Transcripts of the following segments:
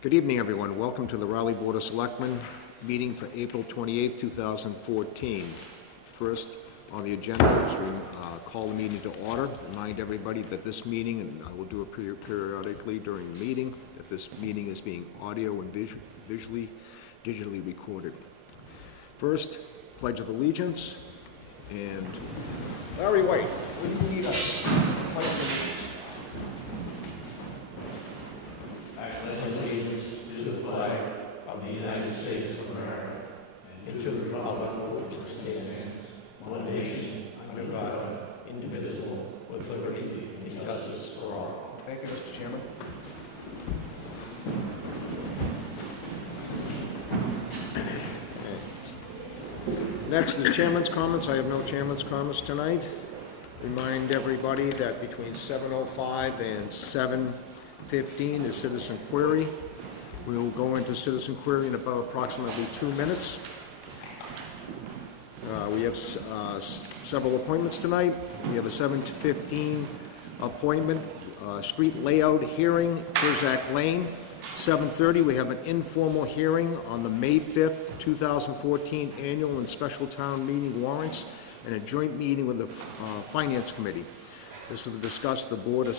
Good evening, everyone. Welcome to the Raleigh Board of Selectmen meeting for April 28, 2014. First on the agenda is to call the meeting to order. Remind everybody that this meeting, and I will do it periodically during the meeting, that this meeting is being audio and digitally recorded. First, Pledge of Allegiance, and Larry White, what do you need us? Pledge of Allegiance. To the flag of the United States of America and to the republic for which it stands, one nation, under God, indivisible, with liberty and justice for all. Thank you, Mr. Chairman. Next is chairman's comments. I have no chairman's comments tonight. Remind everybody that between 7:05 and 7:15 is citizen query. We will go into citizen query in about approximately 2 minutes. We have several appointments tonight. We have a 7:15 appointment, street layout hearing, Curzak Lane. 7:30, we have an informal hearing on the May 5th, 2014 annual and special town meeting warrants, and a joint meeting with the Finance Committee. This will discuss the Board of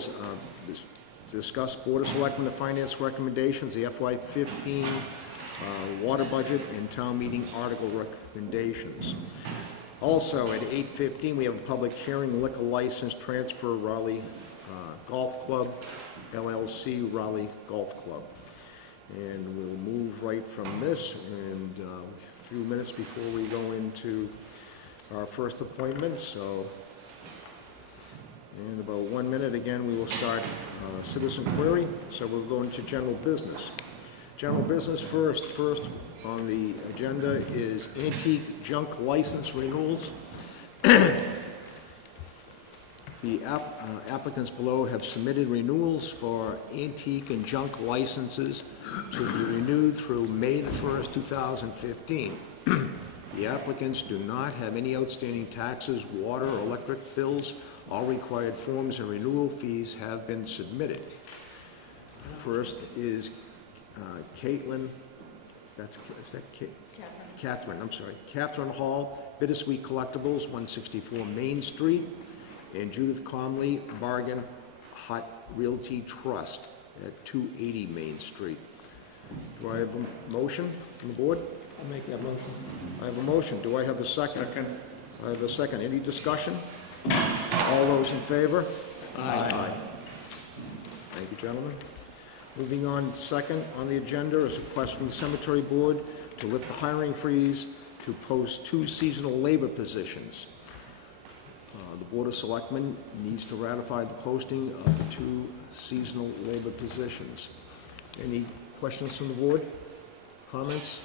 Selectmen and Finance recommendations, the FY15 water budget, and town meeting article recommendations. Also, at 8:15, we have a public hearing, liquor license transfer, Raleigh Golf Club, LLC, Raleigh Golf Club. And we'll move right from this, and a few minutes before we go into our first appointment, so in about 1 minute, again, we will start citizen query. So we'll go into general business. General business first. First on the agenda is antique junk license renewals. The applicants below have submitted renewals for antique and junk licenses to be renewed through May the 1st, 2015. The applicants do not have any outstanding taxes, water, or electric bills. All required forms and renewal fees have been submitted. First is Caitlin, Catherine, I'm sorry. Catherine Hall, Bittersweet Collectibles, 164 Main Street, and Judith Comley, Bargain Hut Realty Trust at 280 Main Street. Do I have a motion from the board? I'll make that motion. I have a motion. Do I have a second? Second. I have a second. Any discussion? All those in favor? Aye. Thank you, gentlemen. Moving on, second on the agenda is a request from the Cemetery Board to lift the hiring freeze to post 2 seasonal labor positions. The Board of Selectmen needs to ratify the posting of the 2 seasonal labor positions. Any questions from the board? Comments?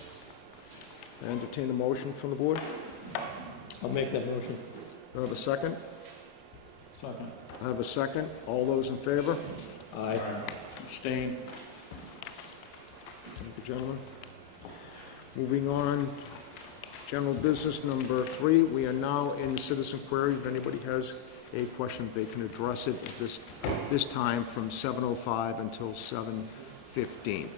I entertain a motion from the board. I'll make that motion. Do I have a second? Second. I have a second. All those in favor? Aye. Abstain. Thank you, gentlemen. Moving on, general business number 3. We are now in citizen query. If anybody has a question, they can address it at this time from 7:05 until 7:15.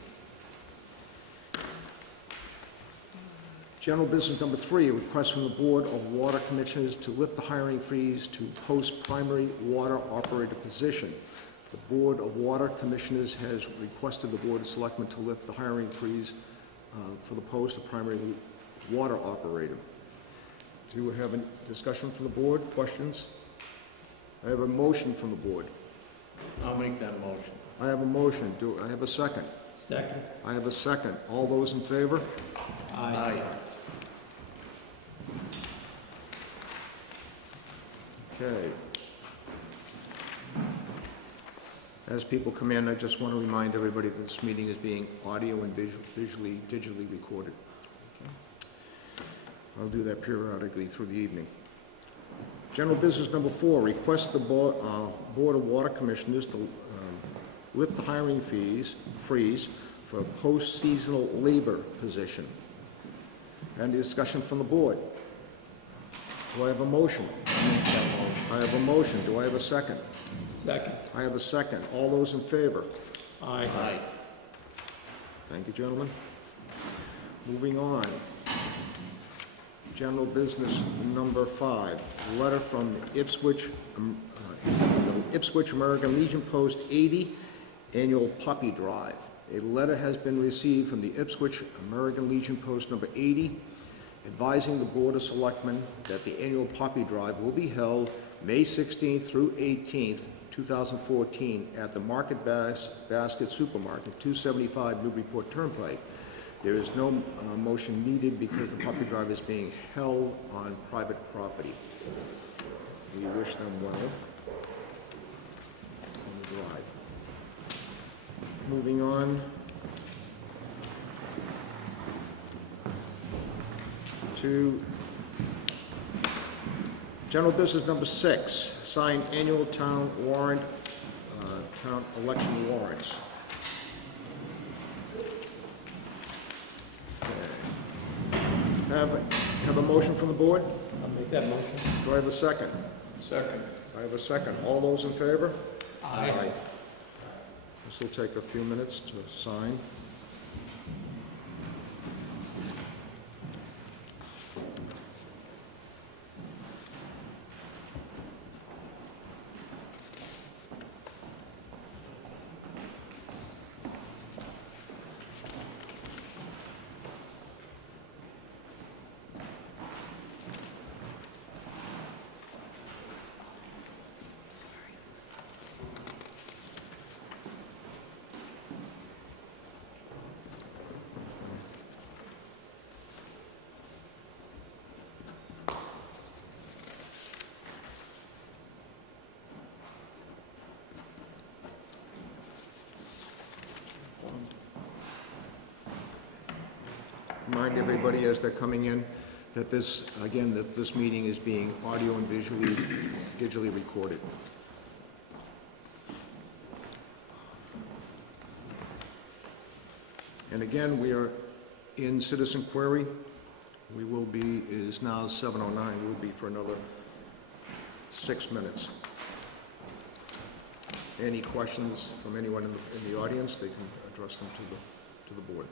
General business number 3, a request from the Board of Water Commissioners to lift the hiring freeze to post primary water operator position. The Board of Water Commissioners has requested the Board of Selectmen to lift the hiring freeze for the post of primary water operator. Do we have a discussion from the board? Questions? I have a motion from the board. I'll make that motion. I have a motion. Do I have a second? Second. I have a second. All those in favor? Aye. Okay. As people come in, I just want to remind everybody that this meeting is being audio and digitally recorded. Okay. I'll do that periodically through the evening. General business number 4, request the Board of Water Commissioners to lift the hiring freeze for a post-seasonal labor position. Any discussion from the board? Do I have a motion? I have a motion. Do I have a second? Second. I have a second. All those in favor? Aye. Thank you, gentlemen. Moving on. General business number 5, letter from the Ipswich American Legion Post 80 Annual Puppy Drive. A letter has been received from the Ipswich American Legion Post number 80 advising the Board of Selectmen that the annual puppy drive will be held May 16th through 18th, 2014 at the Market Basket Supermarket, 275 Newburyport Turnpike. There is no motion needed because the puppy drive is being held on private property. We wish them well on the drive. Moving on to general business number 6, signed annual town warrant, town election warrants. Have a motion from the board? I'll make that motion. Do I have a second? Second. I have a second. All those in favor? Aye. This will take a few minutes to sign. Remind everybody as they're coming in that this, again, that this meeting is being audio and digitally recorded. And again, we are in citizen query. We will be, it is now 7:09, we'll be for another 6 minutes. Any questions from anyone in the audience, they can address them to the board.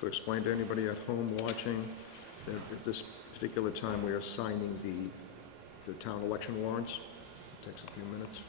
To explain to anybody at home watching that at this particular time we are signing the town election warrants. It takes a few minutes.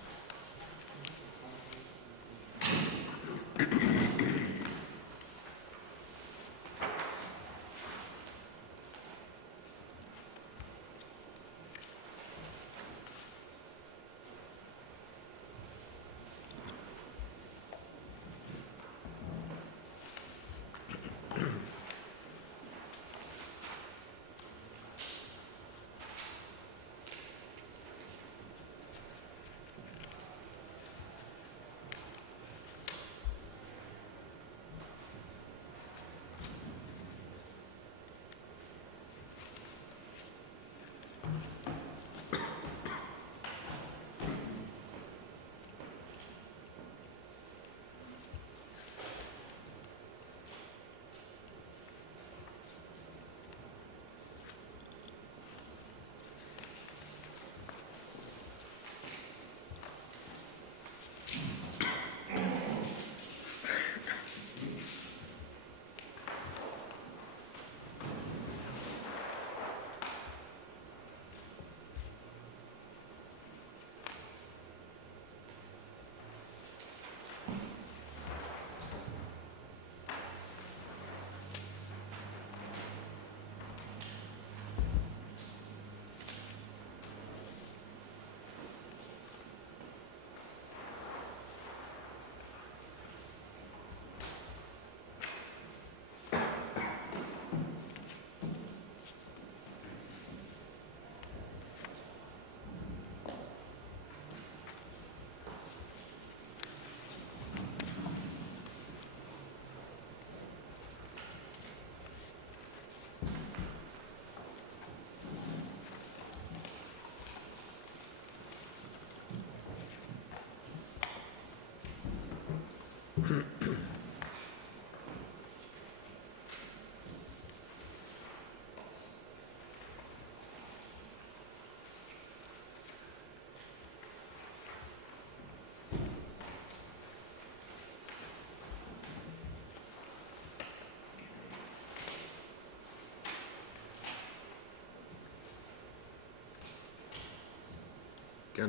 Again,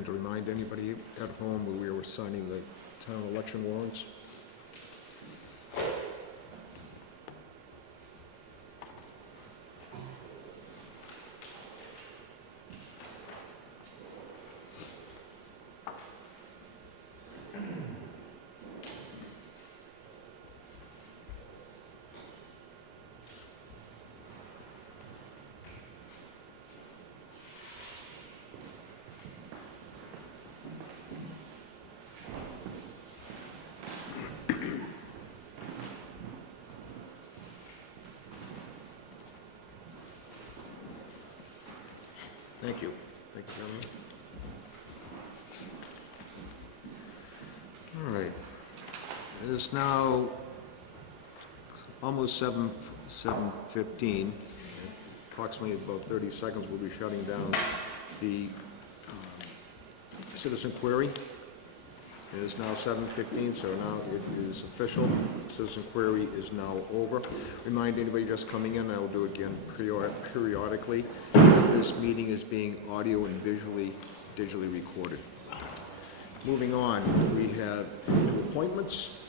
to remind anybody at home, we were signing the town election warrants. Thank you. Thank you, gentlemen. All right. It is now almost 7:15. Approximately about 30 seconds, we'll be shutting down the citizen query. It is now 7:15, so now it is official. Citizen query is now over. Remind anybody just coming in, I will do again periodically. This meeting is being audio and digitally recorded. Moving on, we have 2 appointments.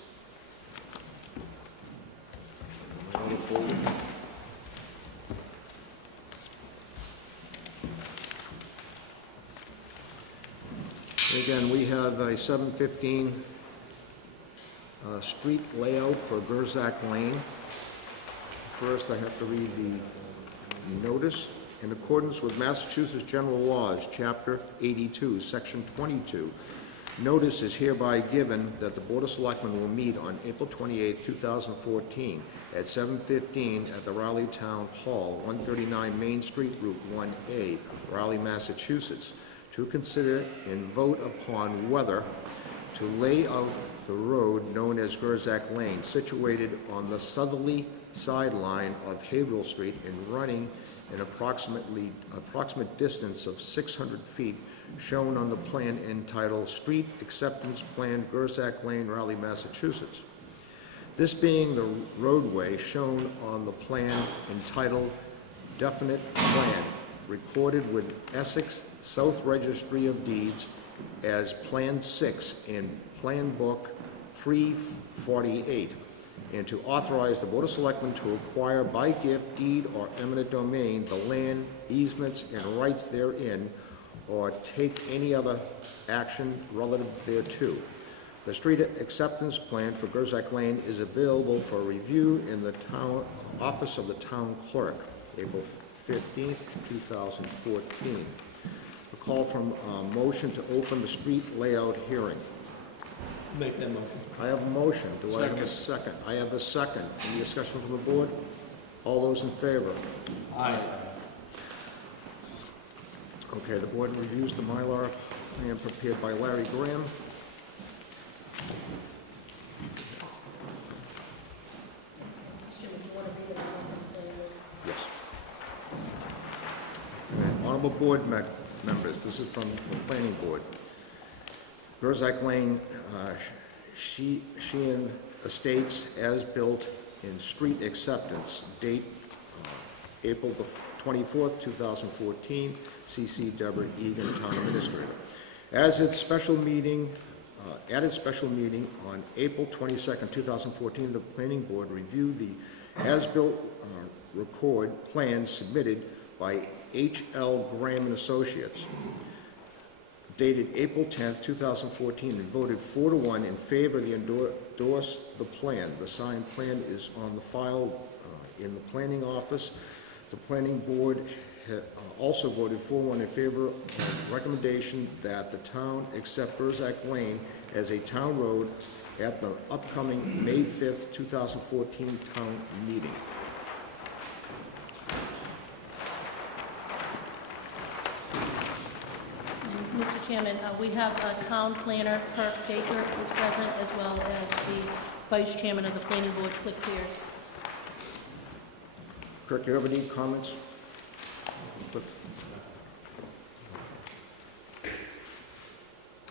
Another folder. Again, we have a 7:15 street layout for Gerzak Lane. First, I have to read the notice. In accordance with Massachusetts General Laws, Chapter 82, Section 22, notice is hereby given that the Board of Selectmen will meet on April 28, 2014, at 7:15 at the Raleigh Town Hall, 139 Main Street, Route 1A, Raleigh, Massachusetts, to consider and vote upon whether to lay out the road known as Gerzak Lane, situated on the southerly sideline of Haverhill Street and running an approximate distance of 600 feet, shown on the plan entitled Street Acceptance Plan, Gerzak Lane, Raleigh, Massachusetts. This being the roadway shown on the plan entitled Definite Plan, recorded with Essex South Registry of Deeds as Plan 6 in Plan Book 348, and to authorize the Board of Selectmen to acquire by gift, deed, or eminent domain the land, easements, and rights therein, or take any other action relative thereto. The street acceptance plan for Gerzak Lane is available for review in the town office of the town clerk, April 15th, 2014. A call from motion to open the street layout hearing. Make that motion. I have a motion. Do I have a second? I have a second. Any discussion from the board? All those in favor? Aye. Okay, the board reviews the Mylar plan prepared by Larry Graham. Yes. And honorable board members, this is from the planning board. Gerzak Lane, Sheehan Estates, as built in street acceptance, date April 24th, 2014, C.C. Deborah Egan, Town Administrator. At its special meeting on April 22nd, 2014, the Planning Board reviewed the as-built record plans submitted by H.L. Graham and Associates, dated April 10th, 2014, and voted 4-1 in favor of the endorse the plan. The signed plan is on the file in the planning office. The planning board also voted 4-1 in favor of the recommendation that the town accept Gerzak Lane as a town road at the upcoming May 5th, 2014 town meeting. Mr. Chairman, we have Town Planner Kirk Baker is present, as well as the Vice Chairman of the Planning Board, Cliff Pierce. Kirk, you have any comments?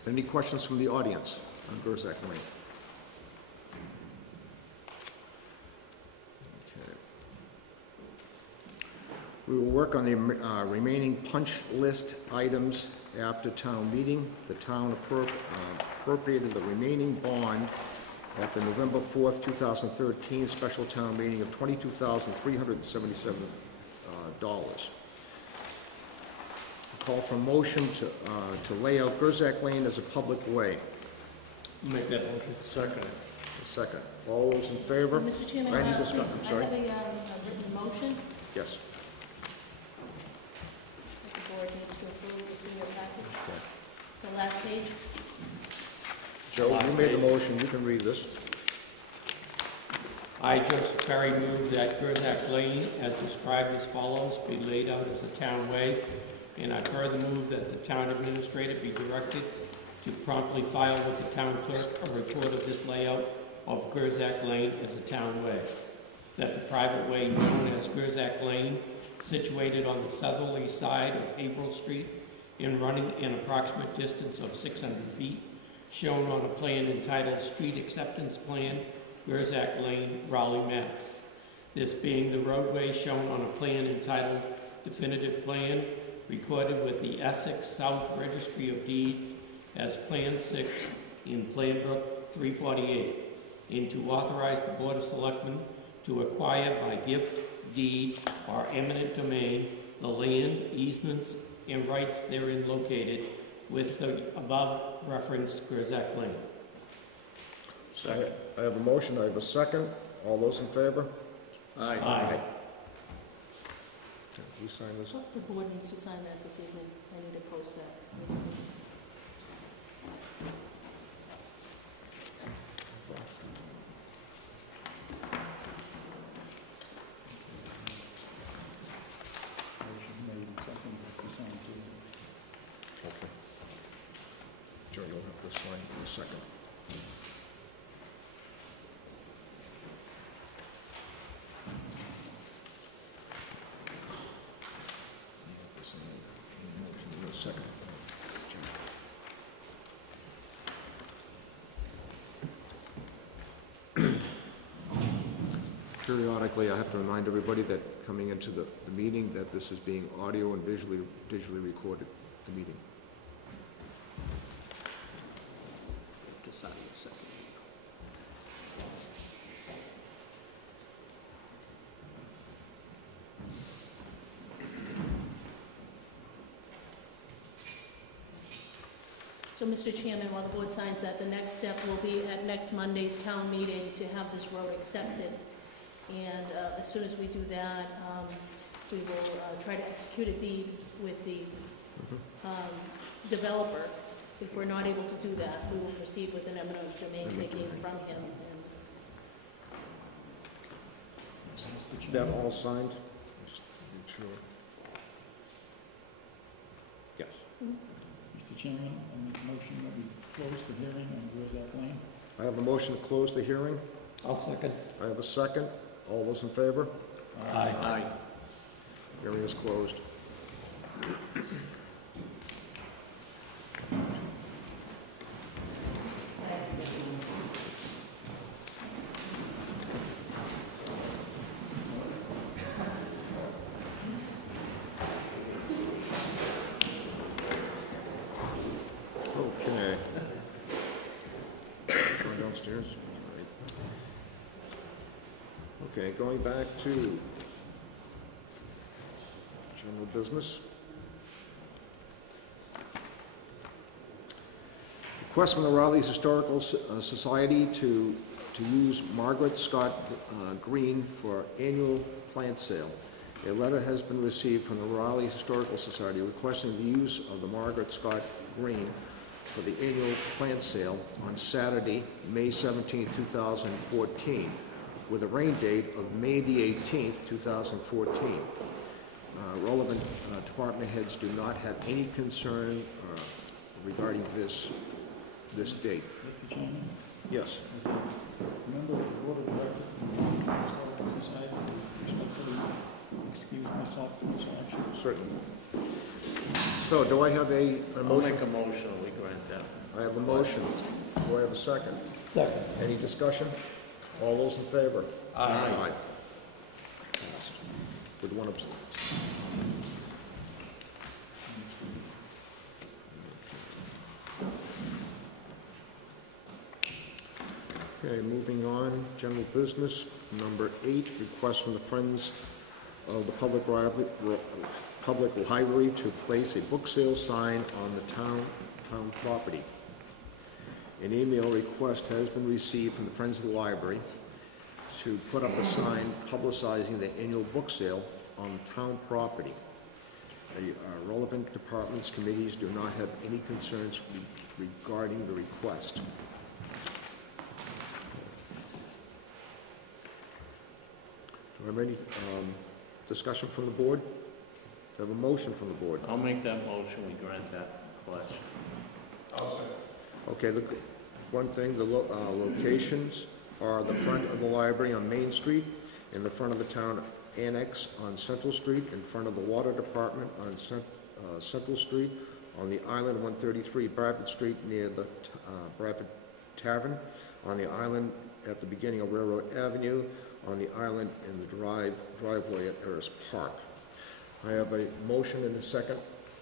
Any questions from the audience on Gerzak Lane? Okay. We will work on the remaining punch list items after town meeting. The town appropriated the remaining bond at the November 4th, 2013 special town meeting of $22,377. Call for a motion to lay out Gerzak Lane as a public way. Make that motion. Second. A second. All those in favor? Mr. Chairman, Any please, discussion? I Sorry. have a written motion Yes. that the board needs to approve. It's in your package. Okay. So last page. Joe, you made the motion. You can read this. I, Joseph Perry, move that Gerzak Lane, as described as follows, be laid out as a town way, and I further move that the town administrator be directed to promptly file with the town clerk a report of this layout of Gerzak Lane as a town way. That the private way known as Gerzak Lane, situated on the southerly side of Haverhill Street and running an approximate distance of 600 feet, shown on a plan entitled Street Acceptance Plan, Gerzak Lane, Raleigh, Mass. This being the roadway shown on a plan entitled Definitive Plan, recorded with the Essex South Registry of Deeds as Plan 6 in Plan Book 348, and to authorize the Board of Selectmen to acquire by gift, deed, or eminent domain the land, easements, and rights therein located with the above referenced Gerzak Lane. I have a motion. I have a second. All those in favor? Aye. Okay, you sign this? The board needs to sign that this evening. I need to post that. Okay. Joe, you'll have to sign in a second. Second. Periodically, I have to remind everybody that coming into the meeting that this is being audio and digitally recorded, the meeting. Decide in a second. So, Mr. Chairman, while the board signs that, the next step will be at next Monday's town meeting to have this road accepted. And as soon as we do that, we will try to execute a deed with the developer. If we're not able to do that, we will proceed with an eminent domain taking from him. That all signed? Just make sure. Yes. Mr. Chairman, I make a motion that we close the hearing on Gerzak Lane. I have a motion to close the hearing. I'll second. I have a second. All those in favor? Aye. Hearing is closed. Okay. Going downstairs. All right. Okay, going back to general business. Request from the Raleigh Historical Society to use Margaret Scott Green for annual plant sale. A letter has been received from the Raleigh Historical Society requesting the use of the Margaret Scott Green for the annual plant sale on Saturday, May 17, 2014, with a rain date of May the 18th, 2014. Relevant department heads do not have any concern regarding this date. Mr. Chairman, Yes. as a member recuse myself from this action. Certainly. So do I have a I'll motion? make a motion, we grant that. I have a motion. Do I have a second? Second. Any discussion? All those in favor? Aye. Passed. With one abstention. Okay, moving on, general business, number 8, request from the Friends of the Public Library to place a book sale sign on the town property. An email request has been received from the Friends of the Library to put up a sign publicizing the annual book sale on town property. The relevant departments, committees do not have any concerns regarding the request. Do I have any discussion from the board? Do I have a motion from the board? I'll make that motion, we grant that request. Okay, look, one thing, the locations are the front of the library on Main Street, in the front of the town annex on Central Street, in front of the water department on Central Street, on the island 133 Bradford Street near the Bradford Tavern, on the island at the beginning of Railroad Avenue, on the island in the driveway at Harris Park. I have a motion and a second.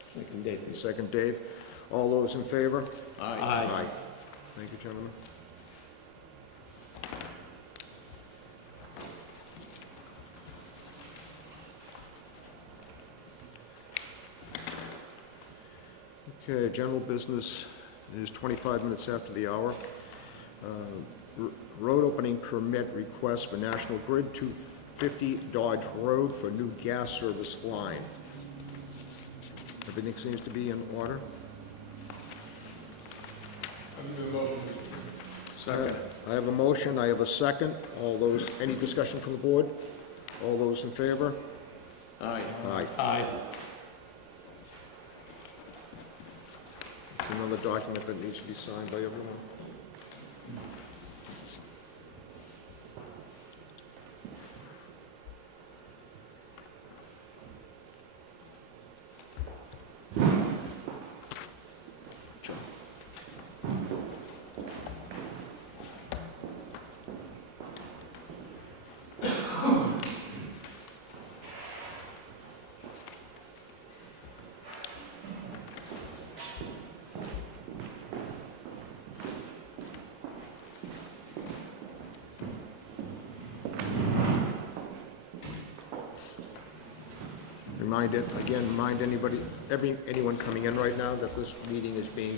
Second, Dave. Second, Dave. All those in favor? Aye. Thank you, gentlemen. Okay, general business is 25 minutes after the hour. Road opening permit request for National Grid, 250 Dodge Road for new gas service line. Everything seems to be in order. Second. I have a motion, I have a second. All those, any discussion from the board? All those in favor? Aye. Aye. Aye. It's another document that needs to be signed by everyone. Remind anyone coming in right now that this meeting is being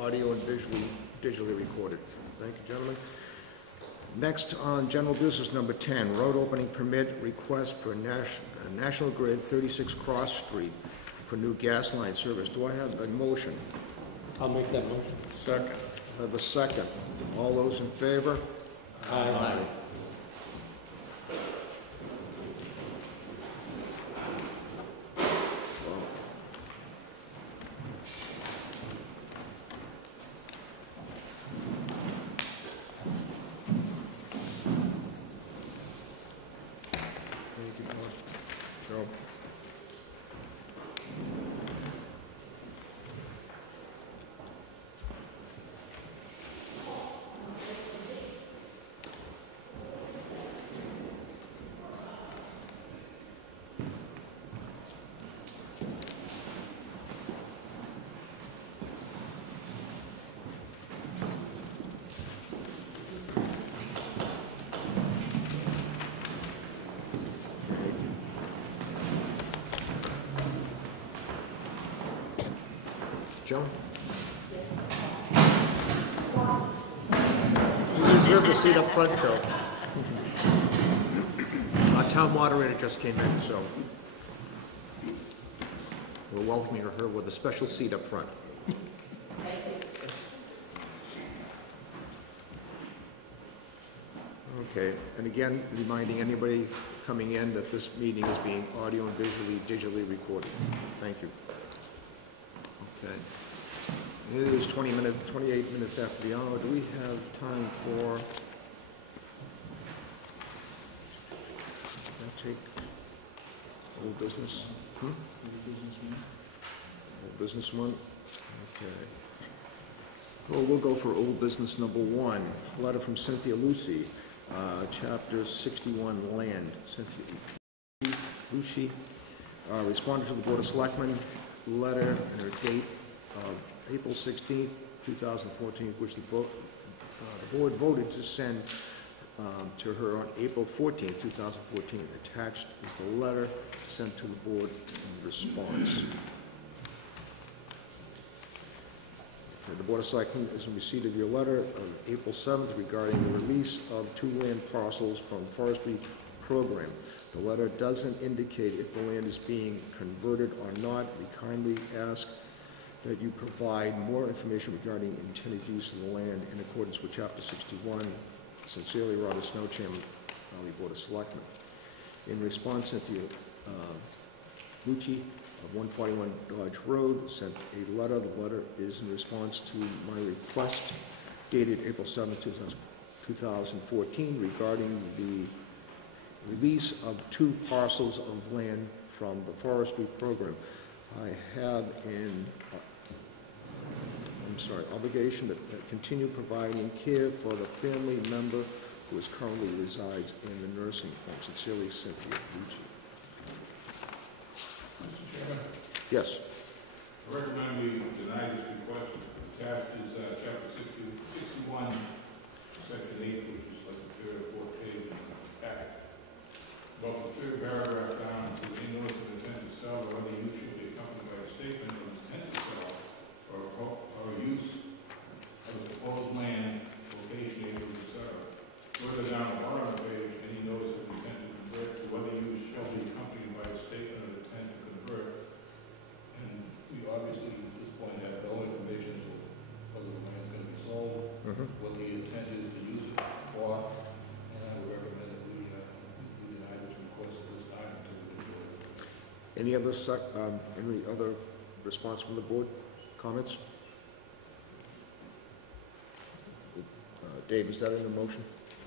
audio and digitally recorded. Thank you, gentlemen. Next on general business number 10, road opening permit request for National Grid 36 Cross Street for new gas line service. Do I have a motion? I'll make that motion. Second. I have a second. All those in favor? Aye. Thank you, Joe. Joe? You deserve the seat up front, Joe. Our town moderator just came in, so we're welcoming her with a special seat up front. Okay, and again, reminding anybody coming in that this meeting is being audio and digitally recorded. Thank you. Okay. It is 28 minutes after the hour. Do we have time for... I'll take Old business? New business one. Old business one? Okay. Well, we'll go for old business number one. A letter from Cynthia Lucy, Chapter 61 Land. Cynthia Lucy responded to the Board of Selectmen letter and her date of April 16th, 2014, which the board voted to send to her on April 14th, 2014. Attached is the letter sent to the board in response. The Board of Selectmen is in receipt of your letter of April 7th regarding the release of 2 land parcels from forestry program. The letter doesn't indicate if the land is being converted or not. We kindly ask that you provide more information regarding intended use of the land in accordance with Chapter 61. Sincerely, Robert Snow, Chairman of the Board of Selectmen. In response, Cynthia Lucci of 141 Dodge Road sent a letter. The letter is in response to my request dated April 7, 2014 regarding the release of 2 parcels of land from the forestry program. I have obligation to continue providing care for the family member who is currently resides in the nursing home. Sincerely, Cynthia Lucci. Mr. Chairman, Yes. I recommend we deny this request. Attached is Chapter 61, Section 8, which is like the third or fourth page in the packet. About the third paragraph down, it says, any notice of intent to sell or other use should be accompanied by a statement of intent to sell or use of the proposed land, location, acres, etc. Further down the bottom of the page, any notice of intent to convert to other use shall be accompanied by a statement of intent to convert. And we obviously, at this point, have no information as to whether the land is going to be sold, what the intent is to use it for, and I would recommend that we deny this request at this time until we do it. Any other response from the board? Comments? Dave, is that in the motion?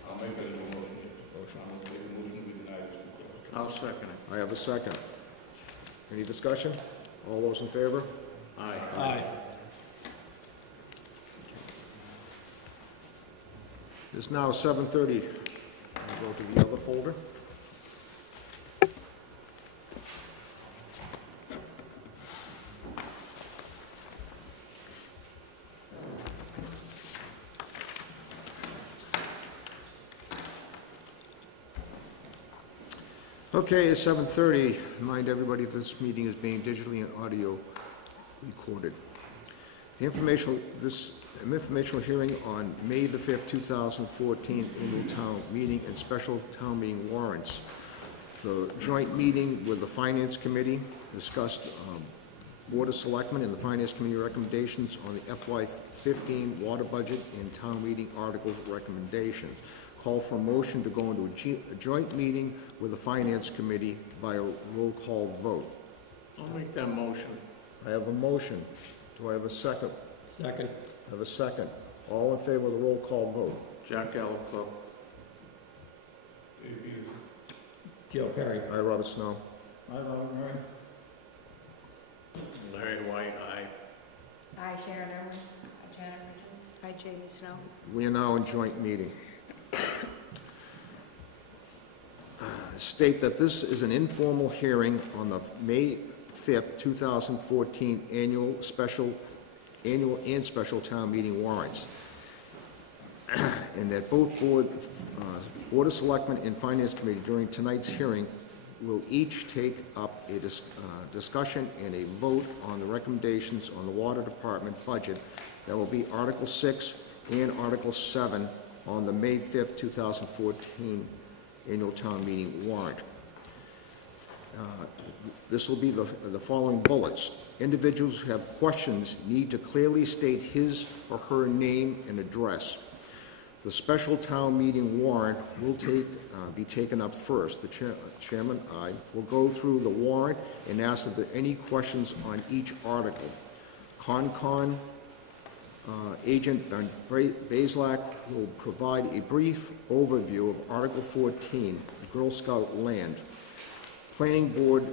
I'll make that a motion. Motion. I'll make a motion we deny this request. I'll second it. I have a second. Any discussion? All those in favor? Aye. Aye. It's now 7:30. I'll go to the other folder. Okay, it's 7:30. Remind everybody this meeting is being digitally and audio recorded. The informational hearing on May the 5th, 2014 annual town meeting and special town meeting warrants. The joint meeting with the Finance Committee discussed Board of Selectmen and the Finance Committee recommendations on the FY15 water budget and town meeting articles recommendations. Call for a motion to go into a joint meeting with the Finance Committee by a roll call vote. I'll make that motion. I have a motion. Do I have a second? Second. I have a second. All in favor of the roll call vote? Jack Alclo. Dave Peterson. Joe Perry. Aye, Robert Snow. Aye, Robert Murray. Larry White, aye. Hi, Sharon Irwin. Hi, Janet Bridges. Hi, Jamie Snow. We are now in joint meeting. State that this is an informal hearing on the May 5th, 2014 annual and special town meeting warrants. And that both Board of Selectmen and Finance Committee during tonight's hearing will each take up a discussion and a vote on the recommendations on the Water Department budget. That will be Article 6 and Article 7 on the May 5th, 2014 annual town meeting warrant. This will be the following bullets. Individuals who have questions need to clearly state his or her name and address. The special town meeting warrant will be taken up first. The chairman, I, will go through the warrant and ask if there are any questions on each article. Concon Agent Bazelak will provide a brief overview of Article 14, the Girl Scout land. Planning Board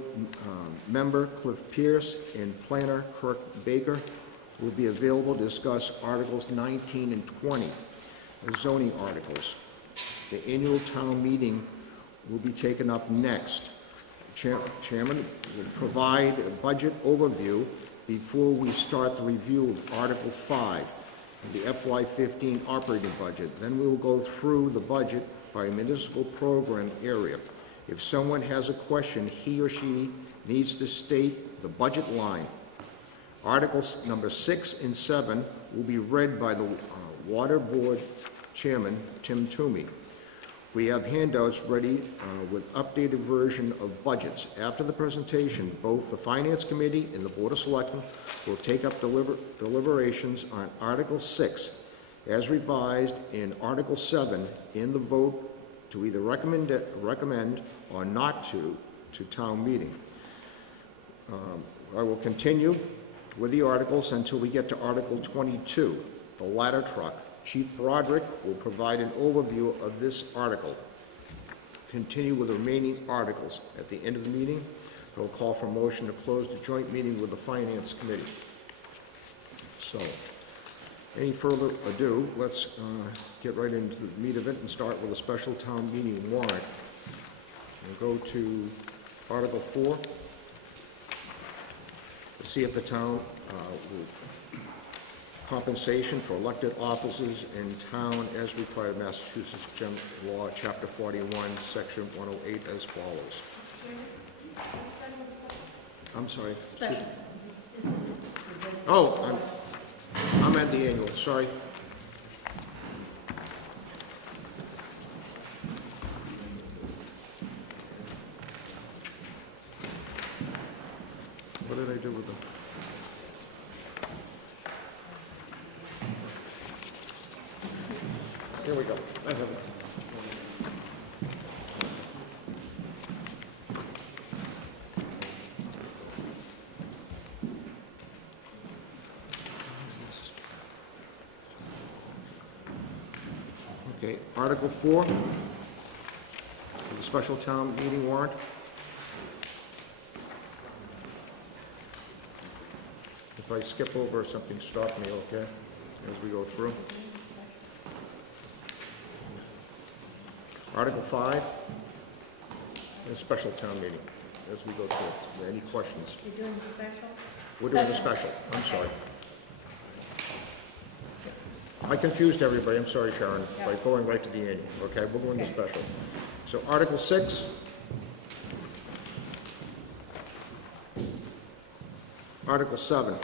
member Cliff Pierce and planner Kirk Baker will be available to discuss Articles 19 and 20, the zoning articles. The annual town meeting will be taken up next. Chairman will provide a budget overview before we start the review of Article 5, the FY15 operating budget. Then we will go through the budget by municipal program area. If someone has a question, he or she needs to state the budget line. Articles number 6 and 7 will be read by the Water Board Chairman, Tim Toomey. We have handouts ready with updated version of budgets. After the presentation, both the Finance Committee and the Board of Selectmen will take up deliberations on Article 6 as revised in Article 7 in the vote to either recommend or not to town meeting. I will continue with the articles until we get to Article 22, the ladder truck. Chief Broderick will provide an overview of this article. Continue with the remaining articles. At the end of the meeting, I will call for a motion to close the joint meeting with the Finance Committee. So, any further ado, let's get right into the meat of it and start with a special town meeting warrant. We'll go to Article 4 to see if the town will compensation for elected officers in town as required by Massachusetts General Law, Chapter 41, Section 108, as follows. I'm sorry. Special. Oh, I'm at the annual, sorry. What did I do with them? Here we go. I have it. Okay, Article 4, the special town meeting warrant. If I skip over something, stop me, okay, as we go through. Article 5, a special town meeting, as we go through. Any questions? You're doing the special? We're doing the special, I'm sorry. I confused everybody, I'm sorry, Sharon, by going right to the annual, okay? We're going to special. So Article 6. Article 7.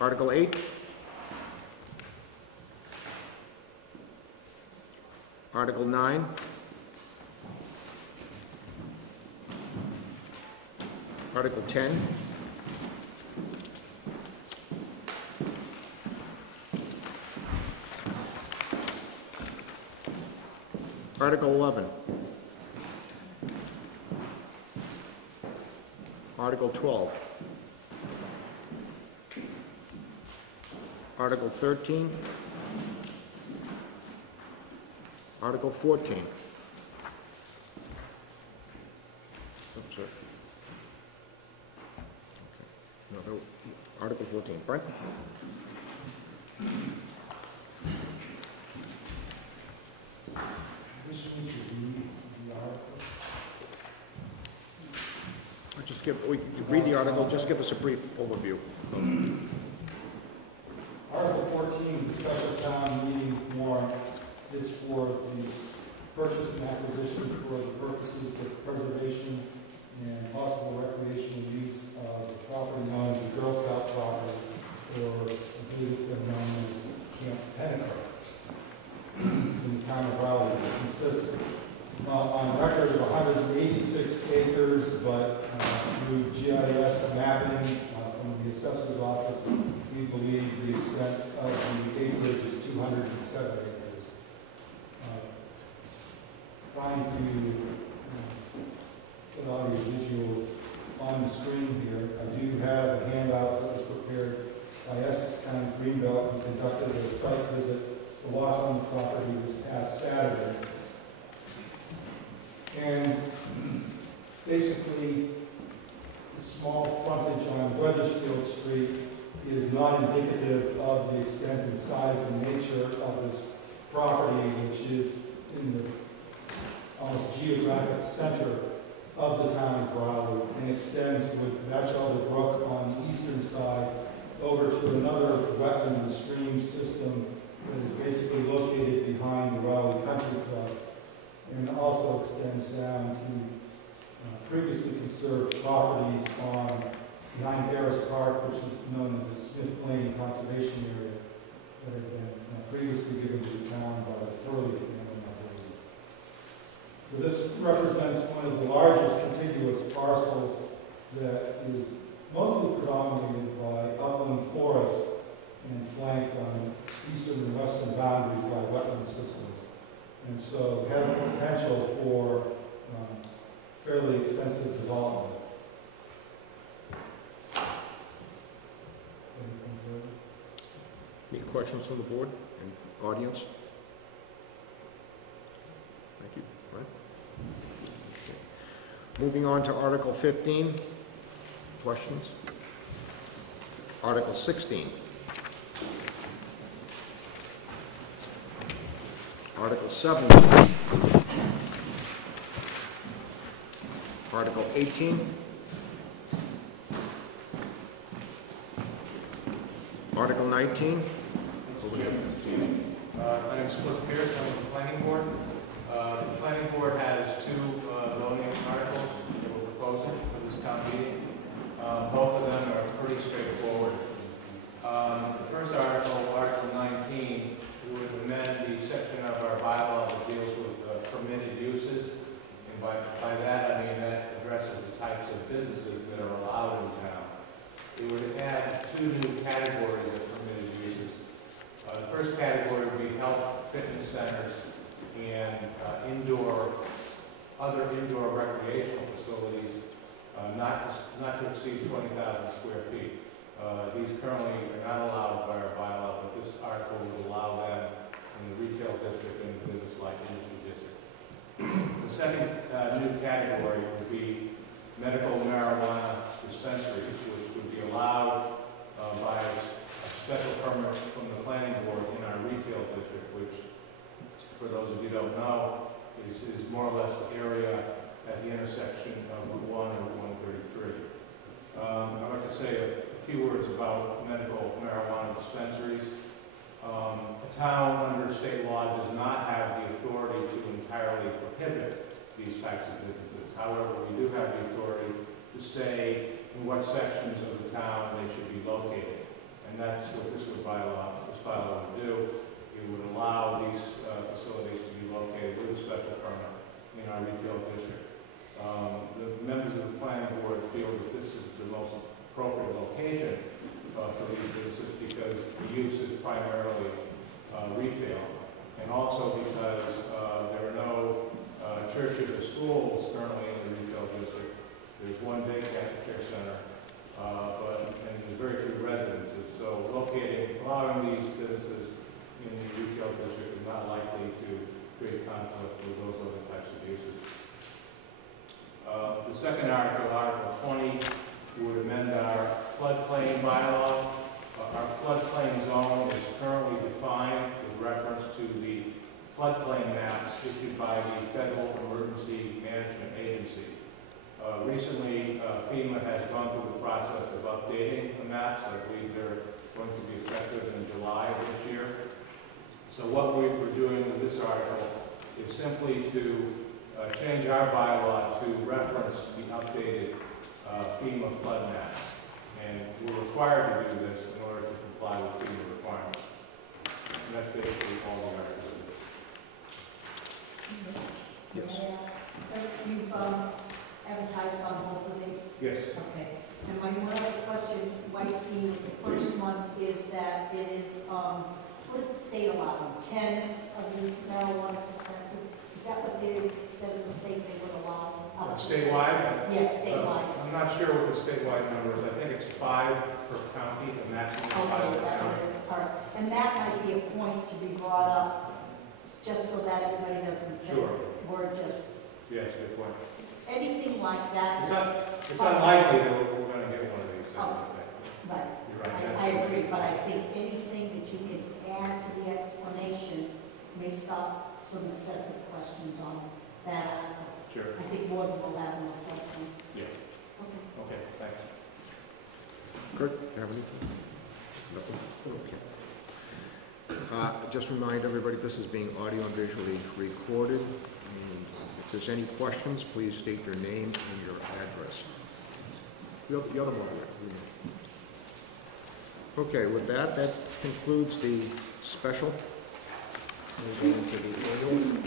Article 8. Article 9. Article 10. Article 11. Article 12. Article 13. Article 14. Oops, sorry. Okay. No, Article 14. Right? We read the article, just give us a brief overview. Article 14, the special town meeting warrant, is for the purchase and acquisition for the purposes of preservation and possible recreational use of the property known as the Girl Scout property, or I believe it's been known as Camp Pentecost in the town of Raleigh. It consists on record of 186 acres, but through GIS mapping from the assessor's office, we believe the extent of the acreage is 207 acres. Trying to put audio visual on the screen here, I do have a handout that was prepared by Essex County Greenbelt and conducted a site visit to walk on the property this past Saturday. And basically, the small frontage on Weathersfield Street is not indicative of the extent and size and nature of this property, which is in the almost geographic center of the town of Raleigh, and extends with Batchelder Brook on the eastern side over to another wetland and stream system that is basically located behind the Raleigh Country Club, and also extends down to previously conserved properties on behind Harris Park, which is known as the Smith Lane Conservation Area, that had been previously given to the town by the Furley family, I believe. So this represents one of the largest contiguous parcels that is mostly predominated by upland forest and flanked on eastern and western boundaries by wetland systems. And so has the potential for fairly extensive development. Anything further? Any questions from the board and audience? Thank you. All right. Okay. Moving on to Article 15. Questions? Article 16. Article 17. Article 18. Article 19. My name is Cliff Pierce, I'm with the Planning Board. The Planning Board has two zoning articles that we're proposing for this town meeting. Both of them are pretty straightforward. The first article, Article 19, would amend the section of our bylaw that deals with permitted uses. And by that, I mean that addresses the types of businesses that are allowed in town. It would add two new categories of permitted uses. The first category would be health, fitness centers, and other indoor recreational facilities, not to exceed 20,000 square feet. These currently are not allowed by our bylaw, but this article would allow them in the retail district and the business-like industry district. The second new category would be medical marijuana dispensaries, which would be allowed by a special permit from the planning board in our retail district, which, for those of you who don't know, is more or less the area at the intersection of Route 1 and Route 133. I'd like to say a few words about medical marijuana dispensaries. A town under state law does not have the authority to entirely prohibit these types of businesses. However, we do have the authority to say in what sections of the town they should be located. And that's what this bylaw would do. It would allow these facilities to be located with a special permit in our retail district. The members of the planning board feel that this is the most appropriate location for these businesses because the use is primarily retail, and also because there are no churches or schools currently in the retail district. There's one day care center, and there's very few residences. So allowing these businesses in the retail district is not likely to create conflict with those other types of uses. The second article, Article 20, would amend our floodplain bylaw. Our floodplain zone is currently defined with reference to the floodplain maps issued by the Federal Emergency Management Agency. Recently, FEMA has gone through the process of updating the maps. I believe they're going to be effective in July of this year. So what we're doing with this article is simply to change our bylaw to reference the updated FEMA flood maps. And we're required to do this in order to comply with FEMA requirements. And that's basically all the articles. Yes. You've advertised on both of these? Yes. Okay. And my other question might be, the first one is that it is, what is the state allowing? 10 of these marijuana dispensaries? Is that what they said in the state they would allow? Statewide? Yes, statewide. I'm not sure what the statewide number is. I think it's 5 per county, the maximum 5 Okay, is per that county. what it is? All right. And that might be a point to be brought up, just so that everybody doesn't think Sure. we're just, Yes, good point. anything like that. It's unlikely that we're going to get one of these. Oh. Right. You're right. I agree, but I think anything that you can add to the explanation may stop some excessive questions on that. Sure. I think more than we'll have more questions. Yeah. Okay. Okay, thanks. Kurt, you have anything? Nothing? Okay. Just remind everybody, this is being audio and visually recorded. And if there's any questions, please state your name and your address. The other moderator. Okay, with that, that concludes the special. We'll go into the annual.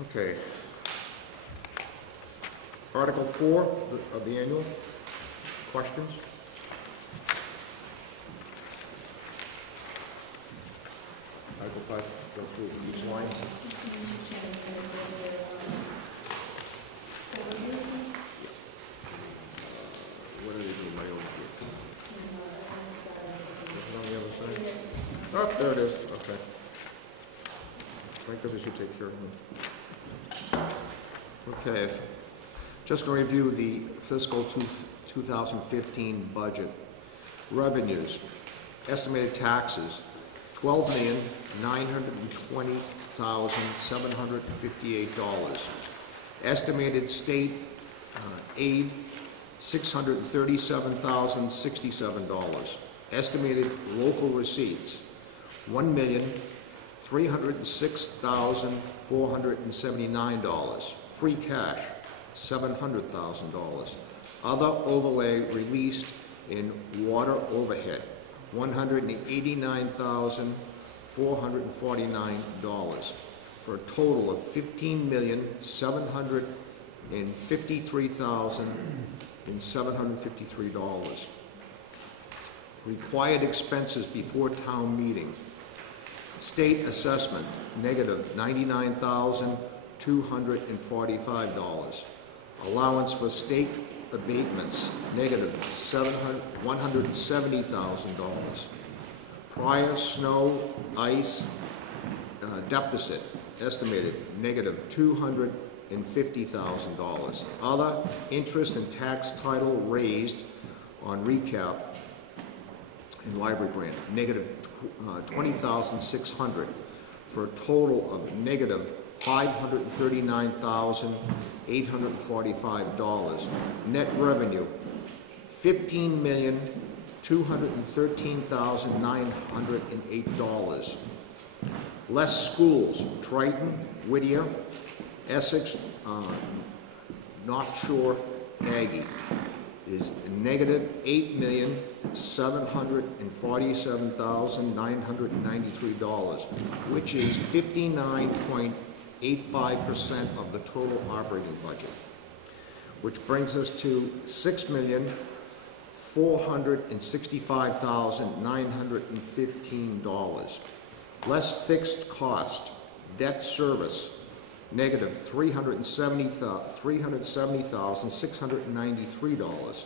Okay. Article 4 of the annual. Questions? Article 5, go through each line. What do they do, my overview? Is it on the other side? Oh, there it is, okay. Thank goodness you take care of me. Okay, just going to review the fiscal 2015 budget. Revenues, estimated taxes, $12,920,758. Estimated state aid, $637,067. Estimated local receipts, $1,306,479. Free cash, $700,000. Other overlay released in water overhead, $189,449, for a total of $15,753,753. Required expenses before town meeting. State assessment, negative $99,245. Allowance for state abatements, negative $170,000. Prior snow, ice deficit, estimated negative $250,000. Other interest and tax title raised on recap and library grant, negative $20,600, for a total of negative $539,845. Net revenue, $15,213,908. Less schools, Triton, Whittier, Essex, North Shore, Aggie, is negative $8,747,993, which is 59.85% of the total operating budget, which brings us to $6,465,915. Less fixed cost, debt service, negative $370,693.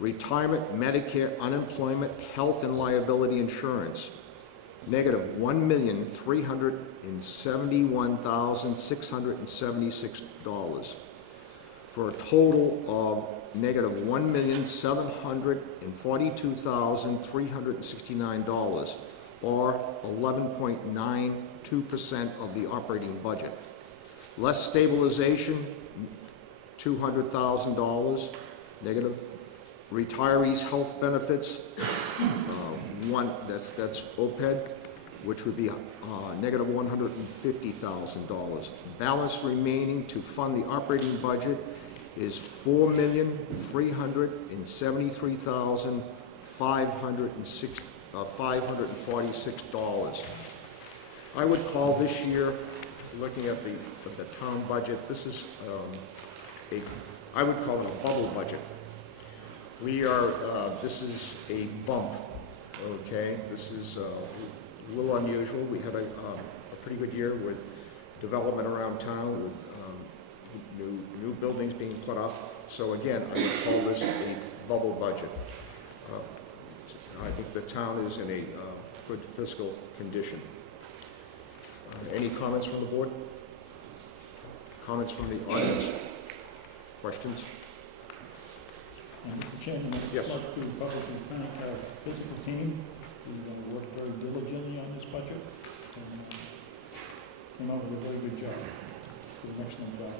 Retirement, Medicare, unemployment, health and liability insurance, negative $1,371,676, for a total of negative $1,742,369, or 11.92% of the operating budget. Less stabilization, $200,000, negative. Retirees' health benefits, that's OPED, which would be negative $150,000. Balance remaining to fund the operating budget is $4,373,546. I would call this year, looking at the town budget, this is I would call it a bubble budget. We are, this is a bump, okay? This is a little unusual. We had a pretty good year with development around town with new buildings being put up. So again, I would call this a bubble budget. I think the town is in a good fiscal condition. Any comments from the board? Comments from the audience? Questions? Mr. Chairman, I'd Yes. like to publicly thank our fiscal team, who's worked very diligently on this budget, and came out with a very good job. Did an excellent job.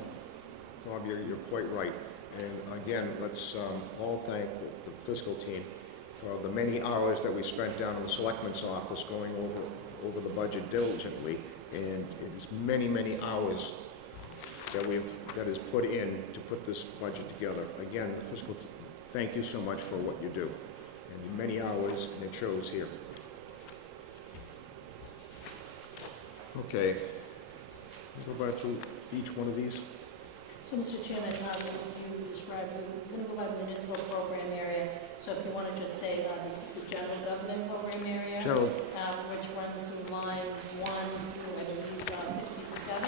Bob, you're quite right. And again, let's all thank the fiscal team for the many hours that we spent down in the selectman's office going over the budget diligently. And it is many, many hours that is put in to put this budget together. Again, the fiscal thank you so much for what you do. And many hours, and it shows here. Okay. Go back through each one of these. So, Mr. Chairman, as you described, we're going to go by the municipal program area. So if you want to just say this is the general government program area, General, which runs through lines 1 through, I believe, 57.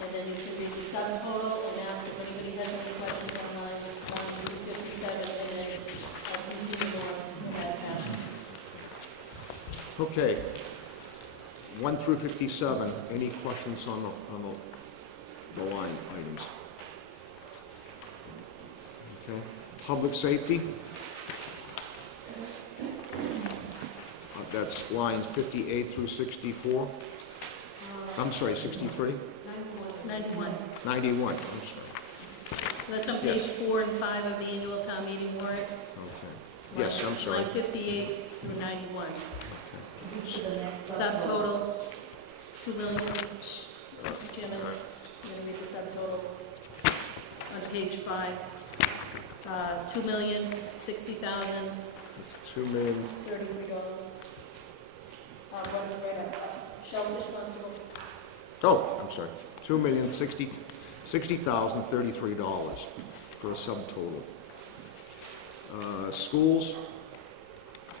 And then you can read the subtotal and ask if anybody has any questions on lines 1 through 57, and then continue on in that fashion. okay. 1 through 57, any questions on the line items? Okay. Public safety. That's lines 58 through 64. I'm sorry, 63? 91. 91, I'm sorry. So that's on page 4 and 5 of the annual town meeting warrant. Okay. Yes, I'm sorry. Line 58 through 91. Subtotal, 2 million, Mr. Chairman, I'm going to read the subtotal on page 5. 2,060,033. $2 million. Shellfish constable. Oh, I'm sorry. $2,060,033 for a subtotal. Schools,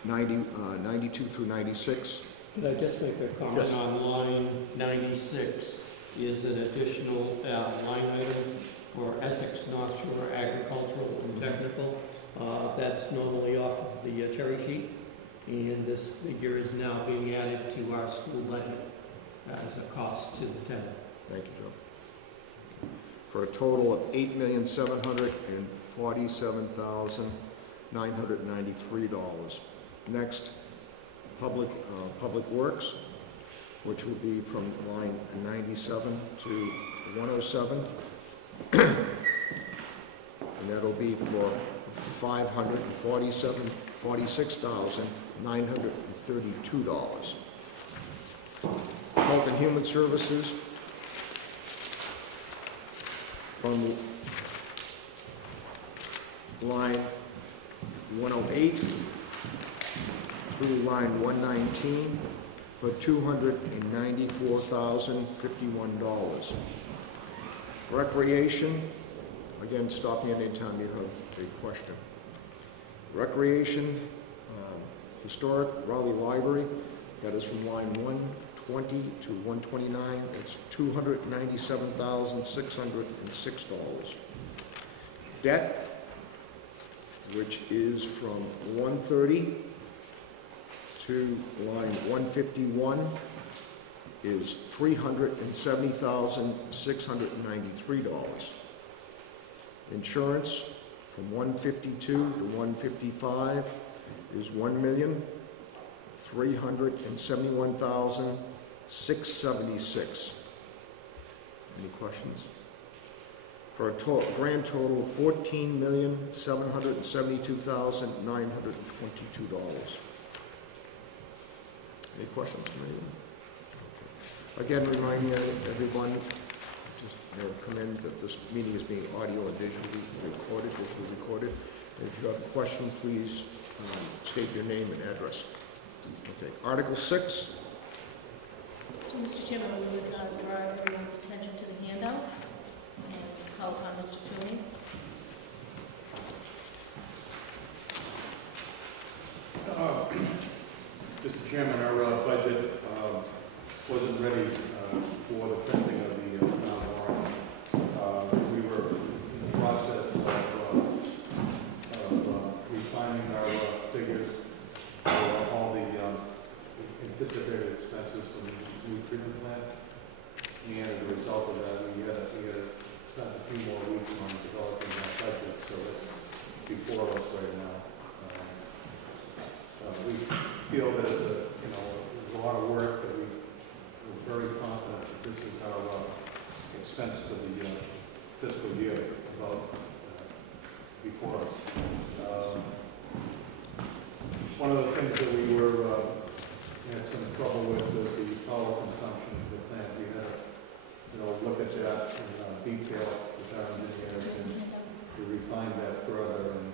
92 through 96. Could I just make a comment Yes. on line 96? Is an additional line item for Essex North Shore Agricultural and Technical. That's normally off of the cherry sheet, and this figure is now being added to our school budget as a cost to the town. Thank you, Joe. For a total of $8,747,993. Next, public works, which will be from line 97 to 107. And that'll be for $546,932. Health and Human Services, from line 108 through line 119 for $294,051. Recreation, again, stop me anytime you have a question. Recreation, Historic Raleigh Library, that is from line 120 to 129, it's $297,606. Debt, which is from 130 to line 151, is $370,693. Insurance, from 152 to 155, is $1,371,676. Any questions? For a grand total of $14,772,922. Any questions from anyone? Again, reminding everyone, just come in, that this meeting is being audio and visually recorded. And if you have a question, please state your name and address. Okay. Article 6. So, Mr. Chairman, we would draw everyone's attention to the handout and call upon Mr. Toomey. Mr. Chairman, our budget wasn't ready before us right now. We feel that it's there's a lot of work that we're very confident that this is our expense for the fiscal year before us. One of the things that we had some trouble with was the power consumption of the plant. We had to look at that in detail with our engineers and to refine that further, and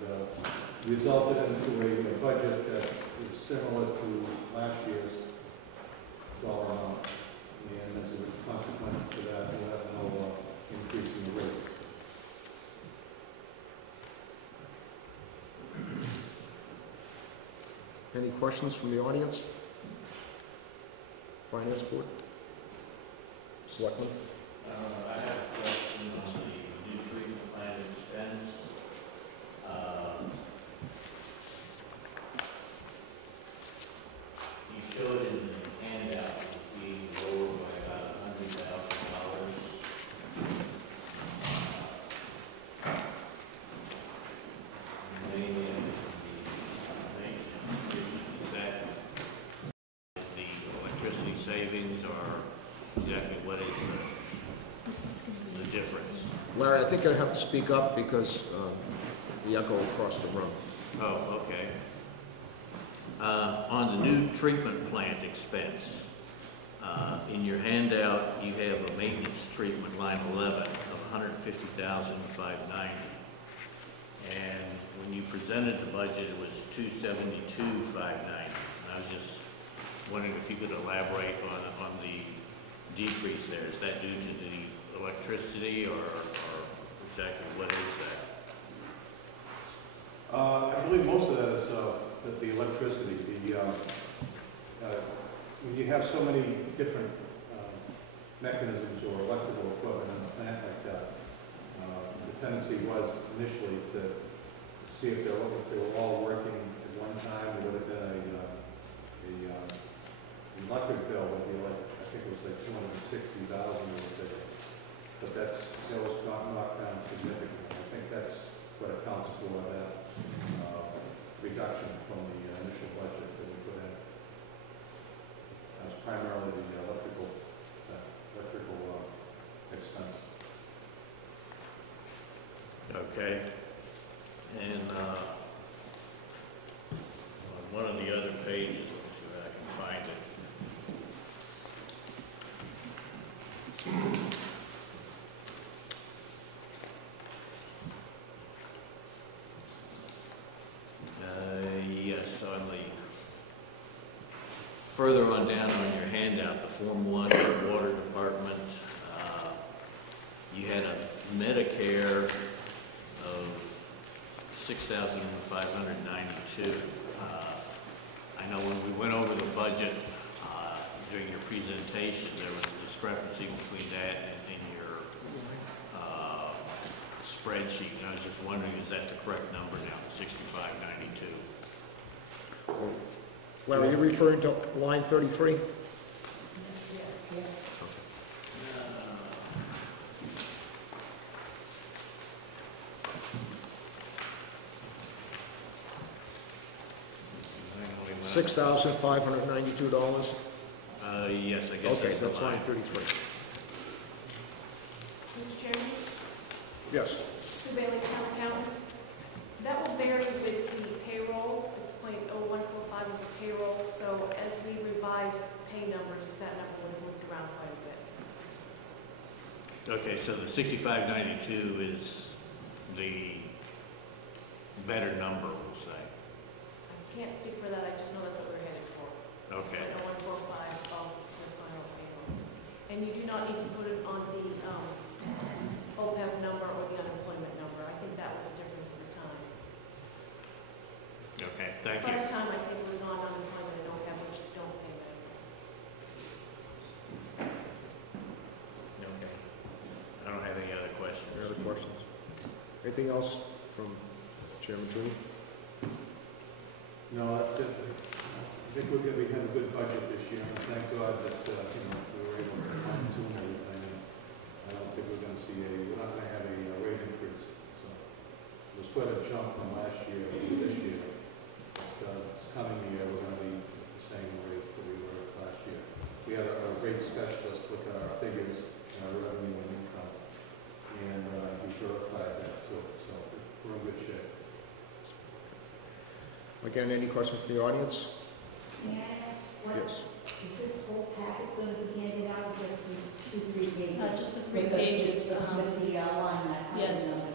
resulted into a budget that is similar to last year's dollar amount. And as a consequence to that, we'll have no increase in the rates. Any questions from the audience? Finance Board? Selectmen? I have a question on the new treatment plant expense. You showed in the handout it being lower by about $100,000. Mainly in the maintenance treatment. Is that the electricity savings, or exactly what is This is going to the be... difference? Larry, I think I have to speak up because the echo across the room. Oh, okay. On the new treatment plant expense, in your handout, you have a maintenance treatment line 11 of $150,590. And when you presented the budget, it was $272,590. And I was just wondering if you could elaborate on the decrease there. Is that due to the electricity or exactly what is that? I believe most of that is the electricity. When you have so many different mechanisms or electrical equipment in a plant like that, the tendency was initially to see if they were all working at one time. There would have been an electric bill would be like, I think it was like $260,000 but that was knocked down significantly. I think that's what accounts for that reduction from the initial budget that we put in. That was primarily the electrical expense. Okay. And on one of the other pages, let's see if I can find it. Yes, on the further on down on your handout, the Form 1 for the Water Department, you had a Medicare of $6,592. I know when we went over the budget during your presentation, there was a discrepancy between that and your spreadsheet. And I was just wondering, is that the correct number now, 6592? Larry, are you referring to line 33? Yes, yes. $6,592? Yes, I guess Okay, that's that's the line line. 33. Mr. Chairman, Yes. Sue Bailey, town accountant. That will vary with the payroll. It's .0145 with the payroll, so as we revised pay numbers, that number would have moved around quite a bit. Okay, so the 6592 is the better number, we'll say. I can't speak for that, I just know that's what we're headed for. Okay. .0145 of the final payroll. And you do not need to put it on the OPEB number or the unemployment number. I think that was the difference at the time. Okay, thank you. First time I think was on unemployment and OPEB, which don't pay that. Okay. I don't have any other questions. Any other questions? Anything else from Chairman Toomey? No, that's it. I think we have a good budget this year, and thank God that we were able to fine tune everything. I don't think we're going to see we're not going to have a rate increase. So it was quite a jump from last year to this year. This coming year, we're going to be the same rate that we were last year. We had a rate specialist look at our figures and our revenue and income, and he verified that too. So we're in good shape. Again, any questions from the audience? May I ask, what, Yes. is this whole packet going to be handed out, or just these 2-3 pages? Just the 3 With the- pages. With the line that. Yes.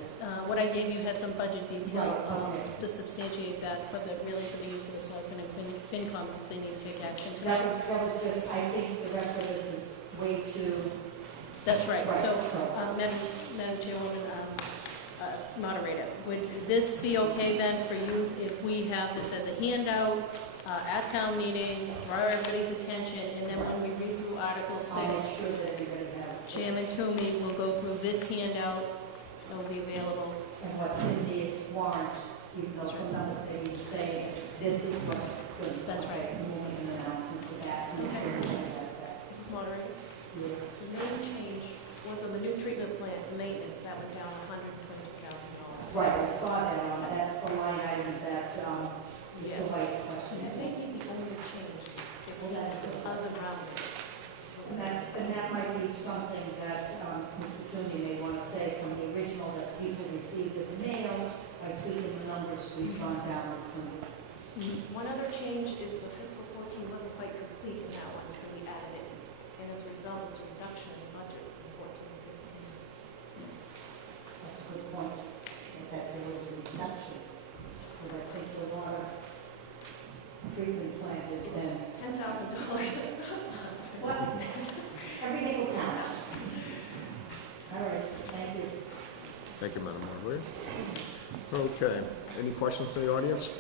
What I gave you had some budget detail Right, okay. to substantiate that for the, really for the use of the selectmen and FinCom, because they need to take action That tonight. was just, I think the rest of this is way too. That's right. Right, So, so- Madam Chairwoman, moderator, would this be okay then for you if we have this as a handout at town meeting, draw everybody's attention, and then when we read through Article I'll make 6, sure that everybody has. this. Chairman Toomey will go through this handout. It'll be available. And what's in this warrant, even though sometimes they say, this is what's good. That's right. Moving an announcement to that, and everybody has that. This is moderated. Yes. The main change was on the new treatment plant maintenance, that went down $122,000. Right, I saw that on, that's the line item that, is the Yes. right question. And that may be the only change, if Well, we that's good. other rounding. And that might be something that, Mr. Toomey may want to say from the original that people received in the mail, by tweaking the numbers, we've gone down some. One other change is the fiscal 14 wasn't quite complete in that one, so we added it. And as a result, it's a reduction in budget from 14 to 15. That's a good point, that there was a reduction. Because I think the water treatment plant has been, $10,000. well, every nickel counts. All right, thank you. Thank you, Madam Moderator. Okay, any questions from the audience?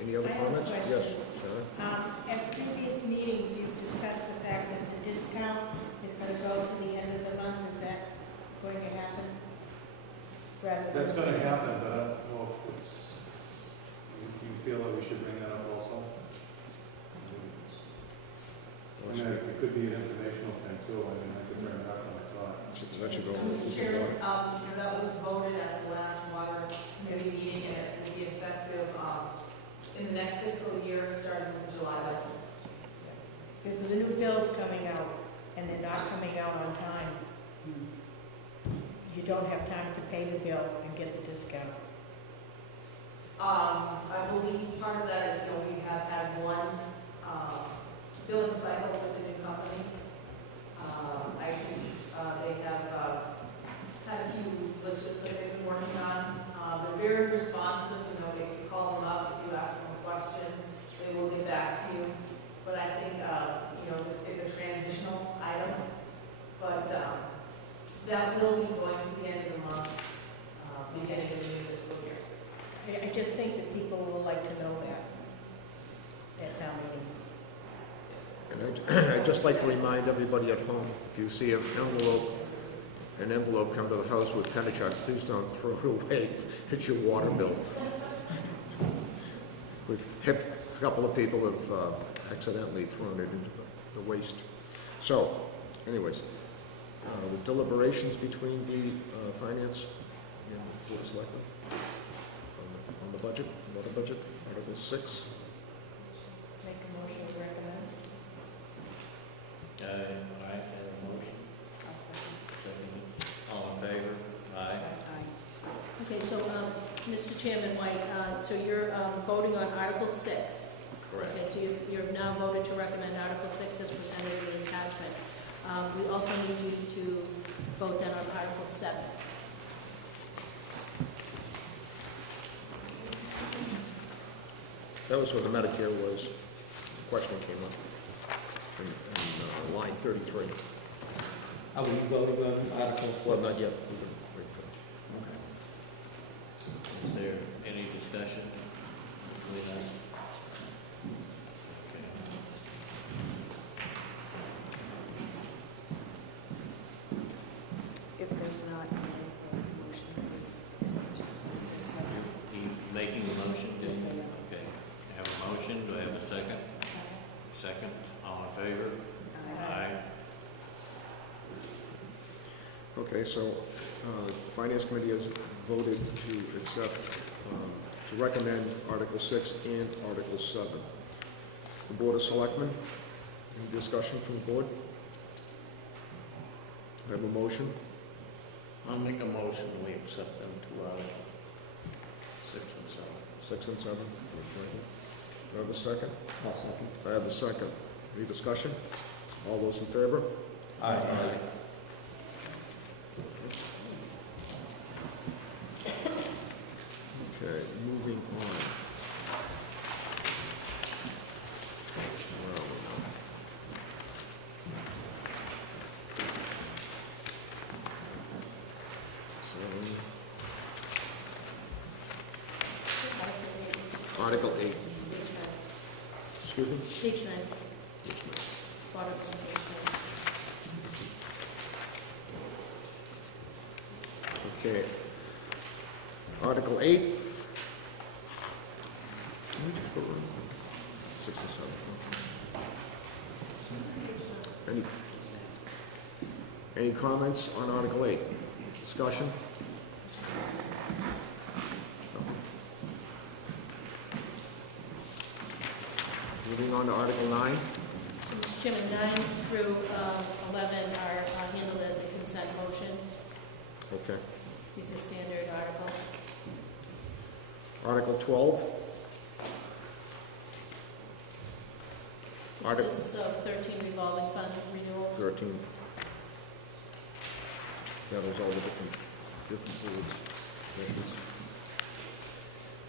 Any other I have a comments? question. Yes, Sarah? At previous meetings, you've discussed the fact that the discount is going to go to the end of the month. Is that going to happen? That's going to happen, but I don't know if do you feel that we should bring that up also? I mean, it could be an informational thing too. I mean, I could bring it up when I thought. That should go. Mr. Chairman, that was voted at the last water committee meeting, and it will be effective in the next fiscal year, starting with July 1st. Because the new bill's coming out, and they're not coming out on time. You don't have time to pay the bill and get the discount. I believe part of that is, we have had one billing cycle with the new company. I think they have had a few glitches that they've been working on. They're very responsive, if you call them up, if you ask them a question, they will get back to you. But I think, it's a transitional item. But that will be going to the end of the month, beginning of the new fiscal year. I just think that people will like to know that at town meeting. And I'd just like to remind everybody at home, if you see an envelope come to the house with Penachuk, please don't throw it away. It's your water bill. We've had a couple of people have accidentally thrown it into the waste. So, anyways, the deliberations between the finance and the board of selectmen on the budget, water budget, Article 6. Make a motion to recommend. All right, have a motion. I'll second. Second. All in favor? Aye. Aye. Okay, so, Mr. Chairman White, so you're voting on Article 6. Correct. Okay, so you've now voted to recommend Article 6 as presented in the attachment. We also need you to vote then on Article 7. That was where the Medicare was, the question came up in line 33. Are we voting on Article 6? Well, not yet. We can wait for that. Okay. Is there any discussion with that? Okay. If there's not, I'll make a motion. You making the motion? Yes, I am. Okay. I have a motion. Do I have a second? Second. All in favor? Aye. Okay, so, Finance Committee has voted to accept, to recommend Article 6 and Article 7. The Board of Selectmen, any discussion from the board? I have a motion. I'll make a motion, we accept them to 6 and 7. 6 and 7. Okay. Do I have a second? I'll second. I have a second. Any discussion? All those in favor? Aye. Okay, moving on. Where are we now? Article 8. Excuse me? Page 9, Page bottom of page 9. 9. Okay. Article 8. Let me just put 6 and 7. Any comments on Article 8? Discussion? Moving on to Article 9. Mr. Chairman, 9 through 11 are handled as a consent motion. Okay. These are standard articles. Article 12. Consists of 13 revolving fund renewals. 13. Yeah, those are all the different boards.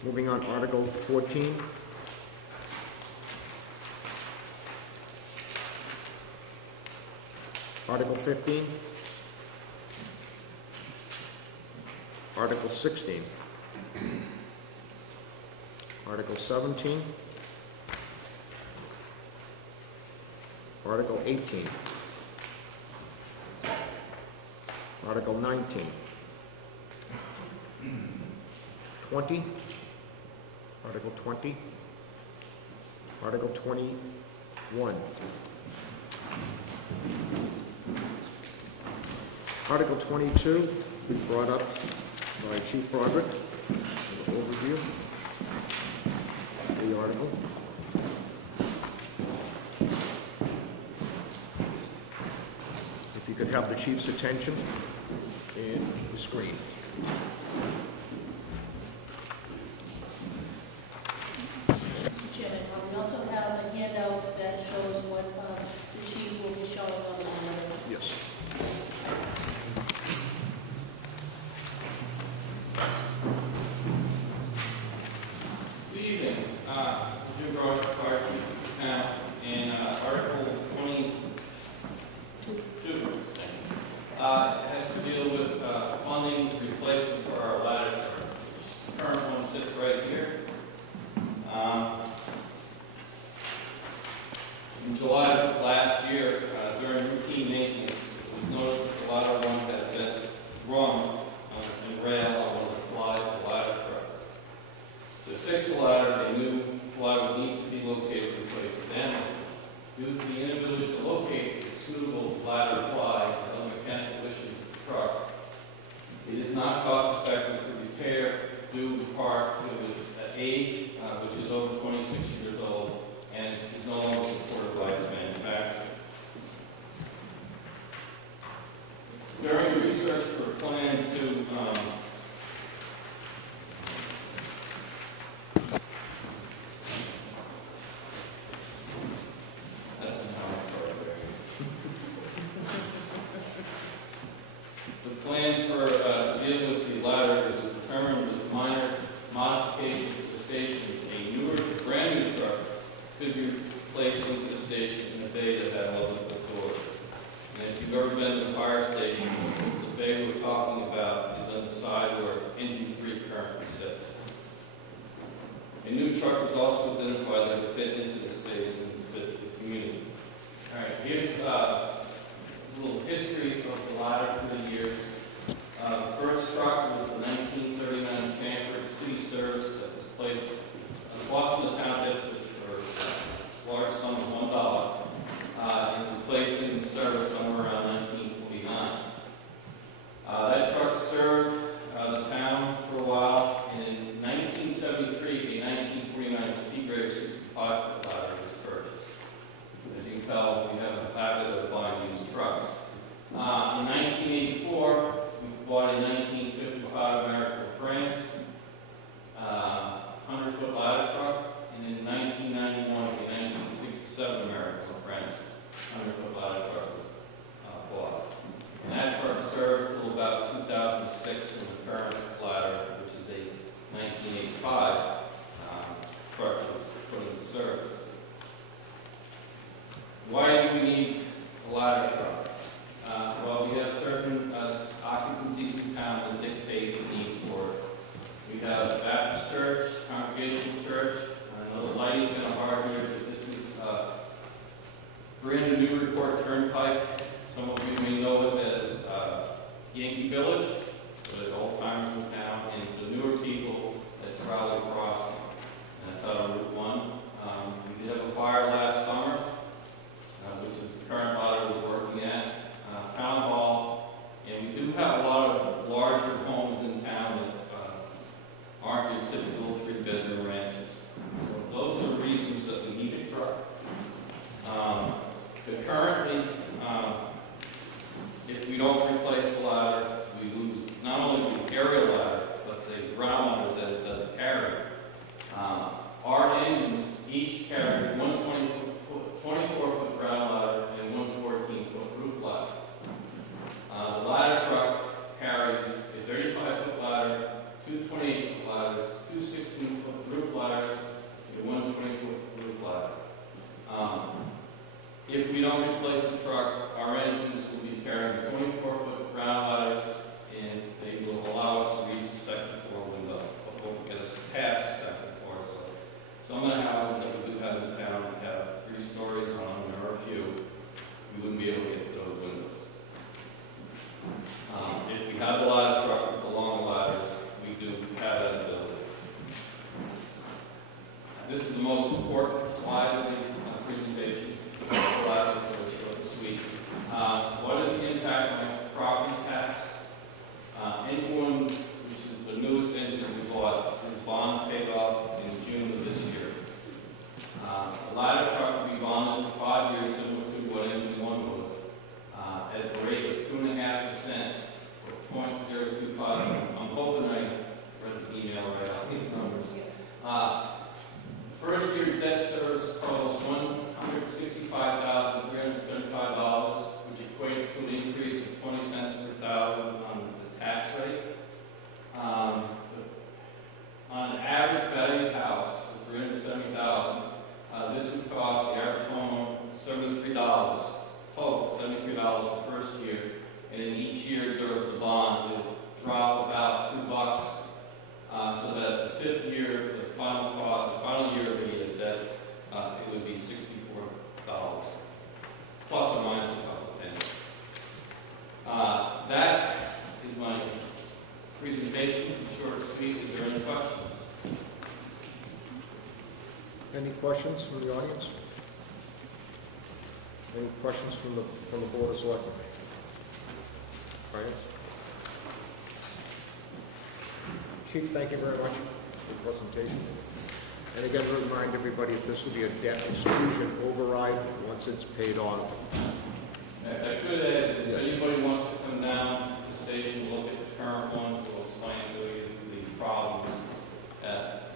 Moving on, Article 14. Article 15. Article 16. Article 17. Article 18. Article 19. 20. Article 20. Article 21. Article 22, brought up by Chief Broderick, an overview of the article. If you could have the chief's attention and the screen. Mr. Chairman, we also have a handout that shows what the chief will be showing on the monitor. Yes. Good evening. Jim Broderick, Fire Chief of Town, and Article 22 has to deal with funding replacement for our ladder truck. The current one sits right here. In July of last year, during routine maintenance, it was noticed that the ladder one had been rung and rail on one of the flies of the ladder truck. To fix the ladder, a new fly would need to be located to replace the damage. Due to the inability to locate a suitable ladder fly on the mechanical issue of the truck, it is not cost effective to repair due in part to its age, which is over 26 years old, and is no longer supported by its manufacturer. During research for a plan to that's an hour right there. The plan for to deal with the ladder was determined with minor modifications to the station. A newer, brand new truck could be placed into the station in a bay that had 11-foot doors. And if you've ever been to the fire station, the bay we're talking about is on the side where engine 3 currently sits. A new truck was also identified that would fit into the space and fit the community. All right, here's a little history of the ladder through the years. The first truck was the 1939 Sanford City Service that was placed bought from the town of Ipswich for a large sum of $1. It was placed in service somewhere around 1949. Turnpike. Some of you may know it as Yankee Village, for the old timers in town, and for the newer people, it's Raleigh Crossing, and that's out on Route 1. We did have a fire last summer, which is the current ladder was working at Town Hall, and we do have a lot of larger homes in town that aren't your typical 3-bedroom ranches. So those are the reasons that we need a truck. But currently, if we don't replace the ladder, we lose not only the aerial ladder, but the ground ladders that it does carry. Our engines each carry one 24-foot ground ladder and one 14-foot roof ladder. The ladder truck carries a 35-foot ladder, two 28-foot ladders, two 16-foot roof ladders, and one 20-foot roof ladder. If we don't replace the truck, our engines will be carrying 24-foot ground ladders, and they will allow us to reach the second floor window, but won't get us past the second floor. So some of the houses that we do have in town have 3 stories on them. There are a few. We wouldn't be able to get to those windows. If we have the ladder truck with the long ladders, we do have that ability. This is the most important slide of the presentation. That's the last one, so it's short and sweet. What is the impact on property tax? Engine 1, which is the newest engine that we bought, his bonds paid off in June of this year. The ladder truck will be bonded for 5 years, similar to what engine 1 was, at a rate of 2.5% for 0.025. I'm hoping I read the email right out these numbers. First year debt service totals $165,375, which equates to an increase of 20 cents per thousand on the tax rate. On an average valued house of $370,000, this would cost the average homeowner $73 total, $73 the first year, and in each year during the bond, it would drop about $2, so that the 5th year, the final year of the debt, it would be $64, plus or minus a couple of pennies. That is my presentation, short and sweet. Is there any questions? Any questions from the audience? Any questions from the Board of Selectmen? Finance? Chief, thank you very much for the presentation. And again, remind everybody that this will be a debt exclusion override once it's paid off. I could add, if anybody wants to come down to the station, look at the current one, we'll explain to you the problems.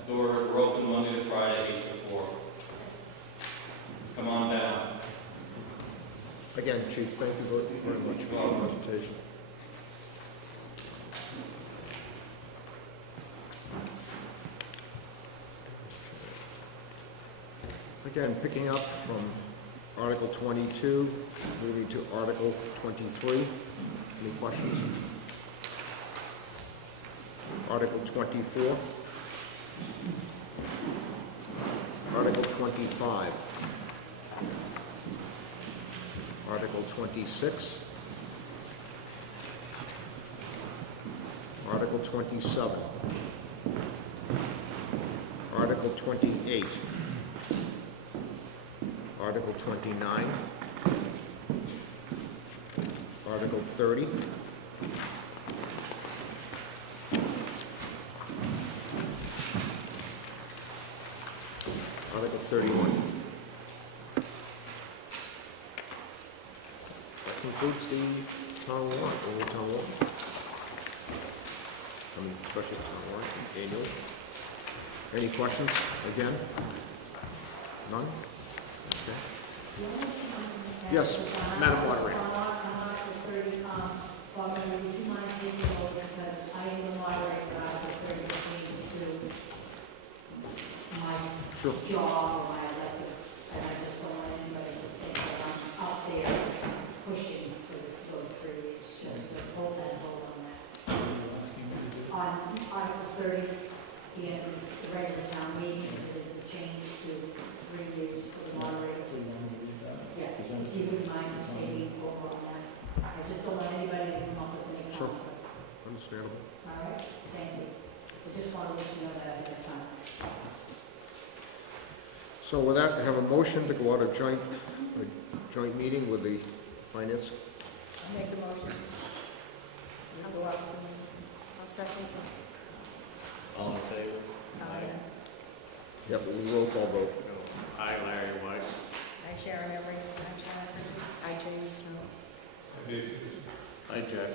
We're open Monday to Friday, 8 to 4. Come on down. Again, Chief, thank you very much for the presentation. Again, picking up from Article 22, moving to Article 23. Any questions? Article 24. Article 25. Article 26. Article 27. Article 28. Article 29. Article 30. Article 31. That concludes the town warrant, only town warrant. I mean, special town warrant, annual. Any questions, again? None? Okay. Yes, Madam Moderator. On Article 30, Bob, would you mind taking over, because I am the moderator of Article 30, which means to my Sure. job or my elected, and I just don't want anybody to think that I'm out there pushing for this to go through. It's just to hold on that. On Article 30, the regular town meeting, is the change to 3 years for the moderator. Yes, if you wouldn't mind stating over on that. I just don't want anybody to come up with any Sure. conflict. Understandable. All right, thank you. I just wanted to let you know that ahead of time. So with that, I have a motion to go out of joint meeting with the finance. I'll make the motion. We'll go out I'll second. All in favor? Yep, roll call vote. Aye, Larry White. I, Sharon Everett. I'm Sharon Everett. I, Jane Snow. Aye, Jack.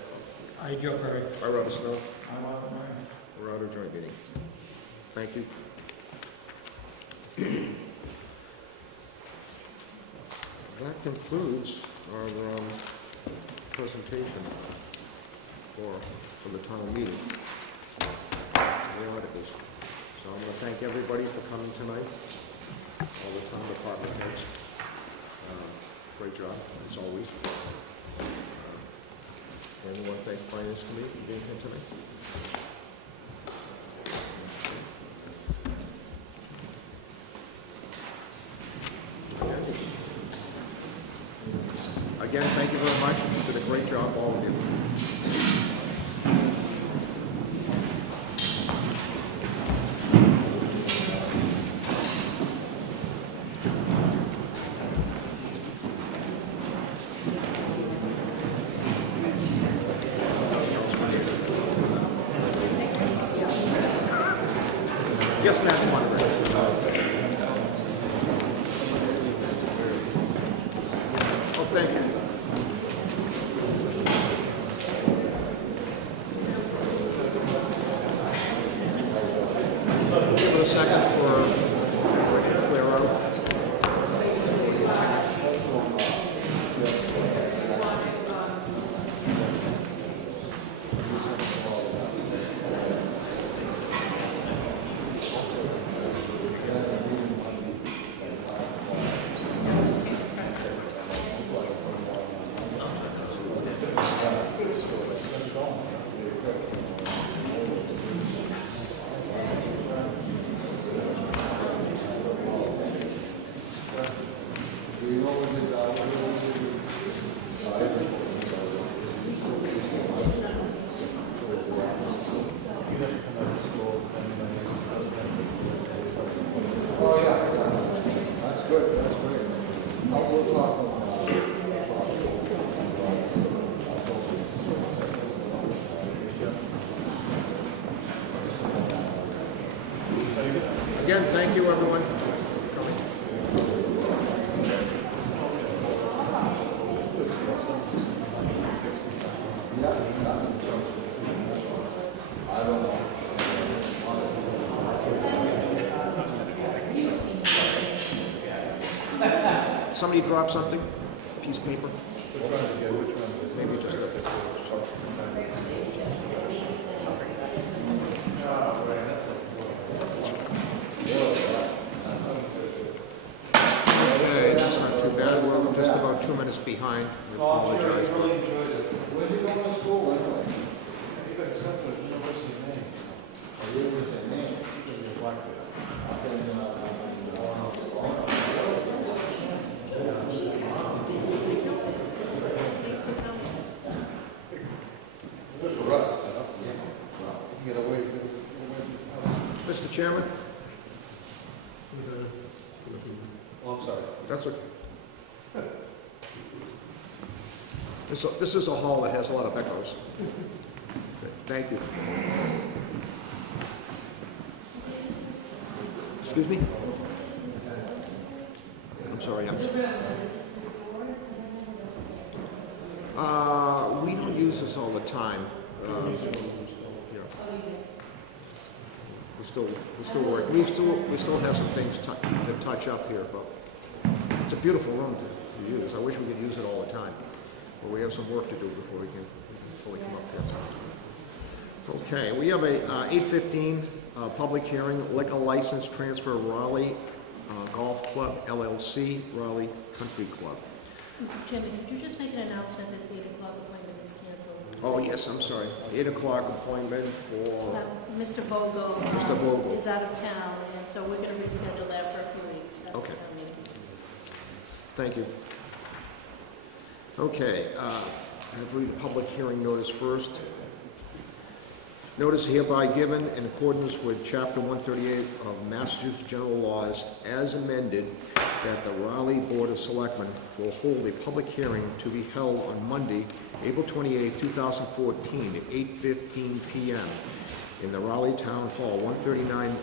Aye, Joe Perry. Aye, Robert Snow. I'm on the line. We're out of joint meeting. Thank you. That concludes our presentation for the town meeting. The articles. So I'm going to thank everybody for coming tonight, all the town department heads. Great job, as always. And I want to thank the Finance Committee for being here tonight. Again, thank you very much. You did a great job, all of you. Yes, ma'am, come on. Oh, thank you. Give it a second for clear out. Again, thank you, everyone. Somebody drop something? Piece of paper? Maybe just a... Okay, that's not too bad. We're just about 2 minutes behind. We apologize. Where's he going to school anyway? He got accepted at University of Maine. University of Maine? Good for us. Get away. Mr. Chairman? Oh, I'm sorry. That's okay. This is a hall that has a lot of echoes. Okay, thank you. Excuse me? I'm sorry. We don't use this all the time. Yeah. We're still working. We still have some things to touch up here, but it's a beautiful room to use. I wish we could use it all the time, but we have some work to do before we can fully come up here. Okay, we have a 8:15 public hearing, liquor license transfer Raleigh Golf Club LLC, Raleigh Country Club. Mr. Chairman, could you just make an announcement that the 8 o'clock appointment is canceled? Oh, yes, I'm sorry. 8 o'clock appointment for... Mr. Vogel. Mr. Vogel. Is out of town, and so we're going to reschedule that for a few weeks. Okay. Thank you. Okay, have read the public hearing notice first. Notice hereby given in accordance with Chapter 138 of Massachusetts General Laws as amended that the Raleigh Board of Selectmen will hold a public hearing to be held on Monday, April 28, 2014 at 8:15 p.m. in the Raleigh Town Hall, 139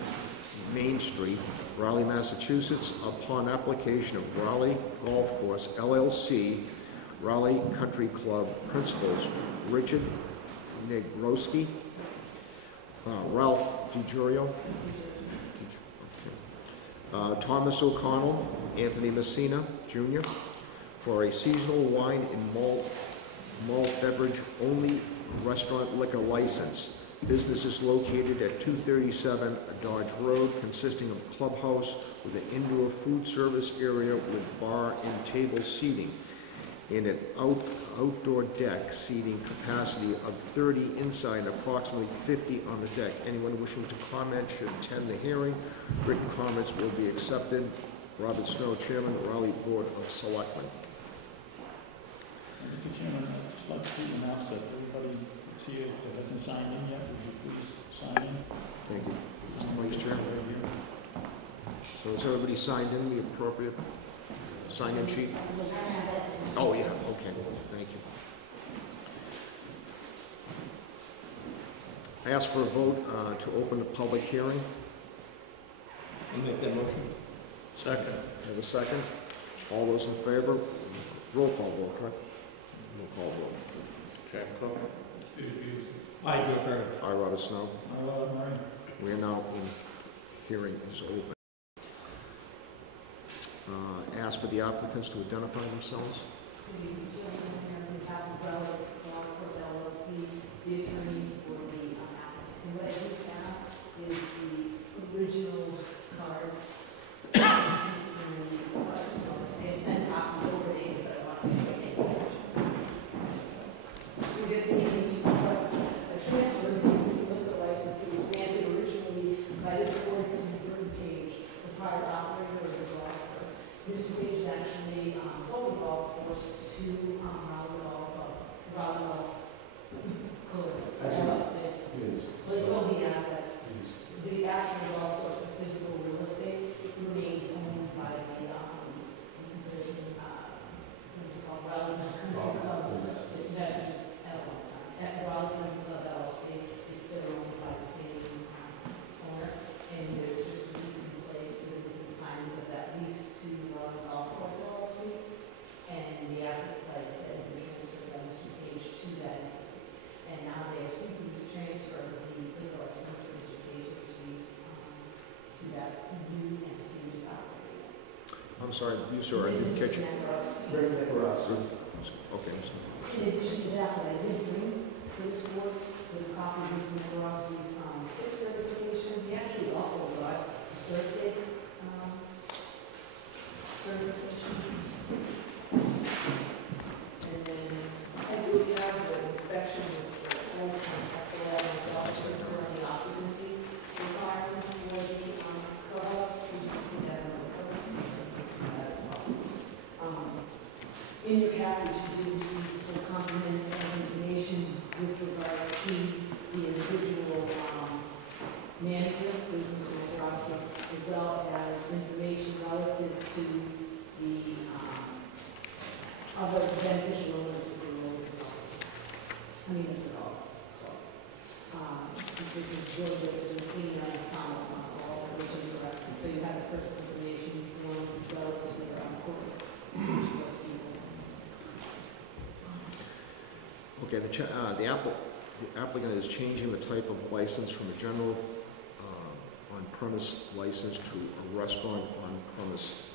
Main Street, Raleigh, Massachusetts, upon application of Raleigh Golf Course, LLC, Raleigh Country Club principals Richard Negroski, Ralph DiGiulio, Thomas O'Connell, Anthony Messina, Jr., for a seasonal wine and malt beverage only restaurant liquor license. Business is located at 237 Dodge Road, consisting of a clubhouse with an indoor food service area with bar and table seating, and an outdoor deck seating capacity of 30 inside and approximately 50 on the deck. Anyone wishing to comment should attend the hearing. Written comments will be accepted. Robert Snow, Chairman, Raleigh Board of Selectmen. Mr. Chairman, I'd just like to announce that everybody that's here that hasn't signed in yet, would you please sign in? Thank you. Mr. Vice Chair. So has everybody signed in the appropriate sign-in sheet? Oh, yeah, okay, thank you. I ask for a vote to open the public hearing. I'll make that motion. Second. Have a second? All those in favor? Roll call vote, correct? Roll call vote. Jack Cook. Dave Peterson. Aye, Joe Perry. I, Robert Snow. Murray. We are now in, hearing is open. Ask for the applicants to identify themselves. We have Raleigh Golf Course LLC, the attorney for the applicant. And what I do have is the original cars, the seats and the cars. So they sent copies over to you, but I want to make corrections. We're going to see you to request a transfer of the existing liquor license that was granted originally by this board to Burton Page, the prior operator of the golf course. Mr. Page actually sold the golf course to Raleigh Course. They sold the assets. The actual golf course, the physical real estate, remains owned by the, what's it called, Raleigh Country Club. The investors at one time. At Raleigh Country Club LLC, it's still owned by the same owner. And there's just a lease in place, so there's an assignment of that lease to Raleigh Golf Course LLC. And the assets, like I said, have been transferred by Mr. Page to that entity. And now they are seeking to transfer the liquor license that Mr. Page received to that new entity that's operating. I'm sorry, you sir, are you kitchen? In Okay, Mr. addition to that, what I did bring for this board was a copy of Mr. Negroski's SIP certification. He actually also got a CERT certification. And then I do have the inspection of the old contract that I myself should occur on the occupancy requirements for the clubhouse. We can put that on the purposes of that as well. In your package, you do see the full complement of information with regard to the individual manager, who's Mr. Nebraska, as well as information relative to the other beneficial owners of the road. I mean, of the golf club. This is Bill Joseph, senior at the town of all which is correct. So you have the personal information forms as well as your corporate information. Okay, the applicant is changing the type of license from a general on-premise license to a restaurant on-premise.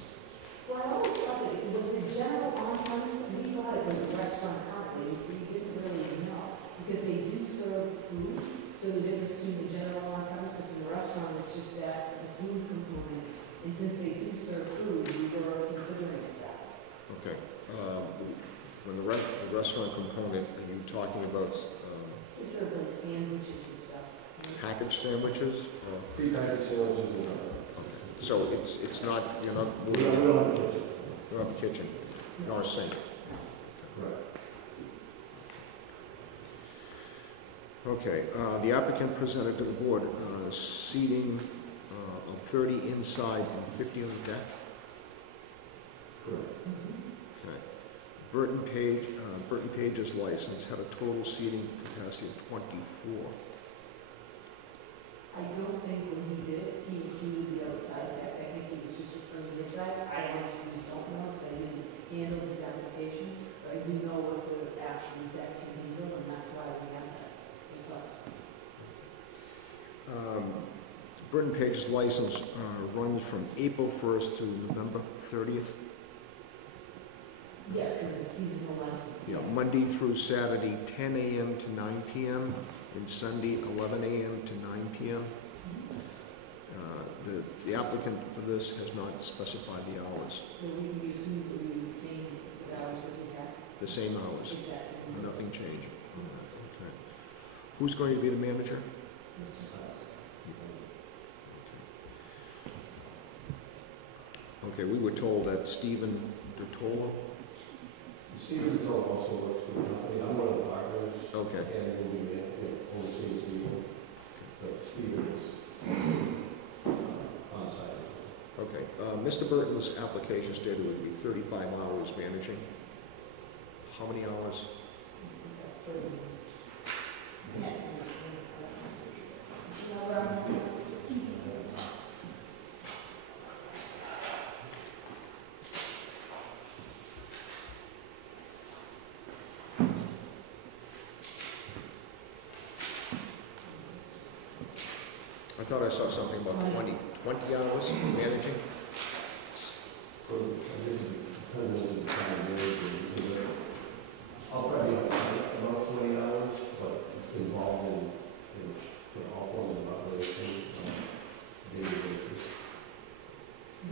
Well, I always thought that it was a general on-premise, and we thought it was a restaurant currently. We didn't really know, because they do serve food. So the difference between the general on-premises and the restaurant is just that the food component. And since they do serve food, we were considering that. Okay. When the restaurant component, are you talking about We serve like sandwiches and stuff. packaged sandwiches? Prepackaged sandwiches. So it's not, you're not, We don't have a kitchen. you don't have a kitchen, nor a sink. Correct. Okay, the applicant presented to the board seating of 30 inside and 50 on the deck. Correct. Okay. Burton Page's license had a total seating capacity of 24. I don't think when he did it, he included the outside deck. I think he was just referring to this side. I honestly don't know because I didn't handle this application, but I do know what the actual deck can handle, and that's why we have that with us. Burton Page's license runs from April 1st to November 30th. Yes, because it's seasonal license. Yeah, yes. Monday through Saturday, 10 a.m. to 9 p.m., and Sunday, 11 a.m. to 9 p.m. The applicant for this has not specified the hours, So we assume that we retain the hours that we have. the same hours, Exactly. nothing changing. Okay. Who's going to be the manager? Mr. Claus. Okay, we were told that Stephen Dottolo. Stephen Doe also works for the company. I'm one of the partners. Okay. And we'll be overseeing Stephen. But Stephen is on site. Okay, Mr. Burton's application stated it would be 35 hours managing. How many hours? I thought I saw something about 20 hours managing. This is because of the time of year, because I'll probably have about 20 hours, but involved in all forms of operation, daily basis.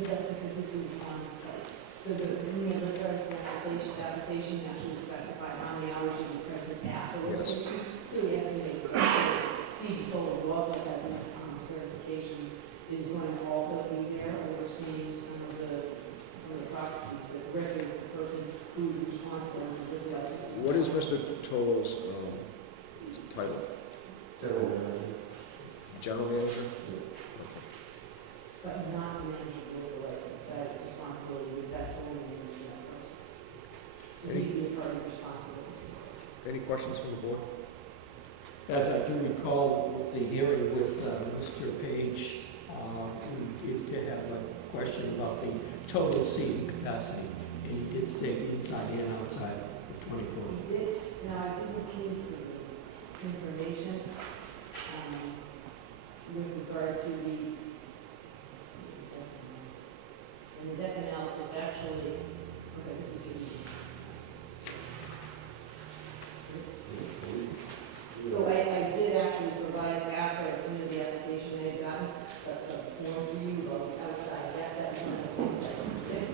That's because this is on site. So when you look at the application actually specify how many hours you were present at the Yes. location. So he estimates that Steve told who also has his certifications is going to also be there overseeing some of the processes. But Rick is the person who's responsible for the license. What is Mr. Dottolo's title? General manager. General manager? But not the manager of the license. That responsibility would best solely be that person. So he'd be a part of the responsibilities. Any questions from the board? As I do recall, the hearing with Mr. Page, we did have a question about the total seating capacity. And he did state inside and outside of 24. He did, so now I did include the information with regard to the deck analysis actually, okay, this is easy. So I did actually provide, after I submitted the application, I had gotten a form for you about the outside deck, that one of the things I submitted.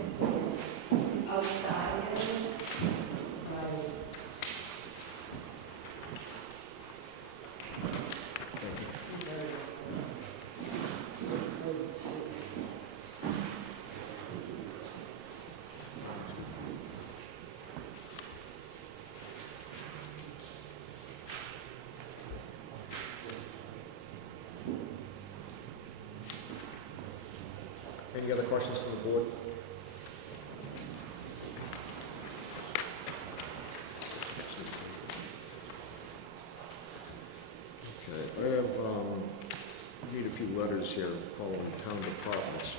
Outside, Any other questions from the board? Okay, I have, read a few letters here following town departments.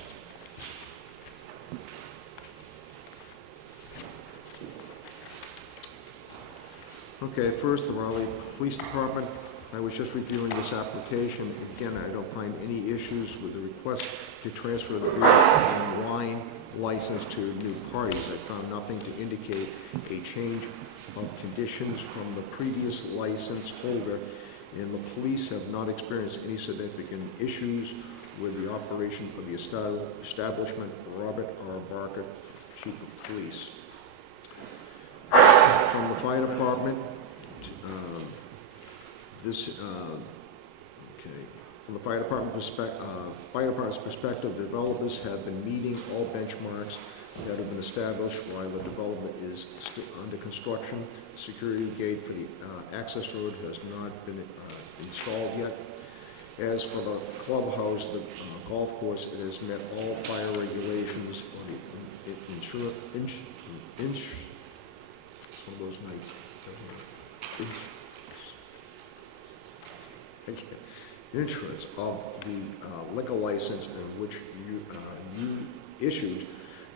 Okay, first, the Raleigh Police Department. I was just reviewing this application. Again, I don't find any issues with the request to transfer the beer and wine license to new parties. I found nothing to indicate a change of conditions from the previous license holder, and the police have not experienced any significant issues with the operation of the establishment. Robert R. Barker, Chief of Police. From the fire department, from the fire department's perspective, developers have been meeting all benchmarks that have been established while the development is under construction. The security gate for the access road has not been installed yet. As for the clubhouse, the golf course, it has met all fire regulations for the it's one of those nights. Insurance of the liquor license in which you issued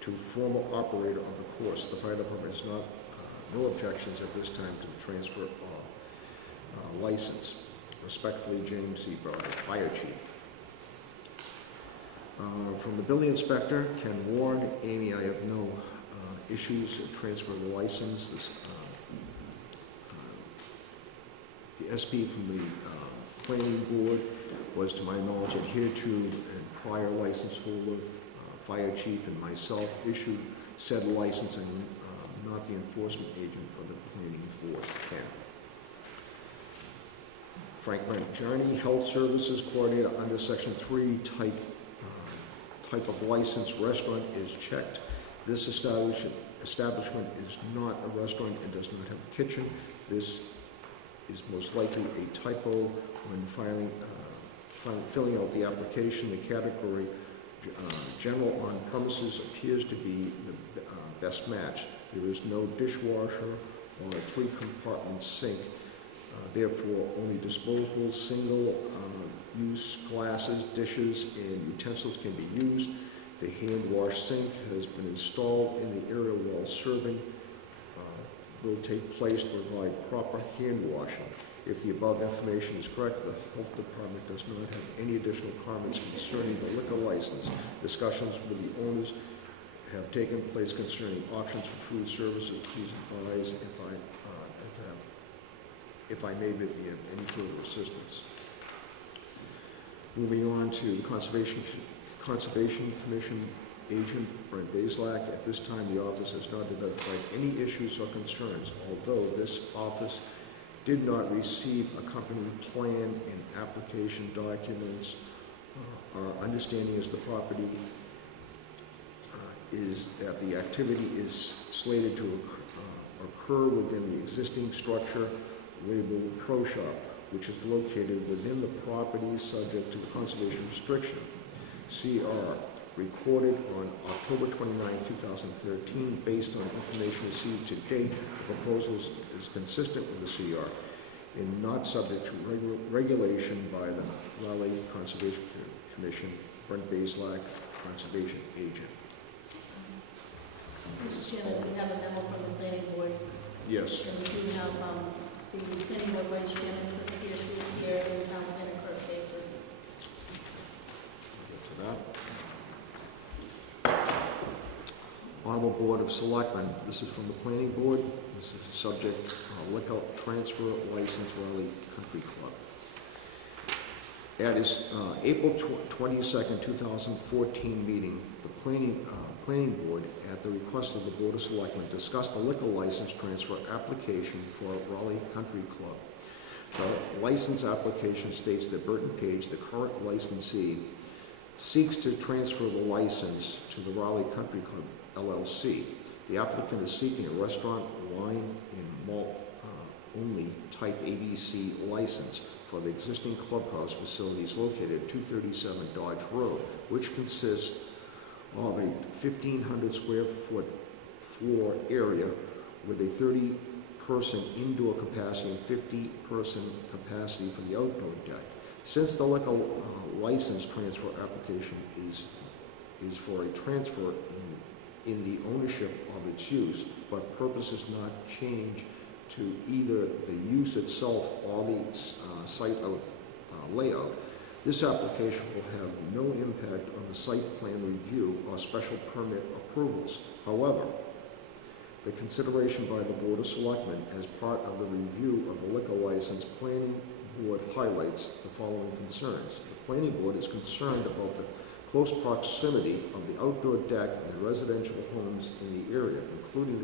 to former operator of the course. The fire department has no objections at this time to the transfer of license. Respectfully, James C. Browder, Fire Chief. From the building inspector, Ken Ward. Amy, I have no issues to transfer the license. The SP from the planning board was, to my knowledge, adhered to, and prior license holder, fire chief and myself issued said license, and not the enforcement agent for the planning board, Ken. Frank Journey, Health Services Coordinator under Section 3, type of license, restaurant is checked. This establishment is not a restaurant and does not have a kitchen. This is most likely a typo when filling out the application. The category general on premises appears to be the best match. There is no dishwasher or a 3-compartment sink. Therefore, only disposable, single-use glasses, dishes, and utensils can be used. The hand-wash sink has been installed in the area while serving. Will take place to provide proper hand washing. If the above information is correct, the health department does not have any additional comments concerning the liquor license. Discussions with the owners have taken place concerning options for food services. Please advise if I may be of any further assistance. Moving on to the Conservation Commission agent, Brent Bazelak. At this time, the office has not identified any issues or concerns, although this office did not receive accompanying plan and application documents. Our understanding is the property is that the activity is slated to occur within the existing structure labeled Pro Shop, which is located within the property subject to the conservation restriction. CR recorded on October 29, 2013. Based on information received to date, the proposal is consistent with the CR and not subject to regulation by the Raleigh Conservation Commission. Brent Bazelak, Conservation Agent. Mr. Chairman, we have a memo from the planning board. Yes. And we do have the planning board vice chairman, Clifford Pierce, is here, and town planner, Kurt Baker. Get to that. Honorable Board of Selectmen, this is from the planning board. This is the subject, liquor transfer license, Raleigh Country Club. At its April 22nd, 2014 meeting, the planning board, at the request of the Board of Selectmen, discussed the liquor license transfer application for Raleigh Country Club. The license application states that Burton Page, the current licensee, seeks to transfer the license to the Raleigh Country Club LLC. The applicant is seeking a restaurant, wine, and malt only type ABC license for the existing clubhouse facilities located at 237 Dodge Road, which consists of a 1,500 square foot floor area with a 30-person indoor capacity and 50-person capacity for the outdoor deck. Since the liquor license transfer application is for a transfer in the ownership of its use, but purposes not change to either the use itself or the site layout, this application will have no impact on the site plan review or special permit approvals. However, the consideration by the Board of Selectmen as part of the review of the liquor license, planning board highlights the following concerns. The planning board is concerned about the close proximity of the outdoor deck and the residential homes in the area, including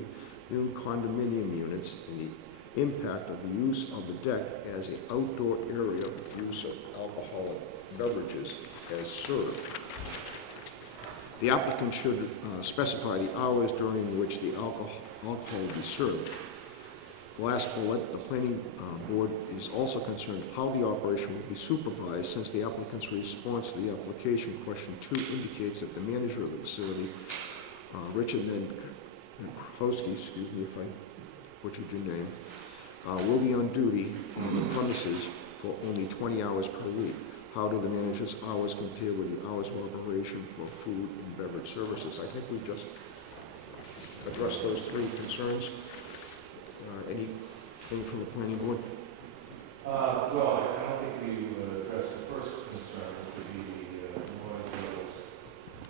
the new condominium units, and the impact of the use of the deck as an outdoor area with use of alcoholic beverages as served. The applicant should specify the hours during which the alcohol will be served. Last bullet, the planning board is also concerned how the operation will be supervised, since the applicant's response to the application question 2 indicates that the manager of the facility, Richard Nedkowski, excuse me if I butchered your name, will be on duty on the premises for only 20 hours per week. How do the manager's hours compare with the hours of operation for food and beverage services? I think we just addressed those 3 concerns. Anything from the planning board? Well, I don't think we addressed the first concern, which would be the noise levels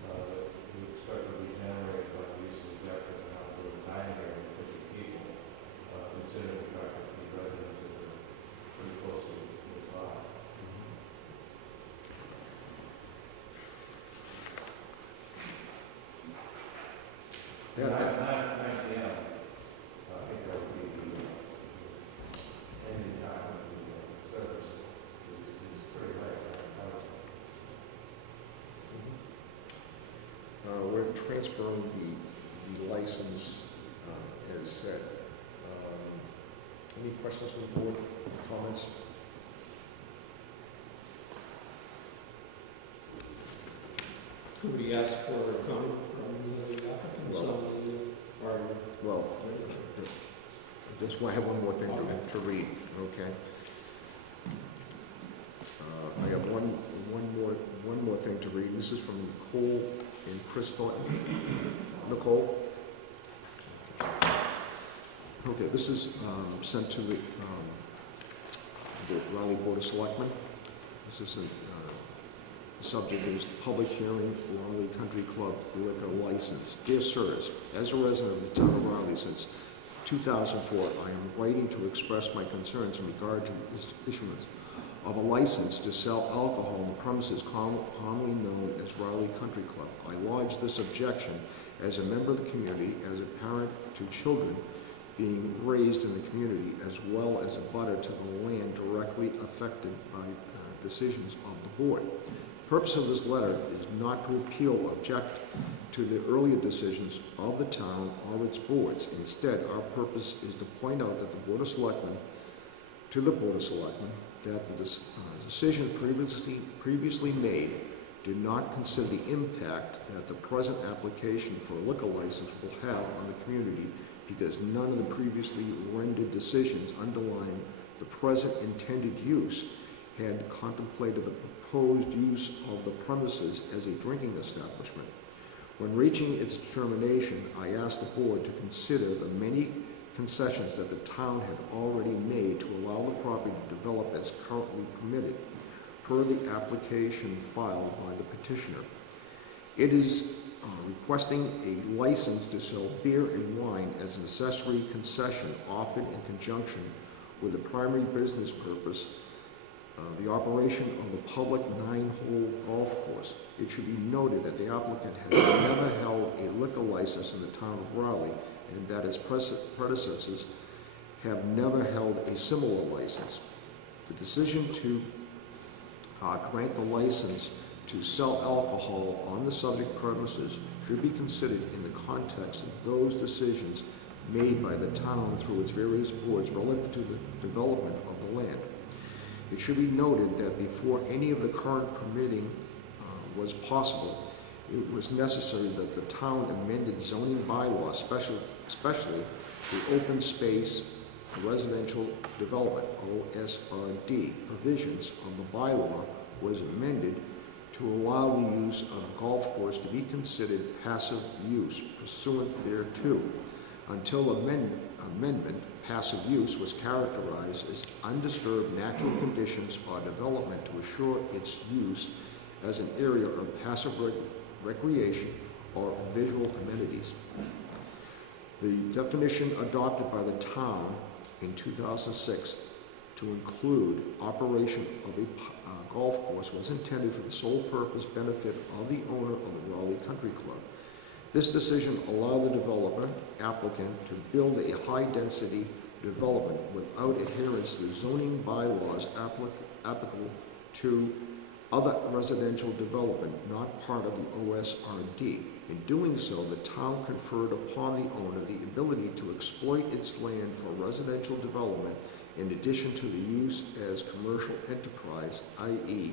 that we expect to be generated by the use of the deck and outdoor dining area with 50 people, considering the fact that the residences are pretty close to the side. Yeah, 9 p.m. I think that would be any time of the service is pretty late. we're transferring the license as said. Any questions from the board, comments? Could we ask for a comment from the applicants? Well, I just want to have one more thing to read, okay? I have one more thing to read. This is from Nicole and Chris Thornton. Nicole? Okay, this is sent to the Raleigh Board of Selectmen. This is the subject is public hearing, Raleigh Country Club liquor license. Dear sirs, as a resident of the town of Raleigh since 2004, I am writing to express my concerns in regard to the issuance of a license to sell alcohol on the premises commonly known as Raleigh Country Club. I lodge this objection as a member of the community, as a parent to children being raised in the community, as well as a butter to the land directly affected by decisions of the board. The purpose of this letter is not to appeal or object to the earlier decisions of the town or its boards. Instead, our purpose is to point out that the Board of Selectmen, to the Board of Selectmen, that the decision previously made did not consider the impact that the present application for a liquor license will have on the community, because none of the previously rendered decisions underlying the present intended use had contemplated the proposed use of the premises as a drinking establishment. When reaching its determination, I asked the board to consider the many concessions that the town had already made to allow the property to develop as currently permitted, per the application filed by the petitioner. It is requesting a license to sell beer and wine as an accessory concession offered in conjunction with the primary business purpose, the operation of the public 9-hole golf course. It should be noted that the applicant has never held a liquor license in the town of Raleigh, and that its predecessors have never held a similar license. The decision to grant the license to sell alcohol on the subject premises should be considered in the context of those decisions made by the town through its various boards relative to the development of the land. It should be noted that before any of the current permitting was possible, it was necessary that the town amended zoning bylaws, especially the open space residential development, OSRD, provisions of the bylaw was amended to allow the use of a golf course to be considered passive use pursuant thereto. Until amendment, passive use was characterized as undisturbed natural conditions or development to assure its use as an area of passive recreation or visual amenities. The definition adopted by the town in 2006 to include operation of a golf course was intended for the sole purpose benefit of the owner of the Raleigh Country Club. This decision allowed the developer, applicant, to build a high-density development without adherence to zoning bylaws applicable to other residential development not part of the OSRD. In doing so, the town conferred upon the owner the ability to exploit its land for residential development in addition to the use as commercial enterprise, i.e.,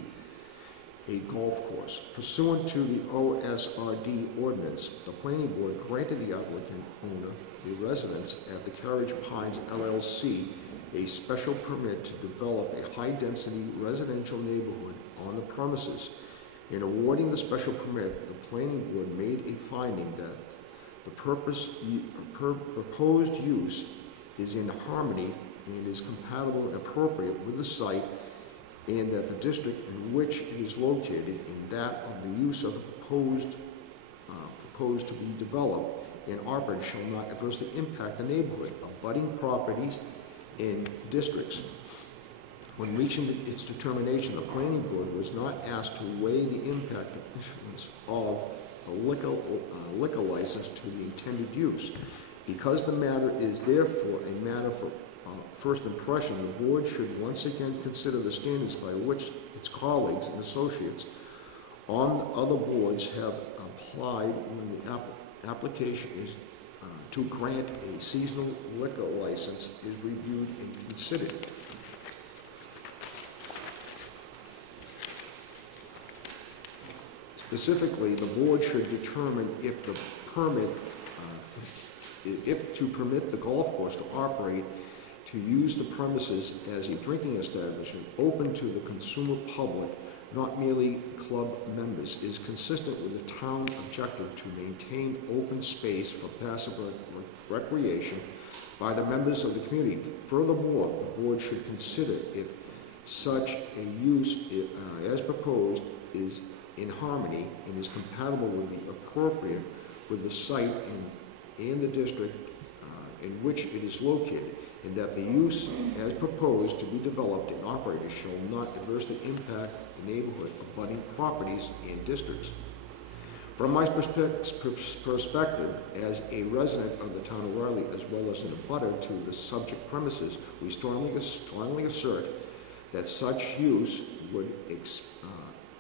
a golf course. Pursuant to the OSRD ordinance, the planning board granted the applicant owner, the residents at the Carriage Pines LLC, a special permit to develop a high-density residential neighborhood on the premises. In awarding the special permit, the planning board made a finding that the proposed use is in harmony and is compatible and appropriate with the site, and that the district in which it is located and that of the use of the proposed to be developed and operated shall not adversely impact the neighborhood, abutting properties and districts. When reaching its determination, the planning board was not asked to weigh the impact of issuance of a liquor license to the intended use. Because the matter is therefore a matter for first impression, the board should once again consider the standards by which its colleagues and associates on other boards have applied when the application is to grant a seasonal liquor license is reviewed and considered. Specifically, the board should determine if the permit, if to permit the golf course to operate to use the premises as a drinking establishment open to the consumer public, not merely club members, is consistent with the town objective to maintain open space for passive recreation by the members of the community. Furthermore, the board should consider if such a use as proposed is in harmony and is compatible with the appropriate with the site and the district in which it is located, and that the use as proposed to be developed and operated shall not adversely impact the neighborhood, abutting properties and districts. From my perspective, as a resident of the town of Riley, as well as an abutter to the subject premises, we strongly assert that such use would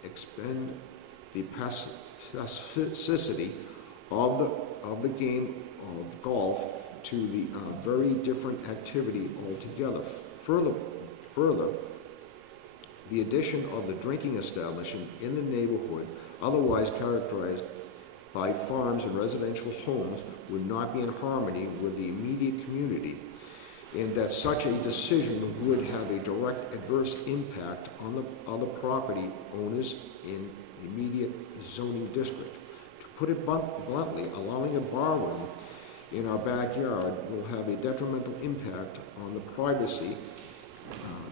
expend the specificity of the game of golf to the very different activity altogether. Further, the addition of the drinking establishment in the neighborhood, otherwise characterized by farms and residential homes, would not be in harmony with the immediate community, and that such a decision would have a direct adverse impact on the other property owners in the immediate zoning district. To put it bluntly, allowing a bar room in our backyard will have a detrimental impact on the privacy,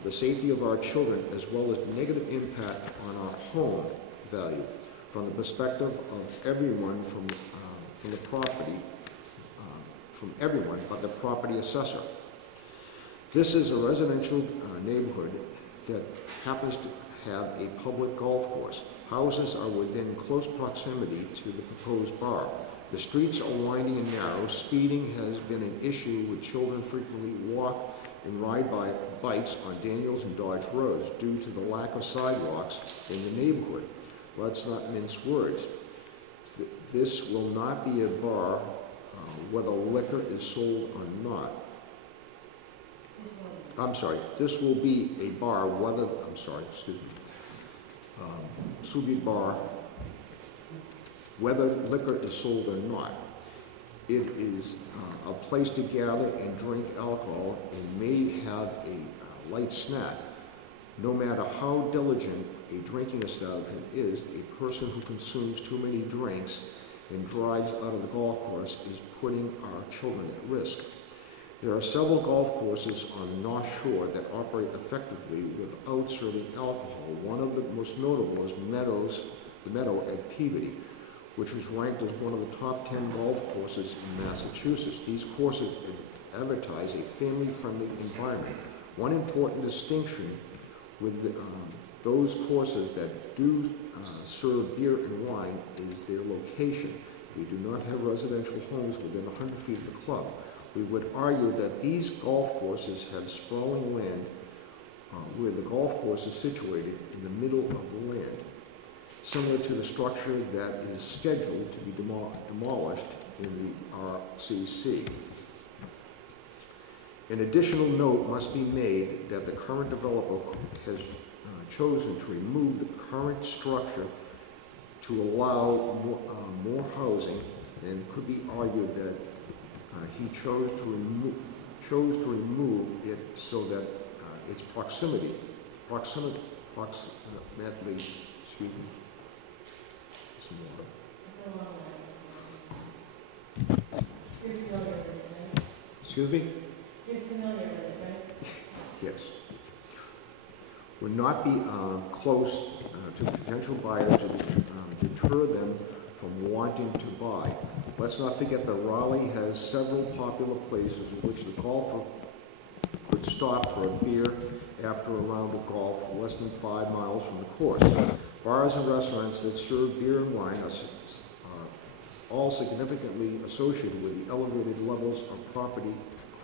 the safety of our children, as well as negative impact on our home value from the perspective of everyone from the property, from everyone but the property assessor. This is a residential neighborhood that happens to have a public golf course. Houses are within close proximity to the proposed bar. The streets are winding and narrow. Speeding has been an issue with children frequently walk and ride bikes on Daniels and Dodge roads due to the lack of sidewalks in the neighborhood. Let's not mince words. This will not be a bar whether liquor is sold or not. I'm sorry, this will be a bar whether, I'm sorry, excuse me. This will be a bar whether liquor is sold or not. It is a place to gather and drink alcohol and may have a light snack. No matter how diligent a drinking establishment is, a person who consumes too many drinks and drives out of the golf course is putting our children at risk. There are several golf courses on the North Shore that operate effectively without serving alcohol. One of the most notable is the Meadow at Peabody, which was ranked as one of the top 10 golf courses in Massachusetts. These courses advertise a family-friendly environment. One important distinction with those courses that do serve beer and wine is their location. They do not have residential homes within 100 feet of the club. We would argue that these golf courses have sprawling land where the golf course is situated in the middle of the land. similar to the structure that is scheduled to be demolished in the RCC. An additional note must be made that the current developer has chosen to remove the current structure to allow more housing, and could be argued that he chose to remove it so that its proximately, excuse me, some more. You're familiar with it, right? Excuse me? You're familiar with it, right? Yes. Would not be close to potential buyers to deter them from wanting to buy. Let's not forget that Raleigh has several popular places in which the golfer could stop for a beer after a round of golf less than 5 miles from the course. Bars and restaurants that serve beer and wine are all significantly associated with the elevated levels of property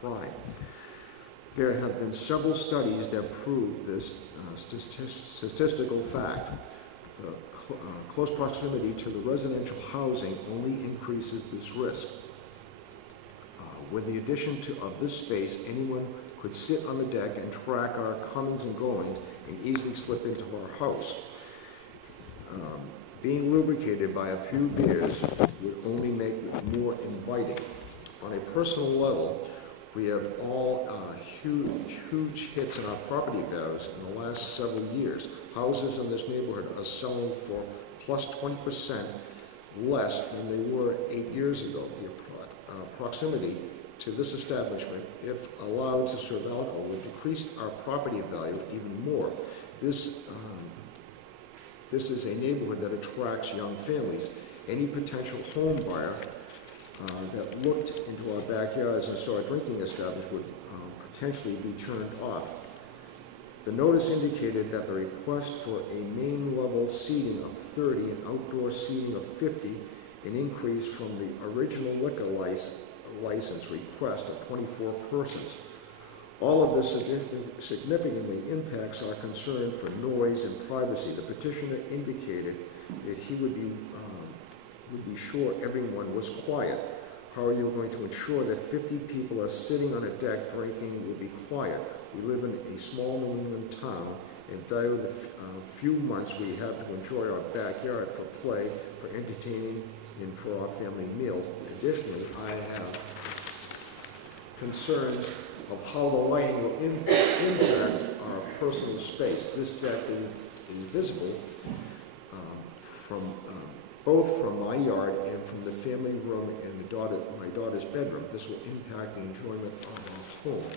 crime. There have been several studies that prove this statistical fact. Close proximity to the residential housing only increases this risk. With the addition of this space, anyone could sit on the deck and track our comings and goings and easily slip into our house. Being lubricated by a few beers would only make it more inviting. On a personal level, we have all huge hits in our property values in the last several years. Houses in this neighborhood are selling for plus 20% less than they were 8 years ago. The proximity to this establishment, if allowed to serve alcohol, would decrease our property value even more. This is a neighborhood that attracts young families. Any potential home buyer that looked into our backyards and saw a drinking establishment would potentially be turned off. The notice indicated that the request for a main level seating of 30 and outdoor seating of 50, an increase from the original liquor license request of 24 persons. All of this significantly impacts our concern for noise and privacy. The petitioner indicated that he would be sure everyone was quiet. How are you going to ensure that 50 people are sitting on a deck drinking will be quiet? We live in a small New England town and value the few months we have to enjoy our backyard for play, for entertaining, and for our family meals. Additionally, I have concerns of how the lighting will impact our personal space. This deck is visible both from my yard and from the family room and my daughter's bedroom. This will impact the enjoyment of our home.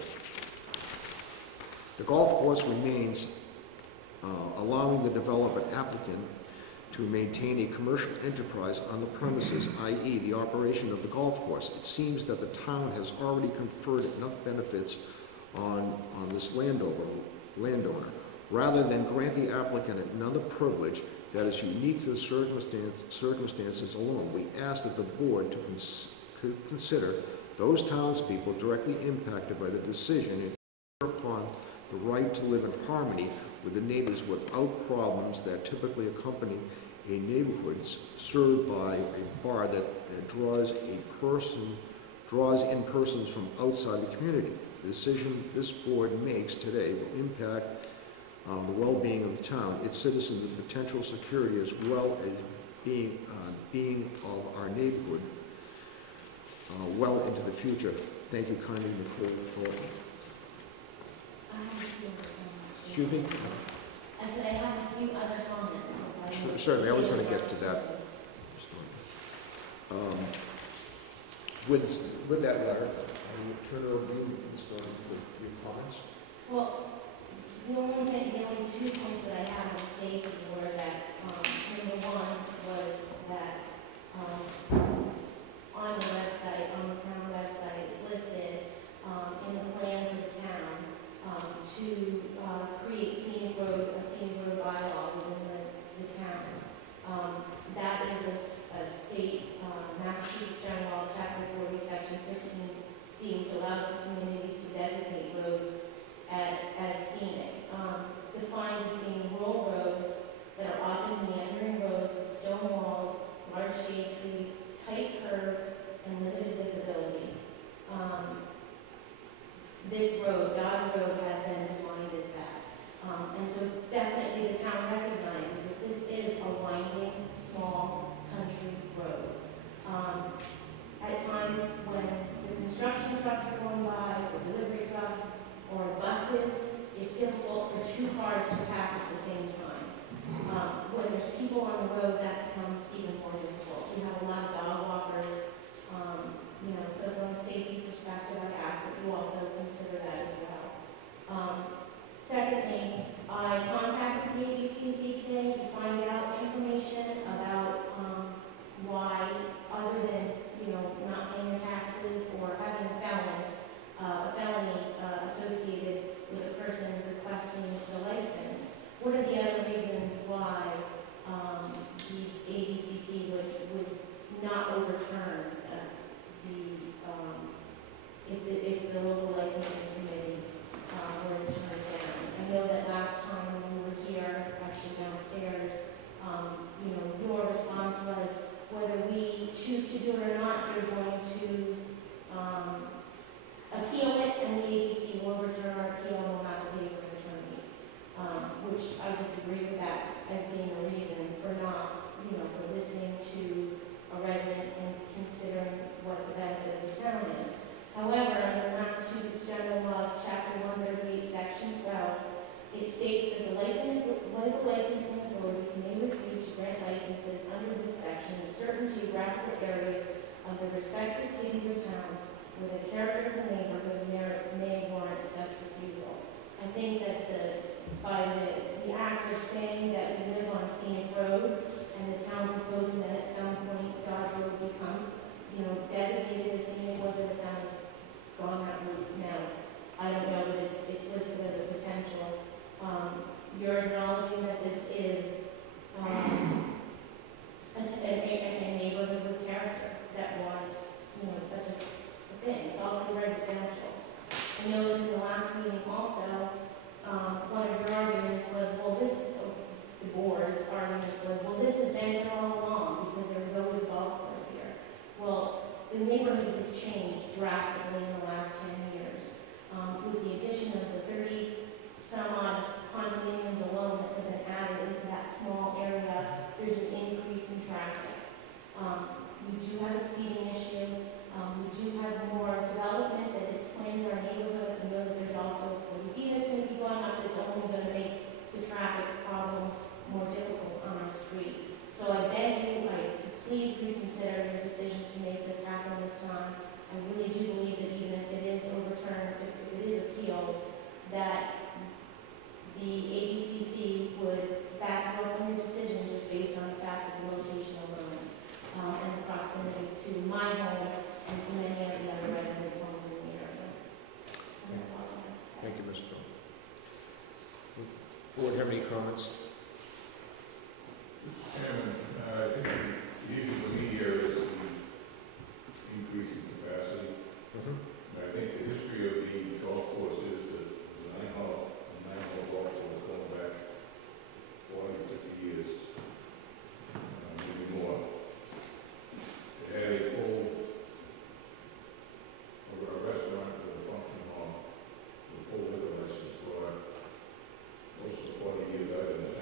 The golf course remains allowing the developer applicant to maintain a commercial enterprise on the premises, i.e. the operation of the golf course. It seems that the town has already conferred enough benefits on this landowner. Rather than grant the applicant another privilege that is unique to the circumstances alone, we ask that the board to consider those townspeople directly impacted by the decision and upon the right to live in harmony with the neighbors without problems that typically accompany a neighborhood served by a bar that draws in persons from outside the community. The decision this board makes today will impact the well-being of the town, its citizens, and potential security, as well as being of our neighborhood well into the future. Thank you kindly, Nicole Thornton. Excuse me? I said I have a few other comments. Certainly, I was going to get to that. With that letter, I will turn it over to you, Ms. Thornton, for your comments. Well, the only 2 points that I have to say were that number one was that on the website, on the town website, it's listed in the plan for the town to create a scenic road bylaw within the town. That is a state Massachusetts General Law, Chapter 40, Section 15C, which allows the communities to designate roads as scenic. Defined as being rural roads that people on the road, that becomes even more difficult. We have a lot of dog walkers, so from a safety perspective, I ask that you also consider that as well. Secondly, I contacted the ABCC today to find out information about why, other than, not paying your taxes or having a felony associated with a person requesting the license, what are the other reasons why the ABCC would not overturn if the local licensing committee were to turn it down? I know that last time when we were here, actually downstairs, your response was, whether we choose to do it or not, you're going to appeal it, and the ABC will overturn our appeal and will have to pay for an attorney, which I disagree with that as being a reason for not, for listening to a resident and considering what the benefit of the town is. However, under Massachusetts General Laws, Chapter 138, Section 12, it states that the local licensing authorities may refuse to grant licenses under this section in certain geographical areas of the respective cities or towns where the character of the neighborhood may warrant such refusal. I think that by the act of saying that we live on a scenic road and the town proposing that at some point Dodge Road becomes, designated as scenic, whether the town has gone that route now, I don't know, but it's listed as a potential. You're acknowledging that this is a neighborhood with character that warrants, such a thing. It's also residential. I know that in the last meeting also, one of your arguments was, the board's arguments was, this has been there all along because there was always a golf course here. Well, the neighborhood has changed drastically in the last 10 years. With the addition of the 30-some-odd condominiums alone that have been added into that small area, there's an increase in traffic. We do have a speeding issue. We do have more development that is planned in our neighborhood. We know that there's also 40B that's going to be going up that's only going to make the traffic problem more difficult on our street. So I beg you to please reconsider your decision to make this happen this time. I really do believe that even if it is overturned, if it is appealed, that the ABCC would back up on your decision just based on the fact of the location alone and the proximity to my home and to many of the other residents' homes in the area. And that's all I have to say. Thank you, Ms. Stone. Board have any comments? Mr. Chairman, I think the issue for me here is the increase in capacity. And I think the history of the golf course is that the nine-hole golf course going back 40, 50 years, maybe more. It had a restaurant with a function hall, with a full liquor license for most of the 40 years I've been in town.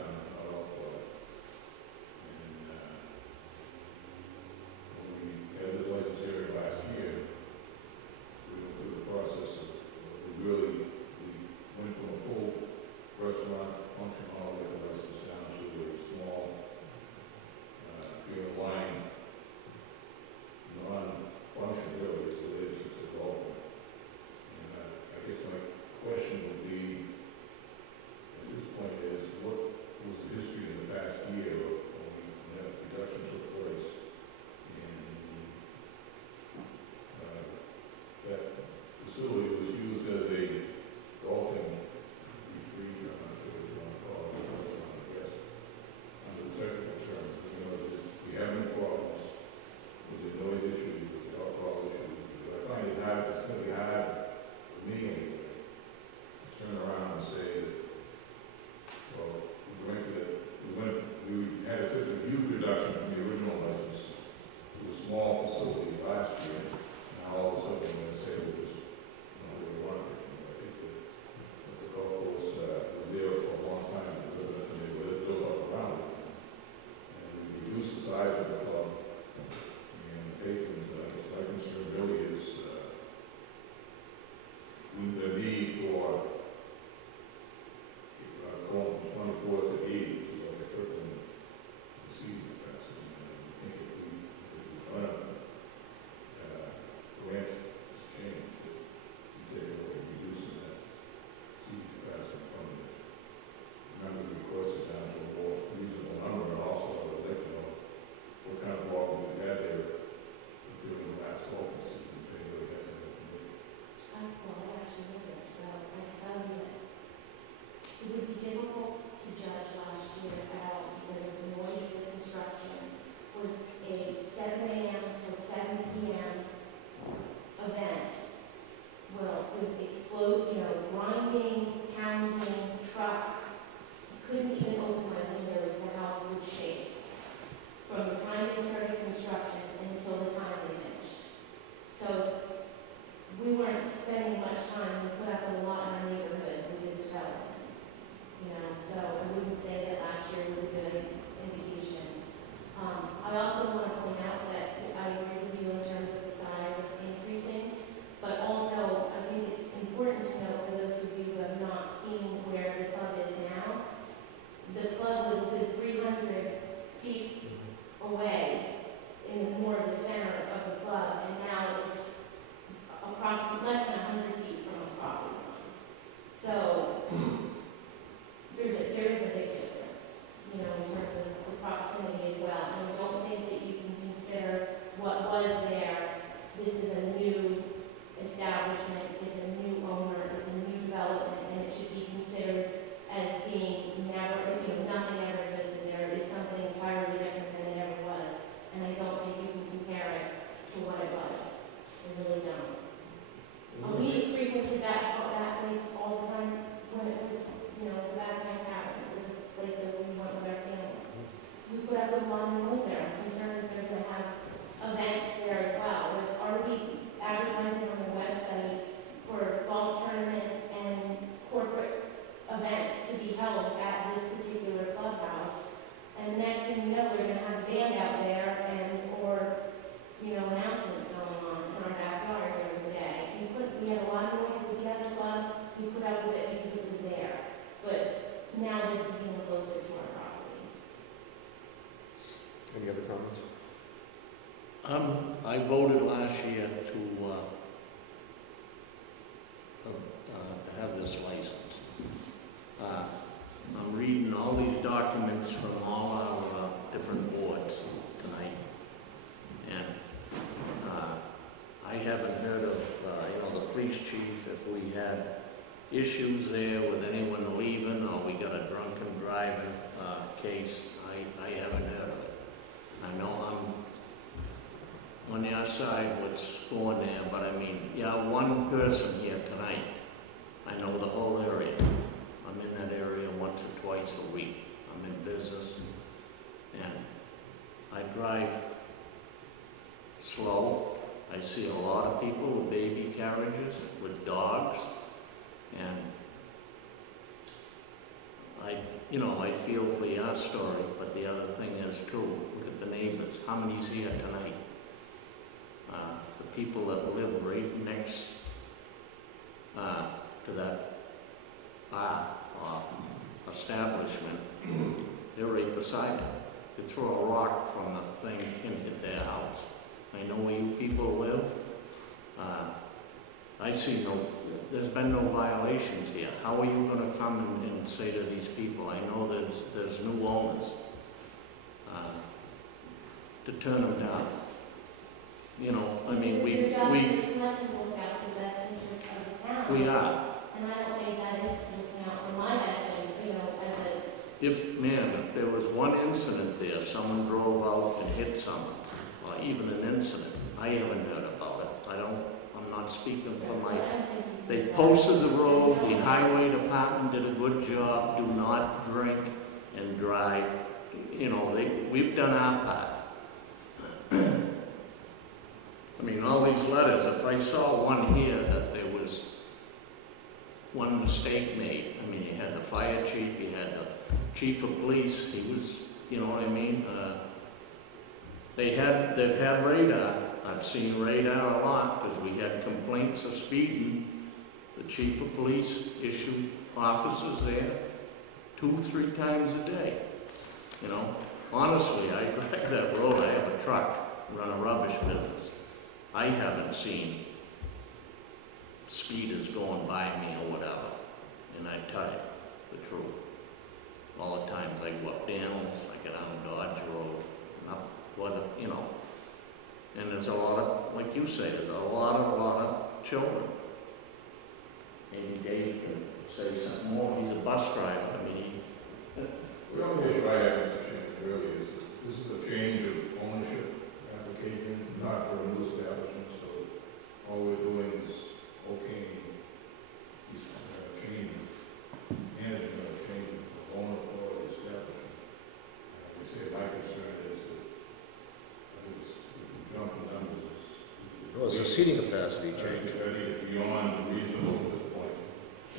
put up with lawn and there. I'm concerned that they're gonna have events there as well. We're already advertising on the website for golf tournaments and corporate events to be held at this particular clubhouse. And the next thing you know, they're gonna have a band out there or announcements going on in our backyard during the day. We had a lot of noise with the other club, we put up with it because it was there. But now this is even closer to our property. Any other comments? I voted last year to have this license. I'm reading all these documents from all our different boards tonight, and I haven't heard of, the police chief, if we had issues there with anyone leaving, or we got a drunken driving case. I haven't heard of it. I know I'm on the side what's going there, but I mean, one person here tonight, I know the whole area. I'm in that area once or twice a week. I'm in business, and I drive slow. I see a lot of people with baby carriages, with dogs, and I feel for your story, but the other thing is too, look at the neighbors. How many's here tonight? The people that live right next to that bar or establishment, they're right beside it. You throw a rock from the thing into their house. I know where you people live. I see there's been no violations here. How are you going to come and say to these people, I know there's new owners, to turn them down? I mean, we Your job is to select and look out the best interest of the town. we are. And I don't think that is looking out for my best interest, If there was one incident there, someone drove out and hit someone, or even an incident, I haven't heard about it. I'm not speaking for my, they posted the road, the highway department did a good job, do not drink and drive. We've done our part. I mean, all these letters, if I saw one here that there was one mistake made, I mean, you had the fire chief, you had the chief of police, he was, you know what I mean? They've had radar. I've seen radar a lot because we had complaints of speeding. The chief of police issued officers there 2-3 times a day. Honestly, I drive that road. I have a truck, run a rubbish business. I haven't seen speeders going by me or whatever. And I tell you the truth. All the times I go up Daniels, I get on Dodge Road, and up, and there's a lot of, like you say, there's a lot of children. Maybe Dave can say something more. He's a bus driver. I mean, The only issue I have, Mr. Chairman, really is that this is a change of ownership application, not for a new establishment, so all we're doing is okaying this change of management, change of owner for the establishment. They say my concern is that I think it's the jump in numbers is. Well, it's a seating capacity change. I think it's beyond reasonable at this point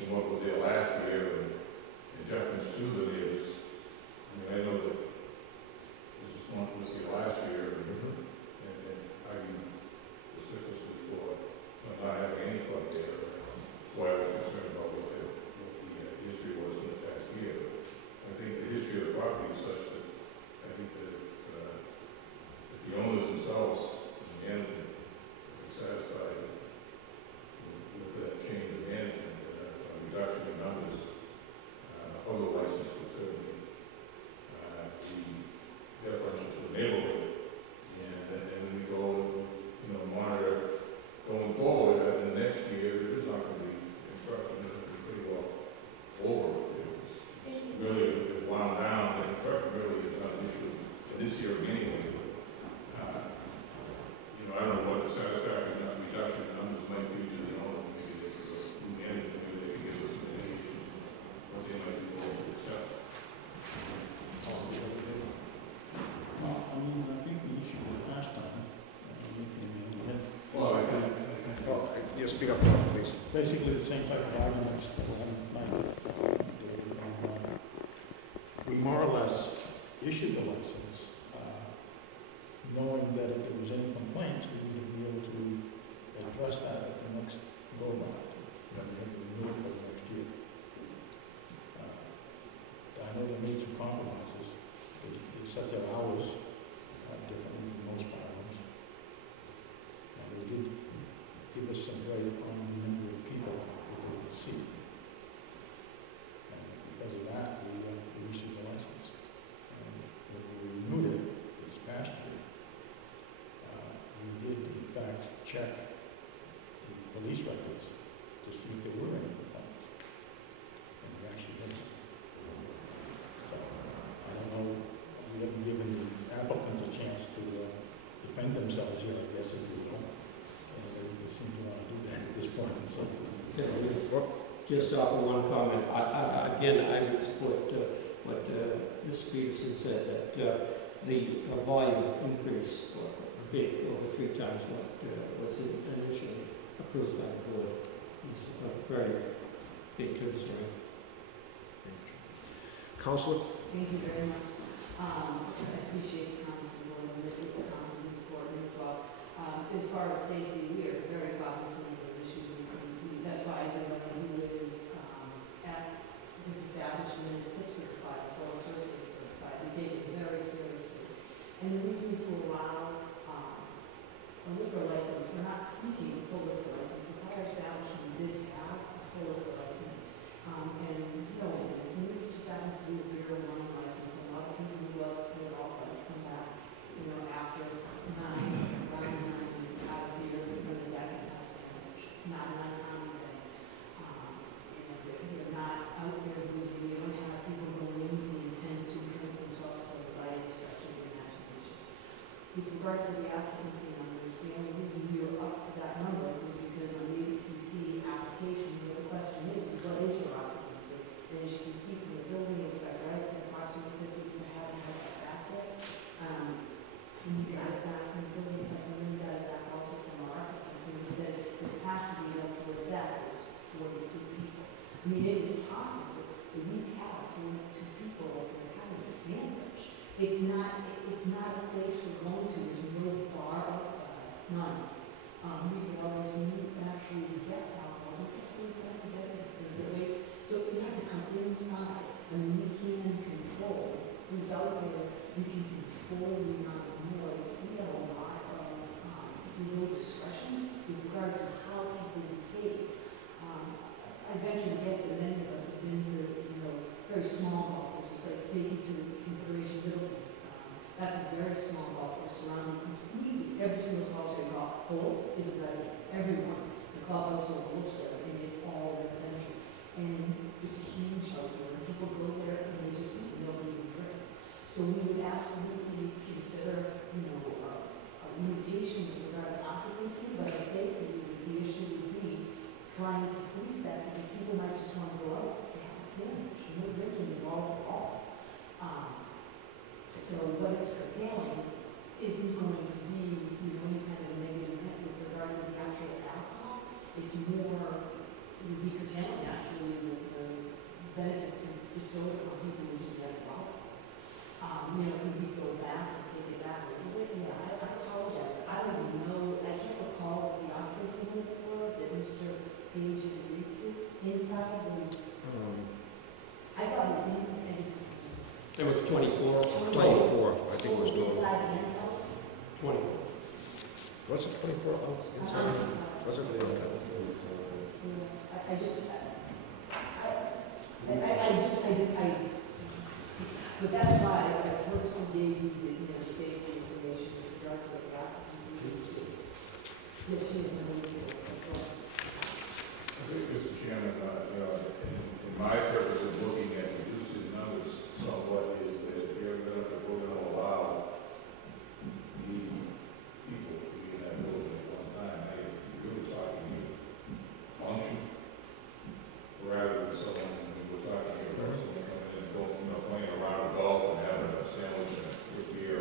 from what was there last year, and in deference to the neighbors. I know that this is one was here last year, and I specifically for not having any club there. That's why I was concerned about what the history was in the past year. But I think the history of the property is such that I think that if the owners themselves and the management are satisfied with that change of management and a reduction in numbers, other license would certainly deferential to the neighborhood, and when we go, monitor going forward, in the next year, there's not going to be construction, it's going to be pretty well over. It's really wound down, the construction really is not an issue for this year anyway. I don't know what the satisfactory reduction in numbers might be to the owners, maybe they could manage, maybe they could give us some indication of what they might be willing to accept. speak up, Bob, please. Basically, the same type of arguments that we're having tonight. We more or less issued the license, knowing that if there was any complaints, we would be able to address that at the next go-round, when we had to renew it for the next year. I know they made some compromises. They set their hours differently than most bylaws. And they did give us some rate on the number of people that they could see. And because of that, we issued the license. And when we renewed it this past year, we did in fact check the police records to see if there were any complaints. And we actually had them. So, I don't know, we haven't given the applicants a chance to defend themselves here, I guess, if you will. And they seem to want to do that at this point, so. Just offer one comment. Again, I would support what Mr. Peterson said, that the volume increase big, over 3 times what was initially approved by the board, is a very big concern. Counselor? Thank you very much. I appreciate the council board and the council who's supporting as well. As far as safety, we are very cognizant of those issues. And that's why everyone who is at this establishment is SIP certified, as well as SORCIC certified. We take it very seriously. And the reason to allow a liquor license, we're not seeking a full liquor license. The prior establishment did have a full liquor license. And no incidents. And this just happens to be a beer and wine license. A lot of people who love it all come back, after 9, out of beer, it's going to that kind of sandwich. It's not an uncommon thing. And you're not out there boozing. You don't have people going in with the intent to drink themselves so by any stretch of the imagination. With regard to the occupancy numbers, the only reason we were up to that number was because on the ACC application, the question is what is your occupancy? And as you can see from the building inspector, I'd say approximately 50% haven't had that back yet. And we got it back from the building inspector, and we got it back also from our architect, and we said the capacity of the deck is 42 people. I mean, it is possible that we have 42 people over there having a sandwich. It's not a place we're going to. There's no bar outside, none. We can always meet and actually get alcohol. We can always get it. So we have to come inside, and we can control who's out there. We can control the amount of noise. We have a lot of legal discretion with regard to how people behave. I venture to guess that many of us have been to, very small golf courses, like taking into consideration Middleton. That's a very small golf course surrounding completely every single solitary golf hole is a resident. Everyone, the clubhouse or the coach does, and it's all residential. And it's a huge outdoor, and people go there and they just eat, nobody even drinks. So we would absolutely consider, a limitation with regard to occupancy, but I say to you that the issue would be trying to police that, because people might just want to go out to have a sandwich, no drinking involved at all. So what it's curtailing isn't going to be, any kind of negative net with regard to the actual alcohol. It's more, you'd be curtailing actually the benefits bestowed on people who just get golf balls. Could we go back and take it back a little bit? Yeah, I apologize. I don't even know, I can't recall what the occupancy limits were that Mr. Page had agreed to. Inside was, I thought it was in, It was 24. 24, I think it was total. inside and out. 24. Was it 24? Oh, inside. Was it really? But that's why I purposely gave you the, safety information with regard to the occupancy. Which is I think, Mr. Chairman, in my purpose of looking at reducing numbers somewhat is that if we're going to allow the people to be in that building at one time, you're really talking function rather than someone, we're talking about someone coming in and going, playing a round of golf and having a sandwich and a root beer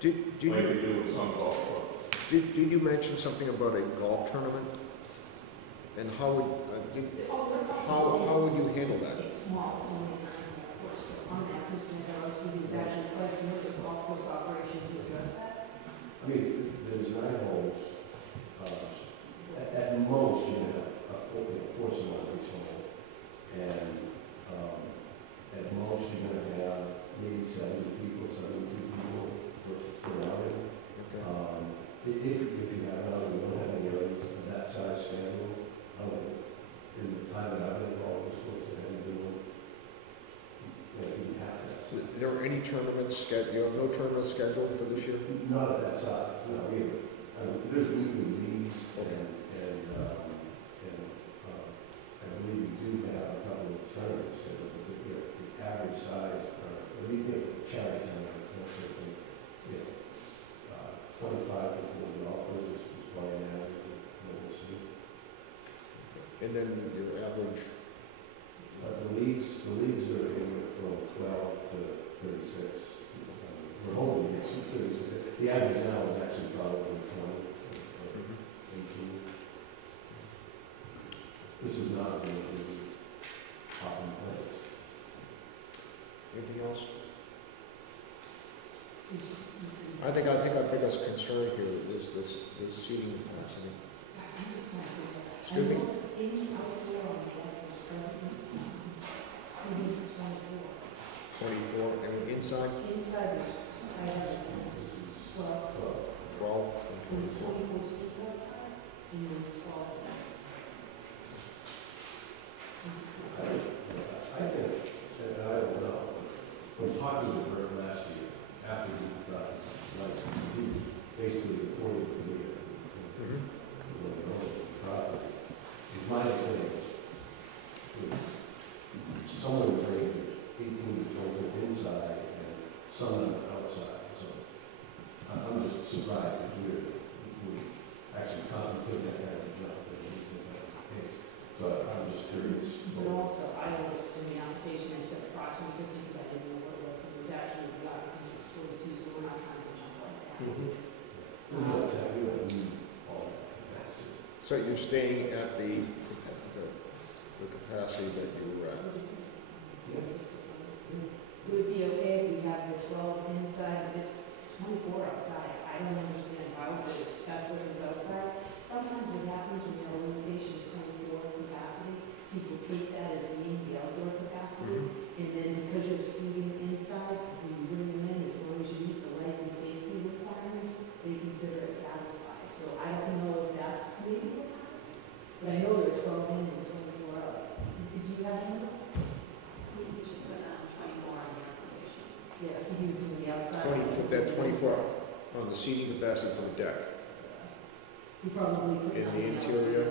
Did you, like we do with some golf clubs. did you mention something about a golf tournament? And how would, how would you handle that? It's small, it's only 9 course, so I'm asking Mr. Nicholas, who's actually quite familiar with golf course operations, to address that. I mean, there's 9 holes. At most, you're gonna have four someone each hole. And, at most, you're gonna have maybe 70 people, 72 people for an outing. Okay. If you have another, you don't have any others of that size schedule, in the time that I've been involved, we're supposed to have doing, even half that. So there are any tournaments scheduled, no tournaments scheduled for this year? Not at that size, no, we have, there's weekly leagues, and I believe we do have a couple of tournaments scheduled, but the average size, at least charity tournaments, that's certainly, 25 to 40 golfers is probably an average, and we'll see. And then your average, The leagues are anywhere from 12 to 36. For home, it's 36. The average now is actually probably 20 or 18. This is not going to be top in place. anything else? I think our biggest concern here is the seating capacity. Excuse me? In outdoor on the golf course presently, seating 24. 24, and inside, Inside is, I have 12. 12. So there's 24 seats outside, and then 12. I think, and I don't know, from talking to her last year, after we got license, he was basically reporting to me property. My opinion was someone bringing 18 to 20 inside and some outside. So I'm just surprised that we actually contemplate that kind of jump that was the case. So I'm just curious. But also, I noticed in the application, I said approximately 50, because I didn't know what it was. It was actually the occupancy is 42, so we're not trying to jump like that. So you're staying at the capacity that you were at? Would it be okay if we have the 12 inside, but it's 24 outside? I don't understand how, but that's what is outside. Sometimes what happens when you have a limitation of 24 capacity, people take that as being the outdoor capacity, and then because you're seating inside, when you bring them in, as long as you meet the life and safety requirements, they consider it satisfied. So I don't know if that's legal, but I know there are 12 in and 24 out. Did you have one? You just put 24 on the application. Yes, he was doing the outside. 24 on the seating capacity for the deck. He probably put In it on the interior,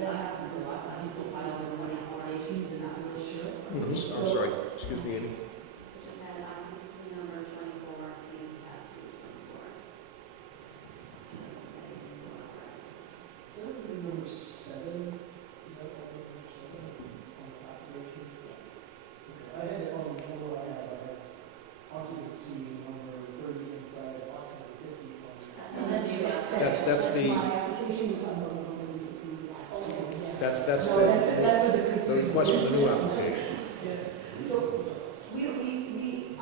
That happens a lot, people file their money for issues and not really sure. I'm sorry, excuse me, Amy. It just has occupancy number 24, seating capacity 24. It doesn't say what, right? Is that number 7? Is that number 7 on the population? Yes. Okay, I had it on the number I had occupancy number 30 inside, occupancy 50 on the. That's you. That's the, My application was on the one that was approved last year. that's No, that's what the request for the new application. So,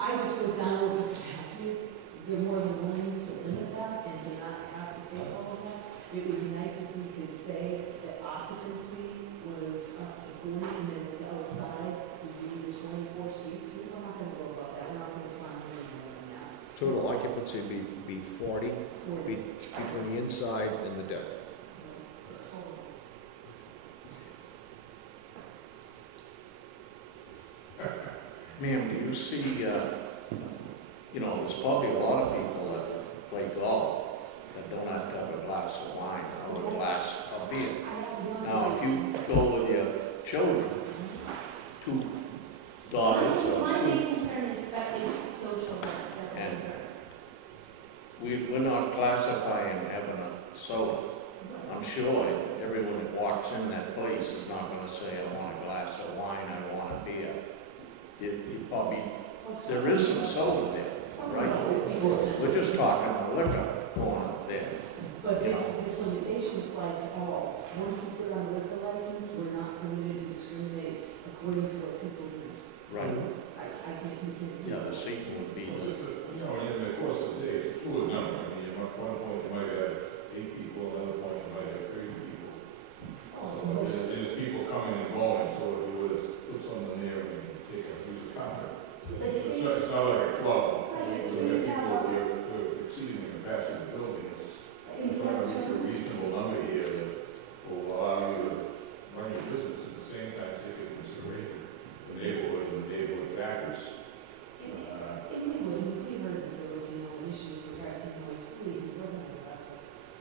I just wrote down all the capacities. You're more than willing to limit that and to not have to take all of that. It would be nice if we could say that occupancy was up to 40, and then the outside would be the 24 seats. We're not gonna go about that, we're not gonna try and do more than that. Total occupancy would be 40, between the inside and the deck. Ma'am, do you see, there's probably a lot of people that play golf that don't have to have a glass of wine or a glass of beer. Now, if you go with your children, 2 daughters or My 2, main concern is that is social events. That's my And- concern. we're not classifying having a soda. I'm sure everyone that walks in that place is not gonna say, I want a glass of wine, I want a beer. You probably There is some soda there, right? We're just talking the liquor going up there. But this limitation applies to all. Once we put on a liquor license, we're not permitted to discriminate according to what people do. Right. I think we can. Yeah, the sequel would be. You know, in the course of the day, it's a fluid number. I mean, at one point you might have 8 people, another point you might have 30 people. So there's people coming and going, so if you would put someone there and take a use of counter. It's not like a club. Where people are exceeding the capacity of the building. It's trying to reach a reasonable number here that will allow you to run your business at the same time take into consideration the neighborhood and the neighborhood factors. If we heard that there was an issue with regards to noise, we wouldn't have us.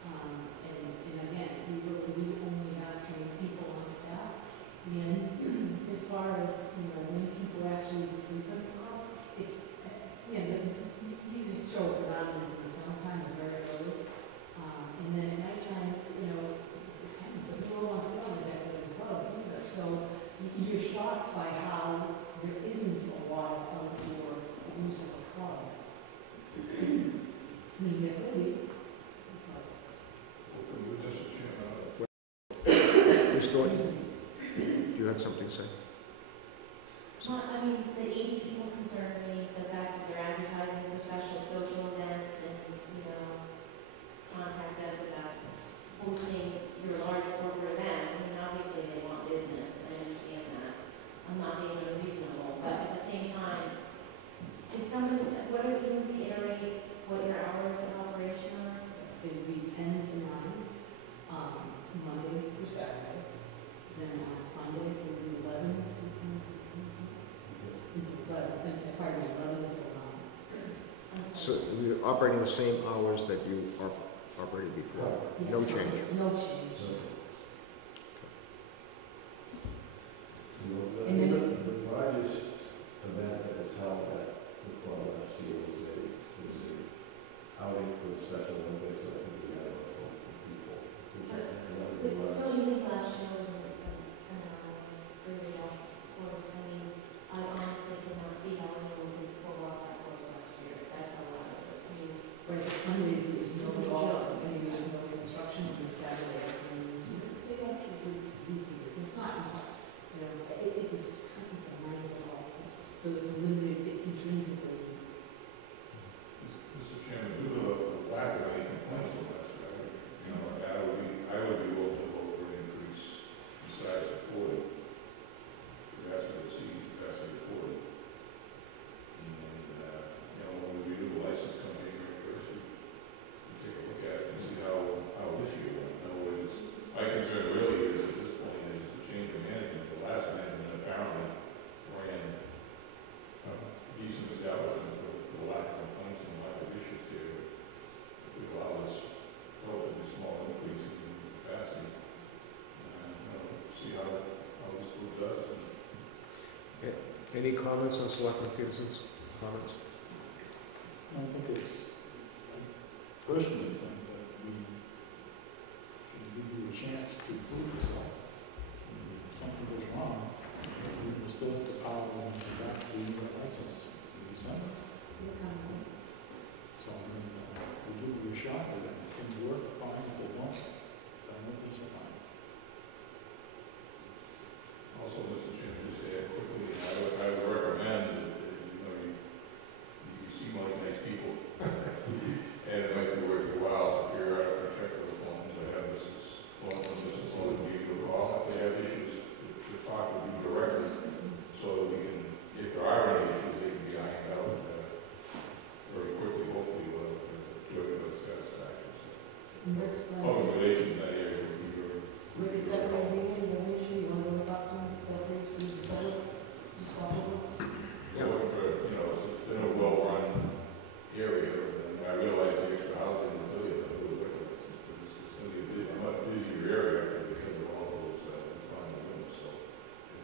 And again, we only have trained people on staff. And as far as, when people actually frequent the club, it's, you just throw it around in the summertime and very early. And then at nighttime, it depends, but no one wants to know that there are clubs either. So you're shocked by how there isn't a lot of outdoor use of a club. I mean, there could be. Ms. Thornton, do you have something to say? Well, I mean, the 80 people concern me, the fact that they're advertising for special social events and, contact us about hosting your large corporate events. I mean, obviously they want business, and I understand that. I'm not being unreasonable, but at the same time, did somebody, what are you reiterate what your hours of operation are? It would be 10 to 9, Monday through Saturday. Then on Sunday, it would be 11. Pardon me, 11 is 11. So you're operating the same hours that you operated before? No change? No change. The largest event that was held at the club last year was a outing for the Special Olympics. I think we had about 12 people. So you think last year was an hour really off course? I mean, I honestly could not see how anyone could pull off that course last year. That's how loud it was. I mean, Right, Sundays there was no law, and there was no construction on Saturday. They actually do decent. It's not, it's a minor golf course. So it's limited, it's intrinsically. Mr. Chairman, due to the lack of any complaints from us, I would be willing to vote for an increase in size to 40. Capacity to exceed capacity to 40. And, when we do the license come January 1st, we take a look at it and see how this year went. In other words, my concern really is at this point is the change of management. The last management apparently ran a decent establishment for the lack of complaints and lack of issues here. If we allow this relatively small increase in capacity, see how this group does. Any comments on Selectman Peterson's comments? I think I personally think that we can give you a chance to prove yourself. If something goes wrong, you will still have the power to come back to your license in December. So, we give you a shot at it. If things work, fine. If they don't, then we'll be fine. Also, Mr. Chairman, just to add quickly, I would recommend that, you seem like nice people, and it might be worth your while to periodically check with the phones. I have Mrs. Thornton give you a call. If they have issues, to talk with you directly, so that we can, if there are any issues, they can be ironed out very quickly, hopefully, to everybody's satisfaction. Public relations in that area would be very. Where is that going to be? You want to go back to just walk over? Yeah. Looking for, it's been a well-run area, and I realize the extra housing in Philly is a little bit, but it's going to be a much busier area because of all those economic limits. So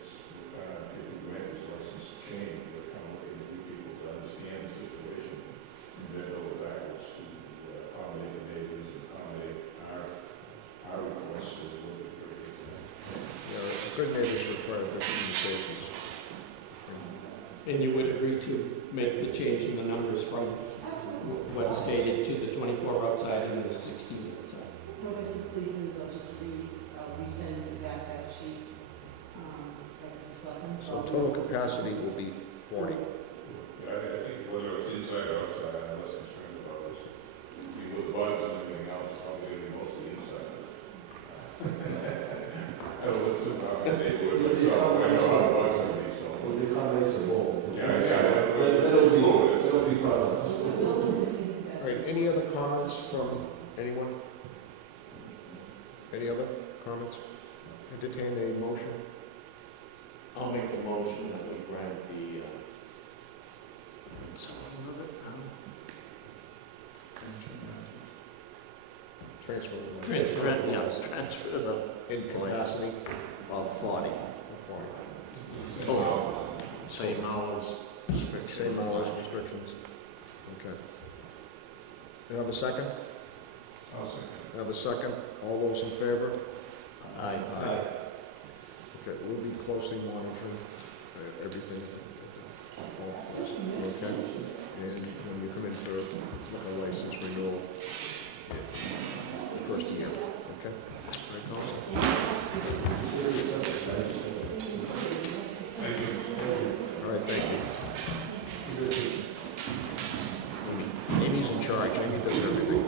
it's kind of, if we grant this license change, we're kind of looking at new people to understand the situation and then go backwards to accommodate the neighbors and accommodate our requests. So we'll be very Good neighbors require good communications. And you would agree to make the change in the numbers from what is stated to the 24 outside and the 16 outside. What I simply do is I'll just resend the back sheet, like the selectmen's. So total capacity will be 40. Yeah, I think whether it's inside or outside, I'm less concerned about this. I mean, with bugs and everything else, it's probably going to be mostly inside. I don't live in our neighborhood myself, I know how bugs can be, so. Well, the combination of both. It'll be fun. All right, any other comments from anyone? Any other comments? Entertain a motion. I'll make the motion that we grant the, Transfer. transfer the In capacity of 40. of 40. Oh, same hours. Same hours, restrictions. Okay. You have a second? I'll second. You have a second? All those in favor? Aye. Okay, we'll be closely monitoring everything. Okay? And when you come in for a license renewal, first year, okay? Right, Council? Thank you. All right, thank you. Amy's in charge, Amy does everything.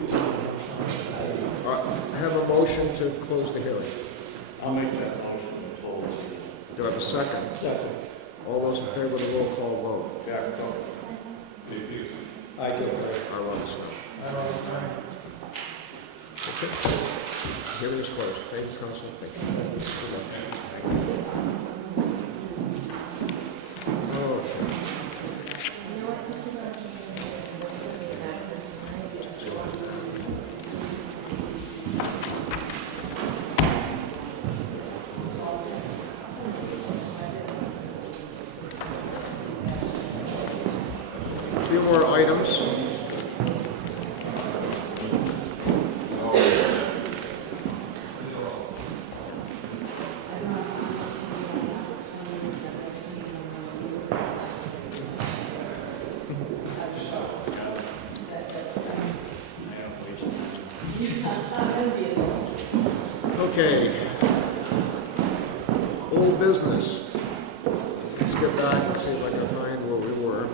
All right, I have a motion to close the hearing. I'll make that motion to close. Do I have a second? Second. All those in favor of the roll call vote? Jack, Dave Peterson. I do. I love this. Okay. Hearing is closed. Thank you, Council. Thank you. A few more items. Okay. Old business. Let's get back and see if I can find where we were.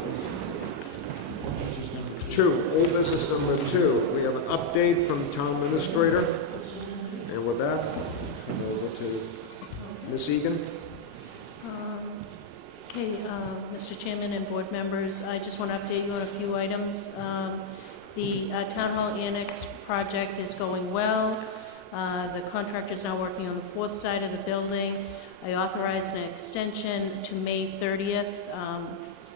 2, old business number 2. We have an update from the town administrator. And with that, I'll go over to Ms. Egan. Okay, Mr. Chairman and board members, I just want to update you on a few items. The Town Hall Annex project is going well. The contractor is now working on the 4th side of the building. I authorized an extension to May 30th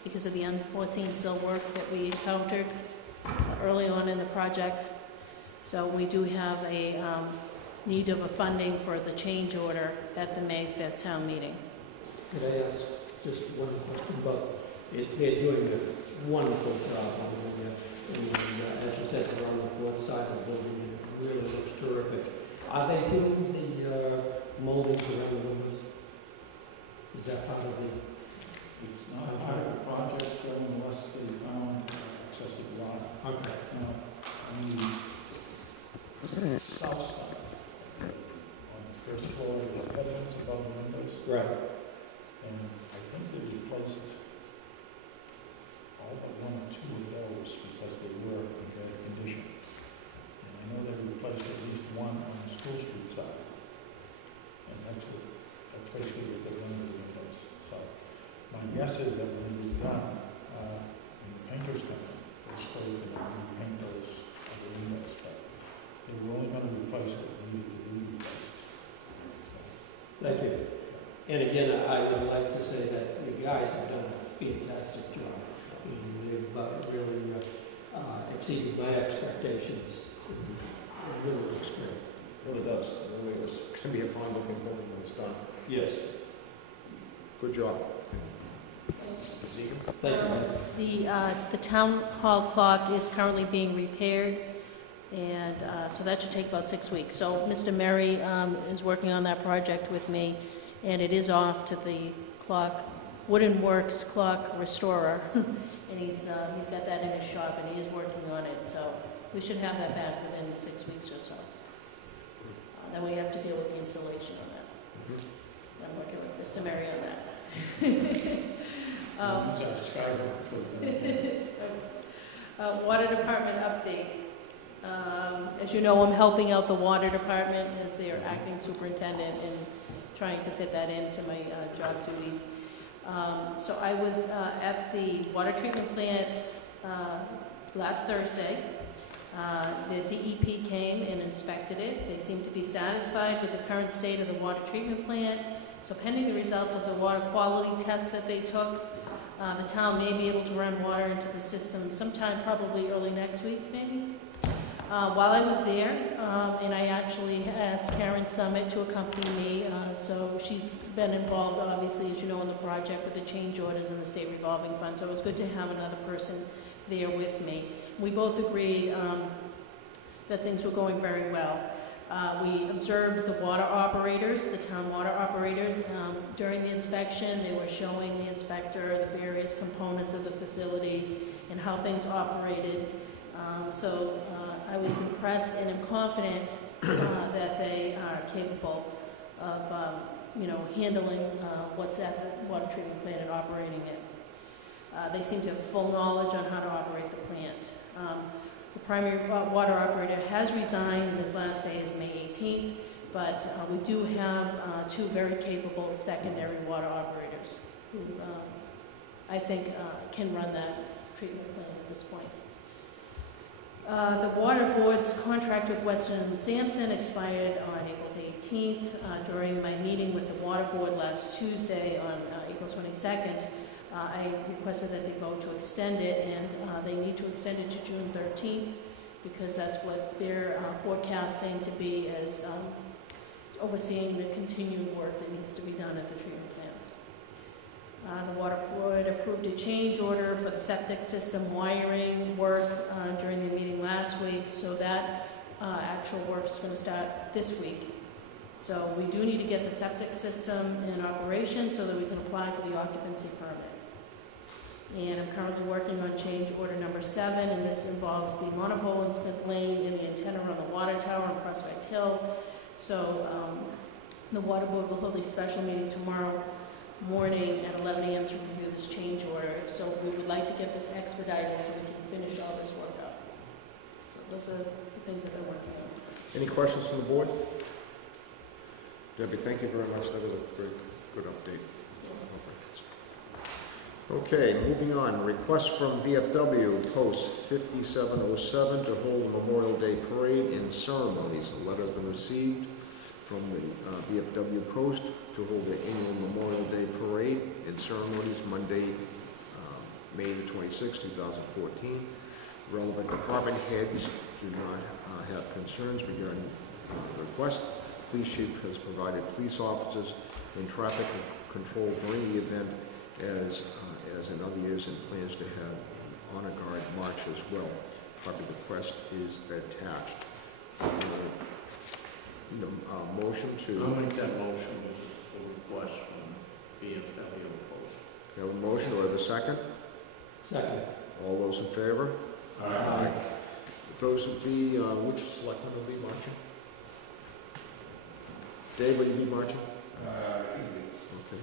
because of the unforeseen sill work that we encountered early on in the project. So we do have a need of a funding for the change order at the May 5th town meeting. Could I ask just one question about, they're doing a wonderful job on it. And as you said, they're on the 4th side of the building. It really looks terrific. Are they doing the molding around the windows? Is that part of the? It's not part of the project unless they found excessive water. Okay. Now, on the south side, on the first floor, there's evidence above the windows. Right. And I think they replaced all but 1 or 2 of those because they were in bad condition. And I know they replaced at least 1 on the School Street side. And that's basically what they're doing with the windows. So my guess is that when it was done, when the painters come in, they'll spray it and repaint those other windows. But they were only going to replace what needed to be replaced. So, Thank you. And again, I would like to say that you guys have done a fantastic job. And you've really exceeded my expectations. It really looks great. It really does. It really is. It's going to be a fine looking building when it's done. Yes. Good job. Ms. Egan? Thank you. The town hall clock is currently being repaired, and so that should take about 6 weeks. So Mr. Murray is working on that project with me, and it is off to the clock, Wooden Works clock restorer, and he's got that in his shop, and he is working on it, so we should have that back within 6 weeks or so. Then we have to deal with the installation on that. I'm working with Mr. Mary on that. These are skyward. Water department update. As you know, I'm helping out the water department as their acting superintendent and trying to fit that into my job duties. So I was at the water treatment plant last Thursday. The DEP came and inspected it. They seem to be satisfied with the current state of the water treatment plant. So pending the results of the water quality test that they took, the town may be able to run water into the system sometime probably early next week, maybe. While I was there, and I actually asked Karen Summit to accompany me, so she's been involved, obviously, as you know, in the project with the change orders and the state revolving fund, so it was good to have another person there with me. We both agreed that things were going very well. We observed the water operators, the town water operators, during the inspection. They were showing the inspector the various components of the facility and how things operated. So I was impressed and am confident that they are capable of, handling what's at the water treatment plant and operating it. They seem to have full knowledge on how to operate the plant. The primary water operator has resigned, and his last day is May 18th, but we do have two very capable secondary water operators who I think can run that treatment plant at this point. The water board's contract with Weston and Sampson expired on April 18th. During my meeting with the water board last Tuesday on April 22nd, I requested that they vote to extend it, and they need to extend it to June 13th because that's what they're forecasting to be as overseeing the continued work that needs to be done at the treatment plant. The water board approved a change order for the septic system wiring work during the meeting last week, so that actual work is going to start this week. So we do need to get the septic system in operation so that we can apply for the occupancy permit. And I'm currently working on change order number 7, and this involves the monopole in Smith Lane and the antenna on the water tower on Prospect Hill. So the water board will hold a special meeting tomorrow morning at 11 a.m. to review this change order. If so, we would like to get this expedited so we can finish all this work up. So those are the things that I'm working on. Any questions from the board? Debbie, thank you very much. That was a very good update. Okay, moving on. Request from VFW Post 5707 to hold a Memorial Day parade and ceremonies. A letter has been received from the VFW Post to hold the annual Memorial Day parade and ceremonies Monday, May the 26th, 2014. Relevant department heads do not have concerns regarding the request. Police chief has provided police officers and traffic control during the event as in other years, and plans to have an honor guard march as well. Copy of the request is attached. Motion to... I'll make that motion with the request from VFW Post. Have a motion, or have a second? Second. All those in favor? Aye. Those would be, which selectmen will be marching? Dave, will you be marching? Should be. Okay.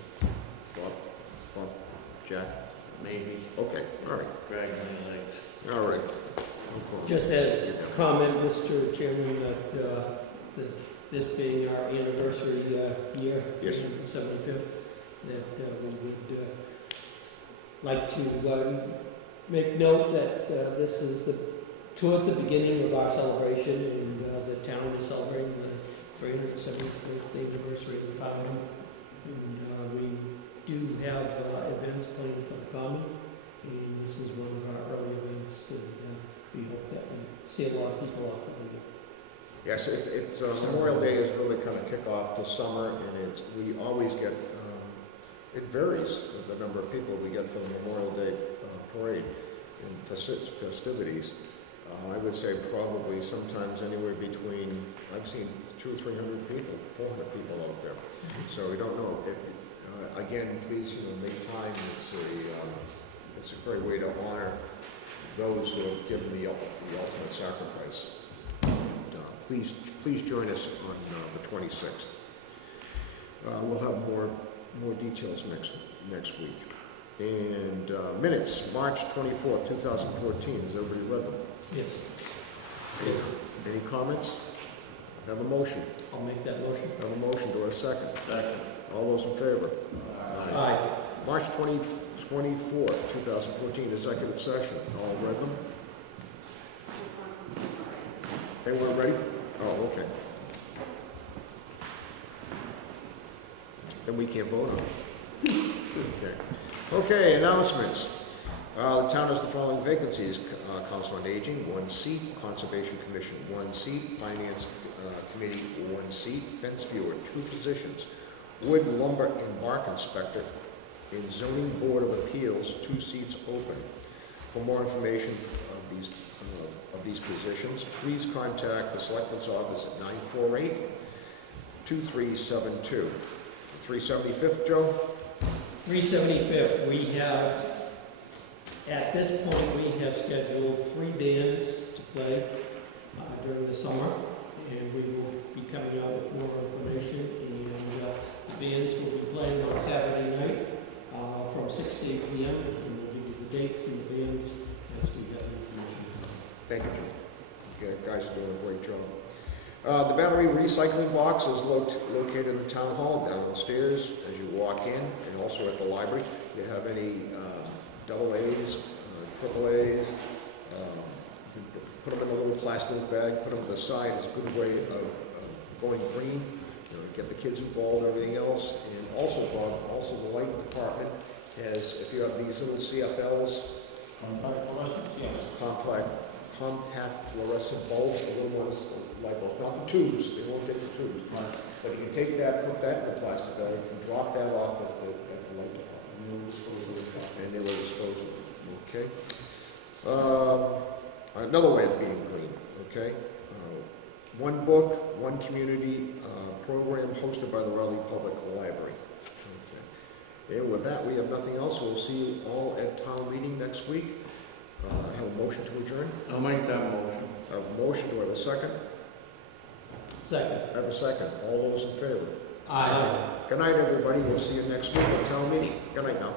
Bob? Jack? Maybe. Okay, all right. Drag my legs. All right. No problem. Just a comment, Mr. Chairman, that this being our anniversary year, Yes. 75th, that we would like to make note that this is towards the beginning of our celebration, and the town is celebrating the 375th anniversary of the founding. And we do have events planned for the common, and this is one of our early events, and we hope that we see a lot of people off of the Yes, it's Memorial Day is really kind of kick off to summer, and we always get, it varies with the number of people we get for the Memorial Day parade and festivities. I would say probably sometimes anywhere between, I've seen 200 or 300 people, 400 people out there. So we don't know. Again, please, make time. It's it's a great way to honor those who have given the ultimate sacrifice. And, please join us on the 26th. We'll have more details next week. And minutes, March 24th, 2014. Has everybody read them? Yes. Any comments? Have a motion. I'll make that motion. Have a motion. Do I have a second? Second. All those in favor? Aye. March 24th, 2014, executive session. All read them? They weren't ready? Oh, okay. Then we can't vote on it. Okay. Okay, announcements. The town has the following vacancies: Council on Aging, 1 seat; Conservation Commission, 1 seat; Finance Committee, 1 seat; Fence Viewer, 2 positions; Wood, Lumber, and Bark Inspector; in Zoning Board of Appeals, 2 seats open. For more information of these positions, please contact the Selectman's Office at 948-2372. 375th, Joe? 375th, we have, at this point, we have scheduled 3 bands to play during the summer, and we will be coming out with more information, and the bands will be playing on Saturday night from 6 to 8 p.m., and we'll give you the dates and the bands as we have information. Thank you, Joe. You guys are doing a great job. The battery recycling box is located in the town hall downstairs as you walk in, and also at the library. If you have any double A's, triple A's, put them in a little plastic bag, put them to the side. It's a good way of going green, get the kids involved and everything else. And also, Bob, also the light department has, if you have these little CFLs, compact fluorescent bulbs, the little ones, light bulbs, not the tubes, they won't take the tubes. Right. But you can take that, put that in the plastic bag, you can drop that off at the light department. And they will dispose of it. Okay? Another way of being green, okay? 1 book, 1 community program hosted by the Raleigh Public Library. Okay. And with that, we have nothing else. We'll see you all at town meeting next week. Have a motion to adjourn? I'll make that motion. I have a motion. Do I have a second? Second. I have a second. All those in favor? Aye. Good night, everybody. We'll see you next week at town meeting. Good night now.